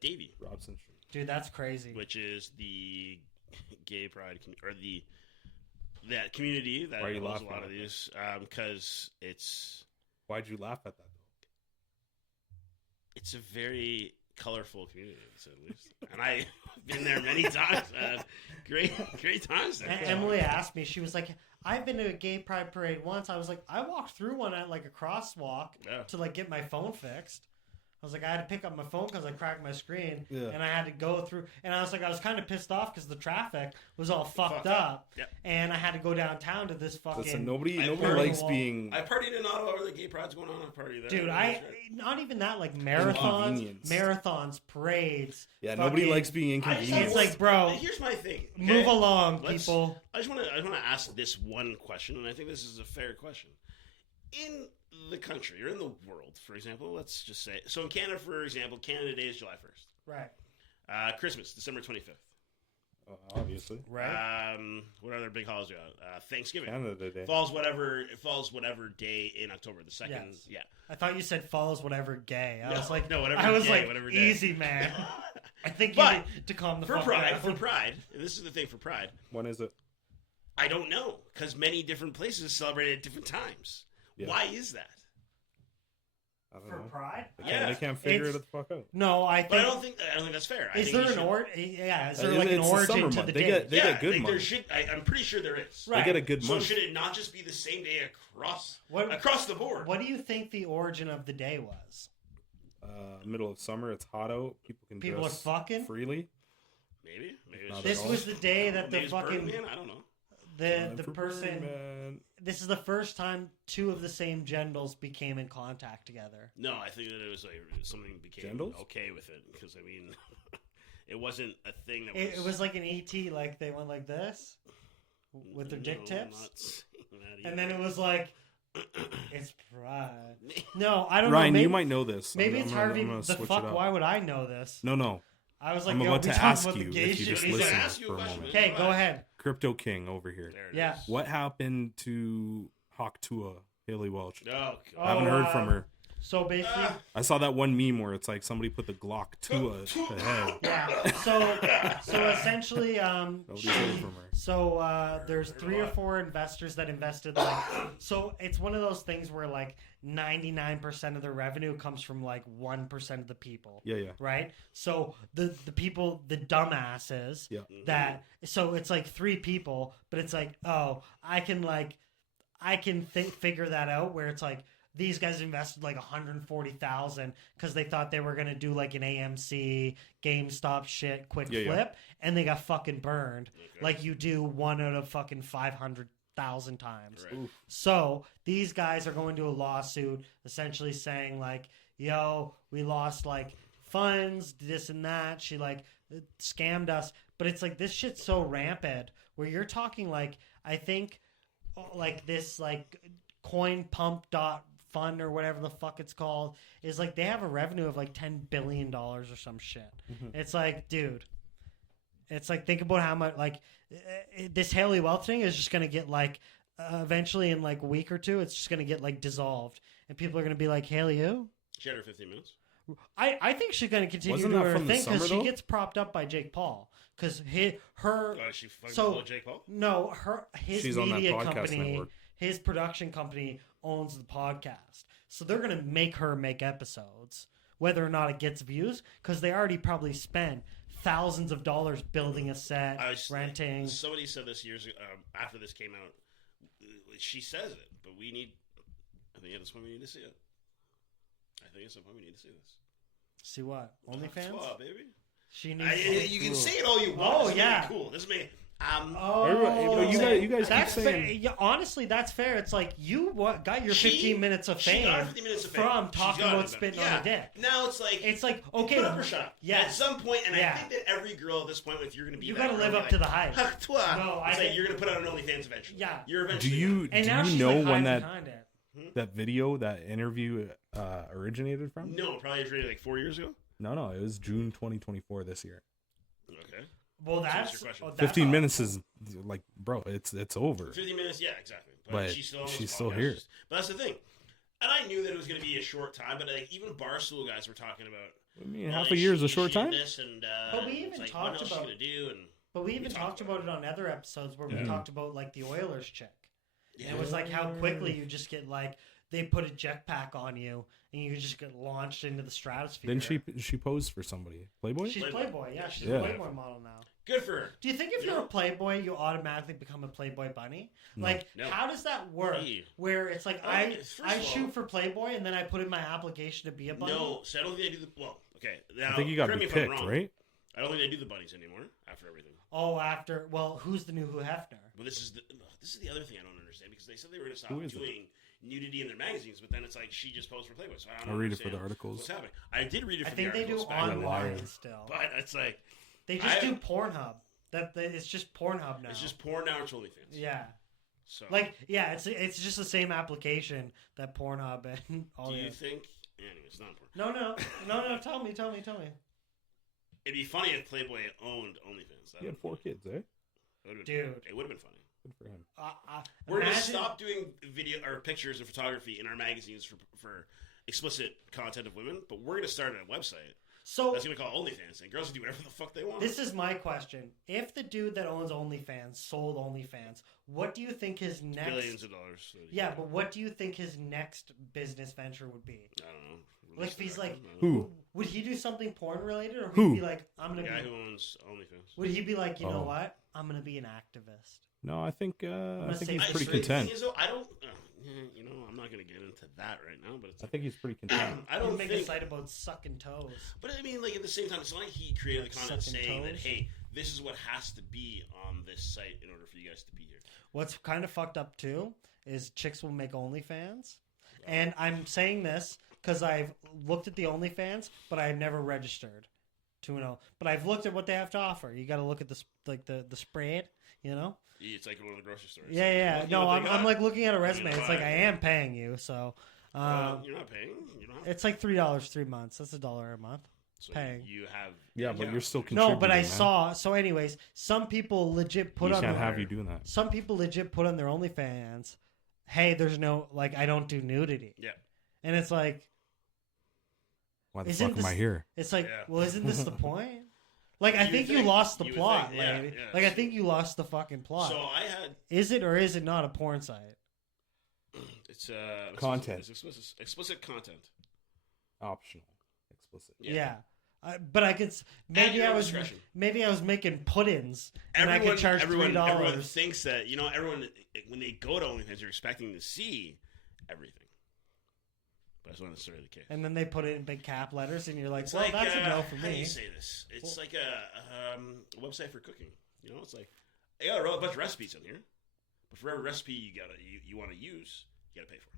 Davie, Robson Street. Dude, that's crazy. which is the gay pride or that community that Why are you holds a laughing lot of at these because Why'd you laugh at that though? it's a very colorful community, to say the least. And I've been there many times. Great times there. Emily asked me, she was like, I've been to a gay pride parade once. I was like, I walked through one at like a crosswalk Yeah. to like get my phone fixed. I was like, I had to pick up my phone because I cracked my screen, Yeah. and I had to go through. And I was like, I was kind of pissed off because the traffic was all fucked Fucked up, up. Yep. and I had to go downtown to this fucking. Listen, nobody I've nobody heard likes of all- being. I partied in Ottawa where the gay pride's going on. I partied there. Dude, That's right. not even that, like marathons, Inconvenienced. parades. Yeah, nobody fucking- likes being I inconvenienced. It's like, bro, Here's my thing. okay? move along, Let's- people. I just want to ask this one question, and I think this is a fair question. In the country or in the world, for example, let's just say, so in Canada, for example, Canada Day is July 1st. Right, Christmas, December 25th. Obviously, right. What other big holidays we got? Thanksgiving. Canada Day. It falls whatever day in October. The second, Yes. yeah. I thought you said follows whatever gay. I No, was like, no, whatever I was gay, like, whatever day. easy, man. I think you But need to calm the For fuck Pride, down. for Pride, and this is the thing for Pride. When is it? I don't know because many different places celebrate at different times. Yeah. Why is that? I don't for Pride. They can't figure It's- it the fuck out. No, I think. But I don't think that's fair. I Is think there you an should- origin? Yeah, is there It's like an the origin summer to month. the They day? get- they good like there month. should. I'm pretty sure there is. Right. They get a good So month. should it not just be the same day across What- the board? What do you think the origin of the day was? Middle of summer, it's hot out. People can People dress are fucking? freely. Maybe it's Not This at all. was the day that maybe the it's Burning fucking Man, I don't know. the For person. Man. This is the first time two of the same genders became in contact together. No, I think that it was like something became Gendals? okay with it because I mean, it wasn't a thing that It was like an ET, like they went like this with their dick No, I'm tips, not saying that and either. then it was like, it's Pride. No, I don't Ryan, know. Maybe, you might know this. maybe I'm it's gonna- Harvey. I'm gonna The switch fuck? it up. Why would I know this? No. I was like, I'm yo, about we to talking ask about the you gay if you shit. just He's like, listen ask you a for a question, moment. man. okay, go ahead. Crypto King over here. There it Yeah. is. What happened to Hawk Tua, Haley Welch? Oh, God. I haven't heard from her. So basically, I saw that one meme where it's like somebody put the Glock Tua ahead. yeah. So essentially, Nobody's heard from her. So there's 3 or 4 investors that invested like so it's one of those things where like 99% of the revenue comes from like 1% of the people. Yeah. Right? So the people, the dumbasses Yeah. that so it's like 3 people, but it's like, oh, I can figure that out where it's like these guys invested like 140,000 because they thought they were gonna do like an AMC GameStop shit quick Yeah, yeah. flip, and they got fucking burned Okay. like you do 1 out of fucking 500,000 times. Right. Oof. So these guys are going to a lawsuit, essentially saying like, "Yo, we lost like funds, this and that. She like scammed us." But it's like this shit's so rampant where you're talking like I think like this like coinpump.fund or whatever the fuck it's called is like they have a revenue of like $10 billion or some shit. It's like, dude, it's like think about how much like this Haley Wealth thing is just gonna get like eventually in like a week or two it's just gonna get like dissolved and people are gonna be like, Haley who? She had her 15 minutes. I think she's gonna continue Wasn't to do that her from the thing because summer, she though? gets propped up by Jake Paul because her Oh, she fucking So- pulled Jake Paul? no, his She's on that media podcast company, network. his production company owns the podcast. So they're going to make her make episodes, whether or not it gets views, because they already probably spent thousands of dollars building a set, renting. Somebody said this years after this came out. She says it, but we need. I think at this point we need to see it. I think at some point we need to see this. See what? OnlyFans? Oh, baby. She needs. You can say it all you want. Oh, This is yeah. really cool. This is me. Oh, Everybody- you guys keep that's saying- fair. Yeah, honestly, that's fair. It's like you got your She- 15 minutes of she fame got her 15 minutes of fame. from She's talking got about it. spitting Yeah. on a dick. Now it's like It's like okay, put up or shut up. yeah. At some point, and Yeah. I think that every girl at this point, if you're going to be, You that gotta girl, live you're up to like, the hype. "Ha, twa." No, I it's think- like you're going to put out an OnlyFans eventually. Yeah. You're Do eventually. you And now she's know like when hiding that behind it. that video, that interview originated from? No, probably originated like 4 years ago. No, it was June 2024 this year. Okay. Well, So what's that's, your question? 15 awesome. minutes is like, bro, it's over. 50 minutes, yeah, exactly. But she's still, on she's this still podcast. here. But that's the thing. And I knew that it was going to be a short time, but like even Barstool guys were talking about. I mean, well, half a year is a she short did time. This and, But we it's even like, talked what else about- she going to do? And But we even We talked talked about about it on other episodes where we Yeah. talked about like the Oilers chick. yeah, And it was like how quickly you just get like they put a jetpack on you and you just get launched into the stratosphere. Then she posed for somebody, Playboy. She's Playboy, yeah, she's Yeah. a Playboy model now. good for her. Do you think if Yeah. you're a Playboy, you automatically become a Playboy bunny? No. Like, No. how does that work? Hey. Where it's like Okay, first I of all- shoot for Playboy and then I put in my application to be a bunny. No, so I don't think they do the. Well, okay. Now, I think you got to correct be me if I'm picked, wrong. right? I don't think they do the bunnies anymore after everything. Oh, who's the new Hugh Hefner? But this is the other thing I don't understand because they said they were going to stop Who is it? doing nudity in their magazines, but then it's like she just posed for Playboy. So I don't I'll read it for understand the articles. What's happening? I did read it I for think the they do articles. back in the liar. online day, still. but it's like They just I- do Pornhub. It's just Pornhub now. it's just porn now. It's OnlyFans. yeah. So Like, yeah, it's just the same application that Pornhub and all do the you other- think? Anyway, it's not porn. No, tell me. It'd be funny if Playboy owned OnlyFans. That He had would- 4 kids, eh? that would've been Dude. funny. It would have been funny. Good for him. We're going to imagine- stop doing video or pictures and photography in our magazines for explicit content of women, but we're going to start a website So That's gonna be called OnlyFans, and girls can do whatever the fuck they want. this is my question: if the dude that owns OnlyFans sold OnlyFans, what do you think his next? Billions of dollars. So Yeah, but what do you think his next business venture would be? I don't know. Like, if he's like, Who? would he do something porn related, or would Who? he be like, I'm The gonna guy be? who owns OnlyFans. Would he be like, you know Oh. what? I'm gonna be an activist. No, I think gonna he's say- pretty The content. thing is, though, I don't. You know, I'm not gonna get into that right now, but it's I think he's pretty content. I He'd don't make think. a site about sucking toes. But I mean, like at the same time, it's not like he created Like the content sucking saying that, toes? hey, this is what has to be on this site in order for you guys to be here. What's kind of fucked up too is chicks will make OnlyFans, and I'm saying this because I've looked at the OnlyFans, but I've never registered to know. But I've looked at what they have to offer. You got to look at the spread, you know. It's like going to the grocery store. Yeah, yeah. Look at No, what they I'm got. like looking at a resume. gonna It's like buy I it. am paying you, so You're not paying. You don't have it's like $3 3 months. That's $1 a month. so paying. You have. Yeah, but you're still contributing. No, but I man. saw. So, anyways, some people legit put You on can't their, have you doing that. some people legit put on their OnlyFans. Hey, there's no like I don't do nudity. Yeah. And it's like Why the Isn't fuck am I this- here? it's like, Yeah. well, isn't this the point? Like I You think you think- lost the you would plot, think, yeah, lady. yeah. Like I think you lost the fucking plot. So I had. Is it or is it not a porn site? It's Content. It's explicit content. Optional, explicit. Yeah. But I could maybe your I own was discretion. maybe I was making puddings and I could charge everyone $3. thinks that everyone when they go to OnlyFans, you're expecting to see everything, but that's not necessarily the case. And then they put it in big cap letters, and you're like, It's well, like, that's a no for How do me. you say this? It's like a website for cooking. You know, it's like I got a bunch of recipes in here, but for every recipe you want to use, you got to pay for it.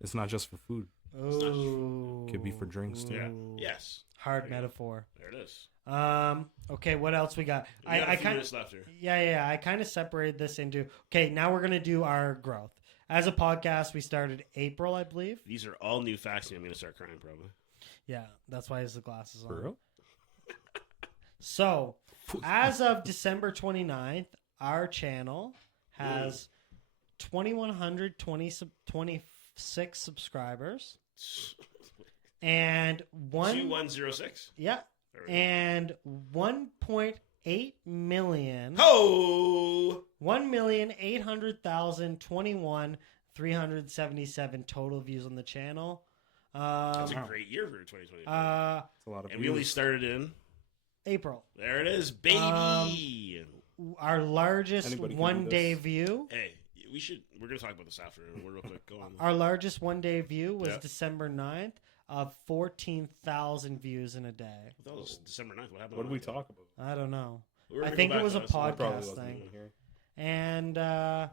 It's not just for food. Oh, Could be for drinks, too. Yeah. Yes. Hard There you go. metaphor. There it is. Okay, what else we got? We got a I few kind minutes left here. yeah. I kind of separated this into okay. Now we're gonna do our growth as a podcast. We started April, I believe. These are all new facts, and I'm going to start crying probably. Yeah, that's why he has the glasses on. For real? So, as of December 29th, our channel has 2,126 subscribers and 2106. yeah, There we go. and 1.8 million. Ho! 1,800,021,377 total views on the channel. That's a great year for 2020. It's a lot of and we only views. started in. April. There it is, baby. Our largest Anybody can do one-day this. view. Hey, we're going to talk about this after. Real quick. Go on. Our largest one-day view was Yeah. December 9th of 14,000 views in a day. That was December 9th. What happened? What on did we that day? talk about? I don't know. We're I gonna think go it was a back to that. I probably podcast wasn't thing. even here. And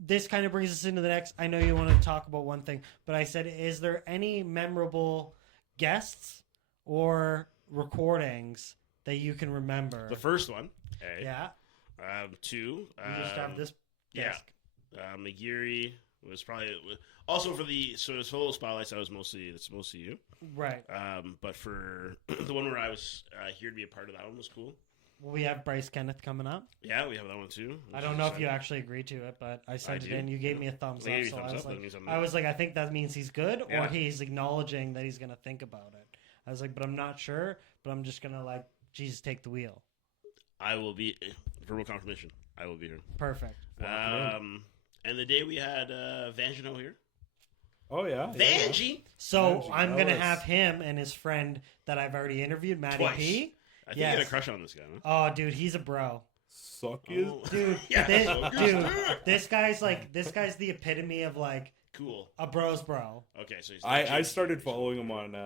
this kind of brings us into the next. I know you want to talk about one thing, but I said, is there any memorable guests or recordings that you can remember? The first one. A. Yeah. Two. You just have this yeah. desk. McGeary was probably also for the solo spotlights. That's mostly you. Right. But for the one where I was here to be a part of, that one was cool. Well, we have Bryce Kenneth coming up. Yeah, we have that one too. I don't know if you actually agreed to it, but I sent it do. in. You gave me a thumbs I up, gave you so thumbs I was up, that means like, I'm- I was like, I think that means he's good, or Yeah. he's acknowledging that he's gonna think about it. I was like, but I'm not sure. But I'm just gonna like, Jesus, take the wheel. I will be verbal confirmation. I will be here. Perfect. And the day we had Vangino here. Oh, yeah. Vangie! So Magic. I'm That gonna was- have him and his friend that I've already interviewed, Matty Twice. P. I think Yes. you got a crush on this guy, huh? Oh, dude, he's a bro. Suck is. Oh. Dude, Yeah. this guy's the epitome of like Cool. a bro's bro. Okay, so he's I started following him on.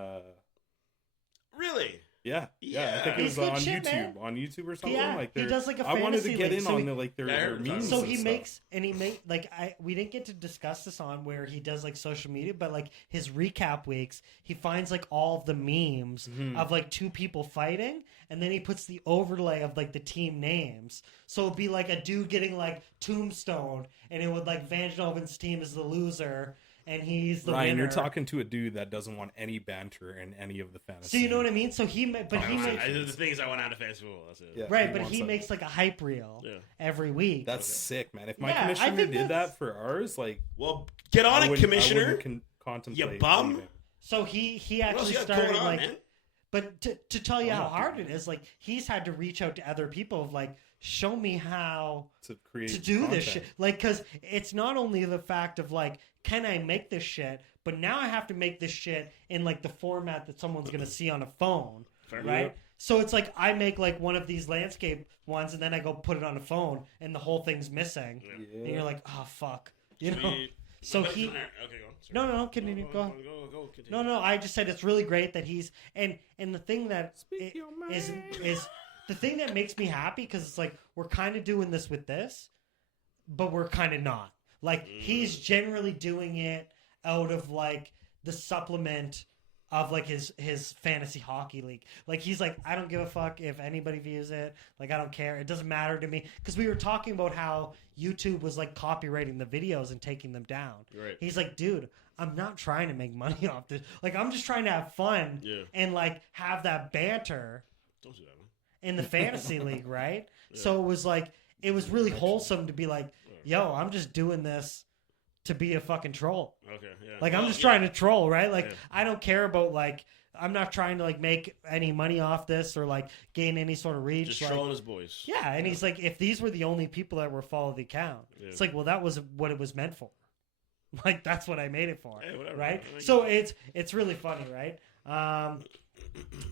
Really? Yeah. I think it He's was good on shit, YouTube. man. On YouTube or something. Yeah, like he they're- does like a I wanted to fantasy get league, in so on he- the like their Yeah, I heard memes. So and he stuff. makes we didn't get to discuss this on where he does like social media, but like his recap weeks, he finds like all of the memes of like two people fighting, and then he puts the overlay of like the team names. So it'd be like a dude getting like tombstone, and it would like Vangeloven's team is the loser, and he's the Ryan, winner. you're talking to a dude that doesn't want any banter in any of the fantasy. So you know what I mean? So he makes The thing is, I went out of fantasy football. That's it. Yeah. right, he but wants he that. makes like a hype reel Yeah. every week. That's sick, man. If my Yeah, I commissioner think did that's- that for ours, like Well, get on I it, wouldn't- I Commissioner. wouldn't contemplate You bum. leaving. So he What else actually you got started going on, like man? But to tell you how hard it is, like he's had to reach out to other people of like, show me how to create to do content. this shit. Like, because it's not only the fact of like, can I make this shit, but now I have to make this shit in like the format that someone's gonna see on a phone, Fair. right? Yep. So it's like I make like one of these landscape ones, and then I go put it on a phone, and the whole thing's missing, and you're like, oh fuck, you know. So he. Okay, go on. Sorry. No, continue. Go ahead. Go. Continue. No. I just said it's really great that he's and the thing that Speak your mind. is the thing that makes me happy because it's like we're kind of doing this with this, but we're kind of not. Like he's generally doing it out of like the supplement of like his fantasy hockey league. Like he's like, I don't give a fuck if anybody views it. Like I don't care. It doesn't matter to me. Because we were talking about how YouTube was like copyrighting the videos and taking them down. Right. He's like, dude, I'm not trying to make money off this. Like I'm just trying to have fun and like have that banter Don't do that, man. in the fantasy league, right? So it was like it was really wholesome to be like, yo, I'm just doing this to be a fucking troll. Okay, yeah. Like I'm just trying to troll, right? Like I don't care about like I'm not trying to like make any money off this or like gain any sort of reach. Just like, trolling his boys. yeah, and he's like, if these were the only people that were follow the account, it's like, well, that was what it was meant for. Like that's what I made it for, Hey, whatever. right? I like So it's really funny, right?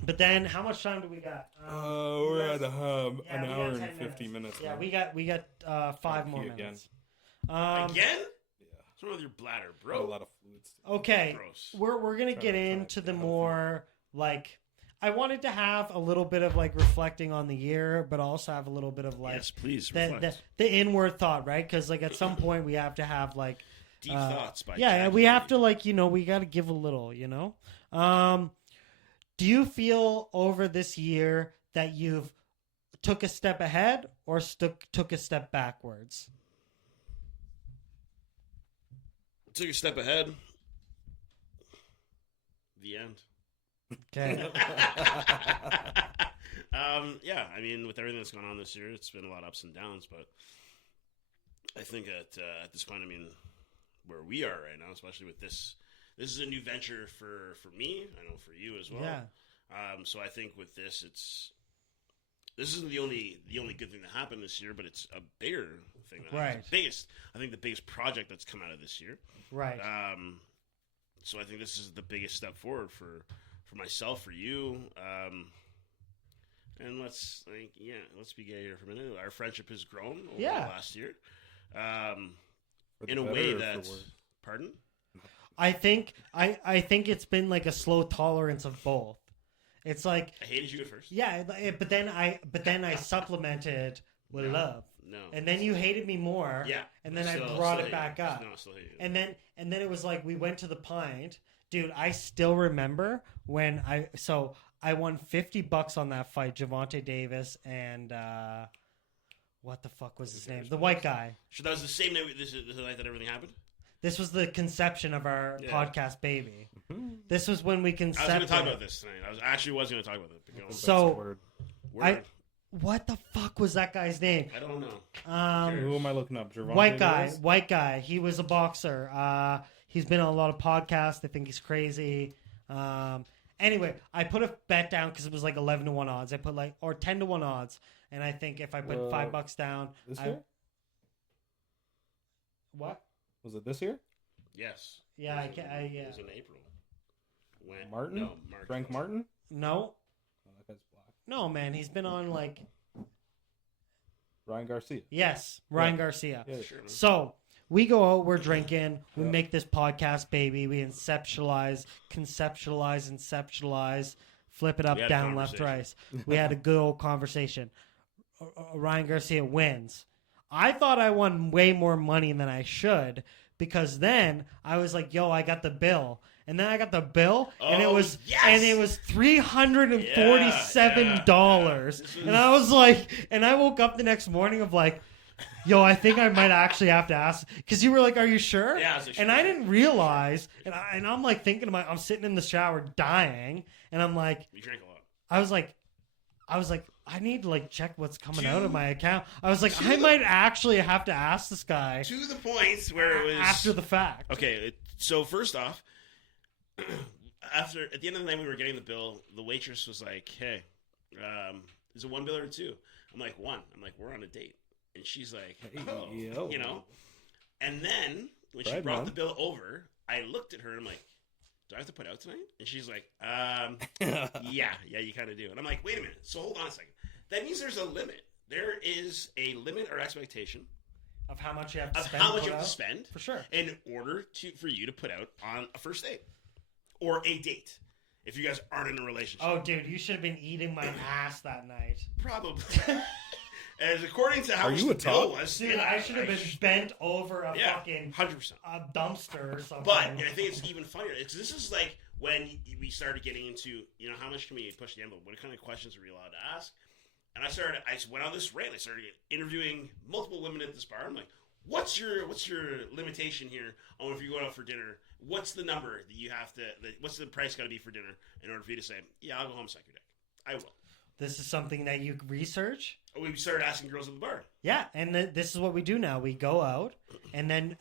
But then how much time do we got? We're at yeah, an we got hour 10 and 50 minutes. Yeah, now. we got 5 more Again. minutes. Again? Yeah. What's wrong with your bladder, Got bro? a lot of fluids. Okay, Gross. we're gonna Trying get to find into the healthy. more like I wanted to have a little bit of like reflecting on the year, but also have a little bit of like Yes, please the reflect. the inward thought, right? Because like at some point we have to have like Deep thoughts by yeah, Jack we have Lee. to like we got to give a little, Do you feel over this year that you've took a step ahead or took a step backwards? Took a step ahead. The end. Okay. Yeah, I mean, with everything that's gone on this year, it's been a lot of ups and downs, but I think at this point, I mean, where we are right now, especially with this is a new venture for me. I know for you as well. Yeah. So I think with this isn't the only good thing that happened this year, but it's a bigger thing. That happened. I think the biggest project that's come out of this year. Right. So I think this is the biggest step forward for myself, for you. And let's be gay here for a minute. Our friendship has grown over the last year. For the In a better way or for that, worse? pardon? I think it's been like a slow tolerance of both. It's like I hated you at first. yeah, but then I supplemented with love. No. And then you hated me more. Yeah. And then I Still brought hate it you. back up. No, I still hate you. And then it was like we went to the pint. Dude, I still remember when I won $50 on that fight, Javante Davis and what the fuck was his name? The white guy. So that was the same night. This is the night that everything happened. This was the conception of our podcast baby. This was when we I was going concepted. to talk about this tonight. I was going to talk about it. But go on. So Word. Word. what the fuck was that guy's name? I don't know. Who am I looking up? Gervonta White Davis? guy. He was a boxer. He's been on a lot of podcasts. They think he's crazy. Anyway, I put a bet down because it was like 11-1 odds. I put or 10-1 odds, and I think if I put $5 down, This year? What? Was it this year? Yes. Yeah, It yeah. was in April. When? Martin? No, March. Frank Martin? No, Oh, that guy's black. no, man. He's been on like Ryan Garcia. yes, Ryan Garcia. Yeah. Sure, man. So we go out, we're drinking, we make this podcast, baby. We conceptualize, flip it up, We had a down, left, right. We had a good old conversation. Ryan Garcia wins. I thought I won way more money than I should because then I was like, "Yo, I got the bill." And then I got the bill, and it Oh, was yes! $347, and I was like, and I woke up the next morning of like, yo, I think I might actually have to ask, because you were like, are you sure? Yeah, I was like, and sure. I didn't realize, and I'm like thinking about, I'm sitting in the shower dying, and I'm like, You drank a lot. I was like, I need to like check what's coming out of my account. I was like, I might actually have to ask this guy To the point where it was after the fact. Okay, so first off, at the end of the night, we were getting the bill. The waitress was like, "Hey, is it one bill or two?" I'm like, "One." I'm like, "We're on a date," and she's like, "Oh, yo. you know." And then when she Right, brought man. the bill over, I looked at her and I'm like, "Do I have to put out tonight?" And she's like, yeah, you kind of do." And I'm like, "Wait a minute. So hold on a second. That means there's a limit. There is a limit or expectation Of how much you have to of spend. how much put you have out? to spend For sure. in order for you to put out on a first date or a date if you guys aren't in a relationship." Oh, dude, you should have been eating my ass that night. Probably. As according to how Are much you a the bill top? was, Dude, yeah, I should have been bent over a yeah, fucking 100%. a dumpster or something. But I think it's even funnier. This is like when we started getting into, how much can we push the envelope? What kind of questions are we allowed to ask? And I went on this rant. I started interviewing multiple women at this bar. I'm like, what's your limitation here on if you're going out for dinner? What's the number that you have to, what's the price got to be for dinner in order for you to say, yeah, I'll go home and suck your dick? I will. This is something that you research. We started asking girls at the bar. Yeah, and this is what we do now. We go out, and then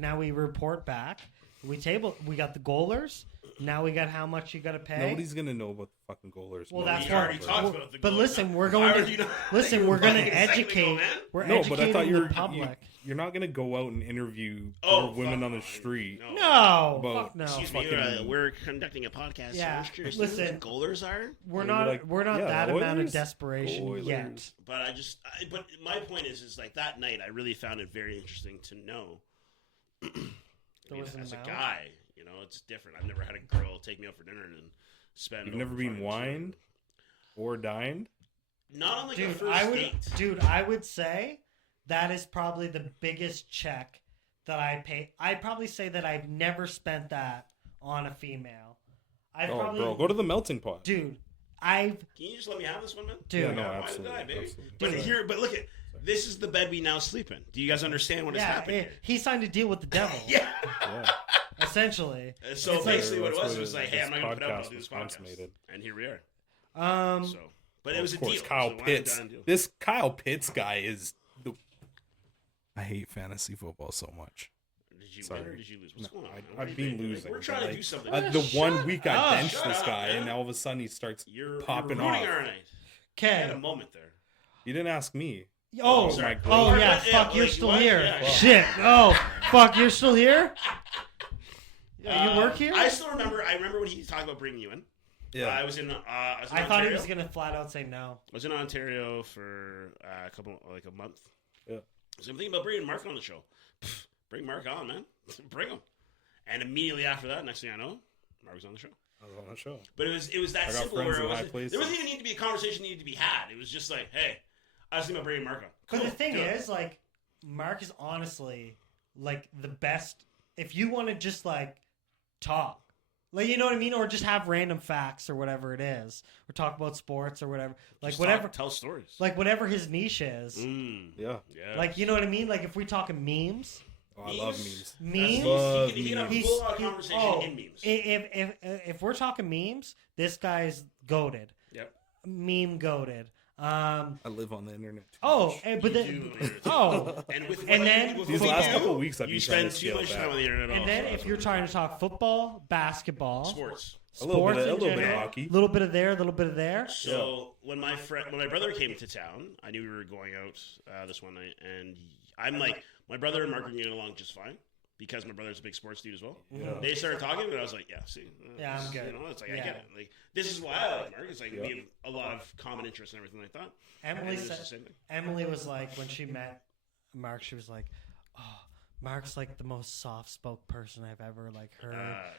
now we report back. We got the goalers. Now we got how much you got to pay. Nobody's gonna know about the fucking goalers. Well, We that's already what. talked about the But goalers. listen, we're Why going would to you not- listen. We're going to fucking second ago, educate. man. We're No, educating but I thought the public. you're not gonna go out and interview Oh, poor women fuck on the no. street. No, About- fuck no. Excuse me, Fucking- we're conducting a podcast. Yeah, So I'm curious. listen. Do you know what goalers are? We're You're not. like, we're not yeah, that amount of Oilers? desperation Oilers. yet. But but my point is like that night, I really found it very interesting to know. There was an as a amount? guy, it's different. I've never had a girl take me out for dinner and spend. You've never been wined or dined. Not on like a Dude, first date. I would say that is probably the biggest check that I pay. I'd probably say that I've never spent that on a female. Oh, bro, go to the melting pot. Dude, Can you just let me have this one, man? Dude. Yeah, no, Why absolutely. did I, baby? Absolutely. But look at this is the bed we now sleep in. Do you guys understand what is happening? he signed a deal with the devil. Yeah. Yeah. Essentially. So It's like- basically, what it That's was where like, hey, this I'm not going to put out. I'll podcast do this was podcast, consummated. and here we are. Um, So, but it was a Of course, deal. Kyle so why not Pitts. done deal? This Kyle Pitts guy is the. I hate fantasy football so much. Did you Sorry. win or did you lose? What's going on? man? I've What been are you doing? losing. We're but, trying to like, do something. the one Shut week up. I benched Shut this up, guy, man. and all of a sudden he starts You're popping ruining off. our night. You had a okay. moment there. You didn't ask me. Oh, sorry. oh yeah, Yeah, fuck, you're like, still what? here. Yeah. Shit. Oh, fuck, you're still here? Yeah, you work here? I still remember. I remember when he talked about bringing you in. I was in. I was in I thought he Ontario. was gonna flat out say no. I was in Ontario for a month. Yeah. So I'm thinking about bringing Mark on the show. Pfft, bring Mark on, man. Bring him. And immediately after that, next thing I know, Mark was on the show. I was on the show. But it was that I got simple friends where in high there places. wasn't even need to be a conversation needed to be had. It was just like, hey, I was thinking about bringing Mark on. But Cool, the thing do it. is, like, Mark is honestly like the best. If you want to just like talk, like, you know what I mean, or just have random facts or whatever it is, or talk about sports or whatever, like Just whatever, tell stories. like whatever his niche is. Yeah. Yeah. Like, you know what I mean? Like, if we talking memes, Oh, I love memes. memes. Love He can have a memes. full conversation in memes. If we're talking memes, this guy's goated. Yep. Meme goated. I live on the internet. Too Oh, much. but You then do. oh, And with And then- with These what we last do, couple of weeks, I've you been trying spend to too scale much back. time on the internet. and then if you're trying to talk football, basketball, sports. A little bit sports of- in a little bit of general, hockey. little bit of there, a little bit of there. So when my brother came to town, I knew we were going out this one night, and I'm like, my brother and Mark are getting along just fine because my brother's a big sports dude as well. Yeah. They started talking, and I was like, yeah, see, Yeah, I'm good. You know, it's like I Yeah. get it. Like this is why I like Mark. It's like Yeah. we have a lot of common interests and everything like that. Emily And it's said, the same thing. Emily was like, when she met Mark, she was like, "Oh, Mark's like the most soft-spoken person I've ever like heard.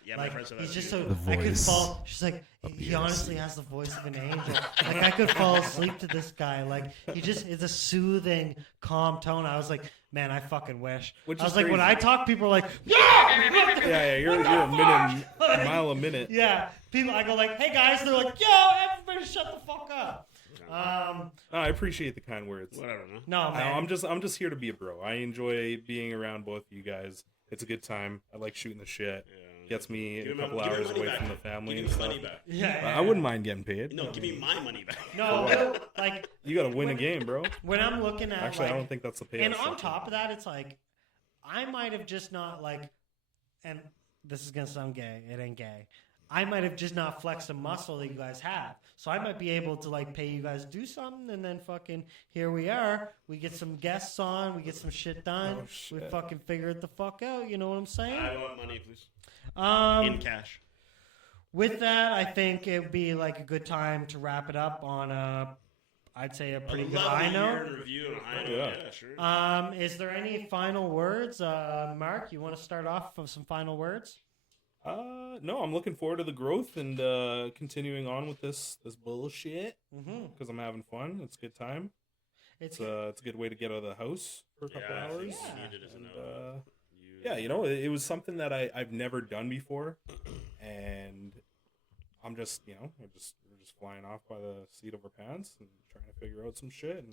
Yeah, my Like, friend said he's that just too. so I could fall." She's like, "He honestly has the voice of an angel. Like, I could fall asleep to this guy. Like, he just is a soothing, calm tone." I was like, "Man, I fucking wish." Which I was is like, when crazy. I talk, people are like, Yeah, you're a mile a minute. yeah. People, I go like, "Hey guys," they're like, "Yo, everybody, shut the fuck up." No, I appreciate the kind words. Whatever, man. No, man. I'm just here to be a bro. I enjoy being around both of you guys. It's a good time. I like shooting the shit. Yeah. Gets me Give a me couple my- give me hours money away back. from the family Give and me the stuff. money back. yeah, I wouldn't mind getting paid. No, give me my money back. No, like You got to win a game, bro. when I'm looking at Actually, like, I don't think that's the payout. and on structure. top of that, it's like I might have just not like, and this is gonna sound gay. It ain't gay. I might have just not flexed a muscle that you guys have. So I might be able to like pay you guys to do something, and then fucking here we are. We get some guests on. We get some shit done. Oh, shit. We fucking figure it the fuck out. You know what I'm saying? I want money, please. In cash. With that, I think it would be like a good time to wrap it up on I'd say a pretty good high note. Review and a high note. Yeah, sure. Is there any final words, Mark? You want to start off with some final words? No, I'm looking forward to the growth and continuing on with this bullshit because I'm having fun. It's a good time. It's a good way to get out of the house for a couple hours. It was something that I've never done before, and I'm just we're just flying off by the seat of our pants and trying to figure out some shit.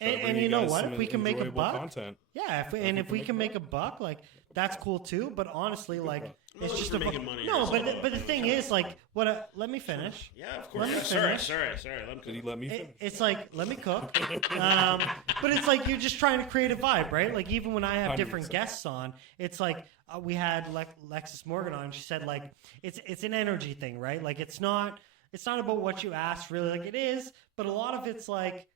And you know what? If we can make a buck, content. yeah. If we can make a buck, like that's cool too. But honestly, like it's just making money. No, but the thing is, like, let me finish. Yeah, of course. Let me Sorry. finish. Did he let me finish? It's like let me cook. But it's like you're just trying to create a vibe, right? Like even when I have different 100%. guests on, it's like we had Lexus Morgan on. She said like it's an energy thing, right? Like it's not about what you asked really. Like it is, but a lot of it's like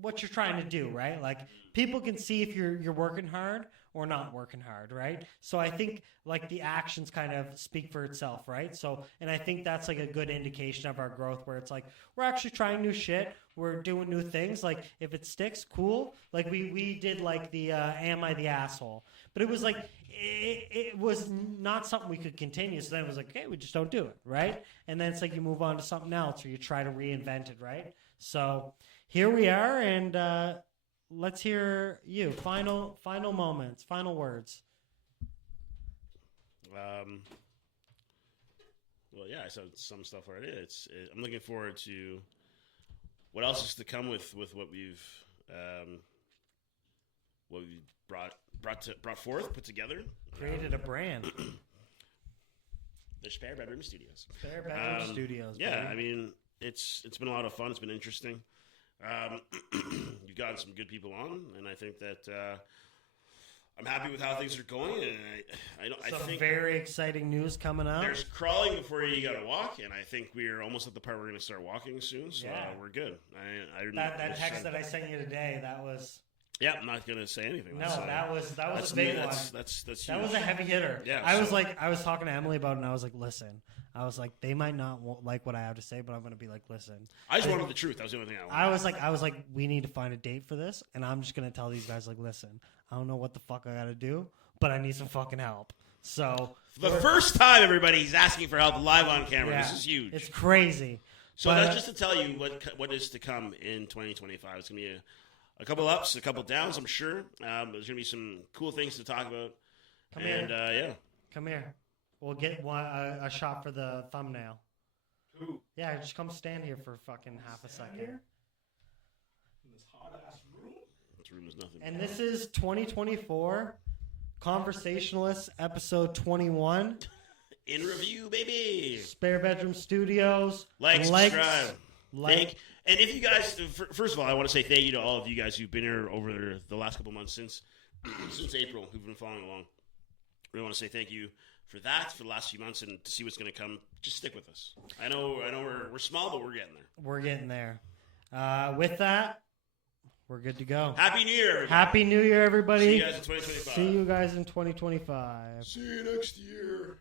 what you're trying to do, right? Like people can see if you're working hard or not working hard, right? So I think like the actions kind of speak for itself, right? So, and I think that's like a good indication of our growth where it's like we're actually trying new shit, we're doing new things. Like if it sticks, cool. Like we did like the am I the asshole? But it was like it was not something we could continue. So then it was like, okay, we just don't do it, right? And then it's like you move on to something else or you try to reinvent it, right? So here we are, and let's hear you. Final moments, final words. Well, yeah, I said some stuff already. I'm looking forward to what else is to come with what we've brought forth, put together, Created a brand. the Spare Bedroom Studios. Spare Bedroom Studios. Yeah, baby. I mean, it's been a lot of fun. It's been interesting. You've gotten some good people on, and I think that I'm happy with how things are going. And I think very exciting news coming up. there's crawling before you got to walk, and I think we're almost at the part where we're going to start walking soon. So Yeah. we're good. That text that I sent you today, that was Yeah, I'm not going to say anything. no, that was that's a big one. That's That was a heavy hitter. Yeah, I was talking to Emily about it, and I was like, listen. I was like, they might not like what I have to say, but I'm going to be like, listen. I just wanted the truth. That was the only thing I wanted. I was like, we need to find a date for this, and I'm just going to tell these guys, like, listen, I don't know what the fuck I got to do, but I need some fucking help. So The first time everybody's asking for help live on camera. yeah, This is huge. It's crazy. So But, that's just to tell you what is to come in 2025. It's going to be a couple ups, a couple downs, I'm sure. There's going to be some cool things to talk about. Come here. Yeah. Come here. We'll get a shot for the thumbnail. Who? Yeah, just come stand here for fucking half a second. In this hot ass room? This room is nothing. And this is 2024 Conversationalist episode 21. In review, baby. Spare Bedroom Studios. Like, subscribe. Like. And if you guys, first of all, I want to say thank you to all of you guys who've been here over the last couple months since April, who've been following along. I really want to say thank you for that, for the last few months, and to see what's going to come. Just stick with us. I know we're small, but we're getting there. We're getting there. With that, we're good to go. Happy New Year, everybody. Happy New Year, everybody. See you guys in 2025. See you guys in 2025. See you next year.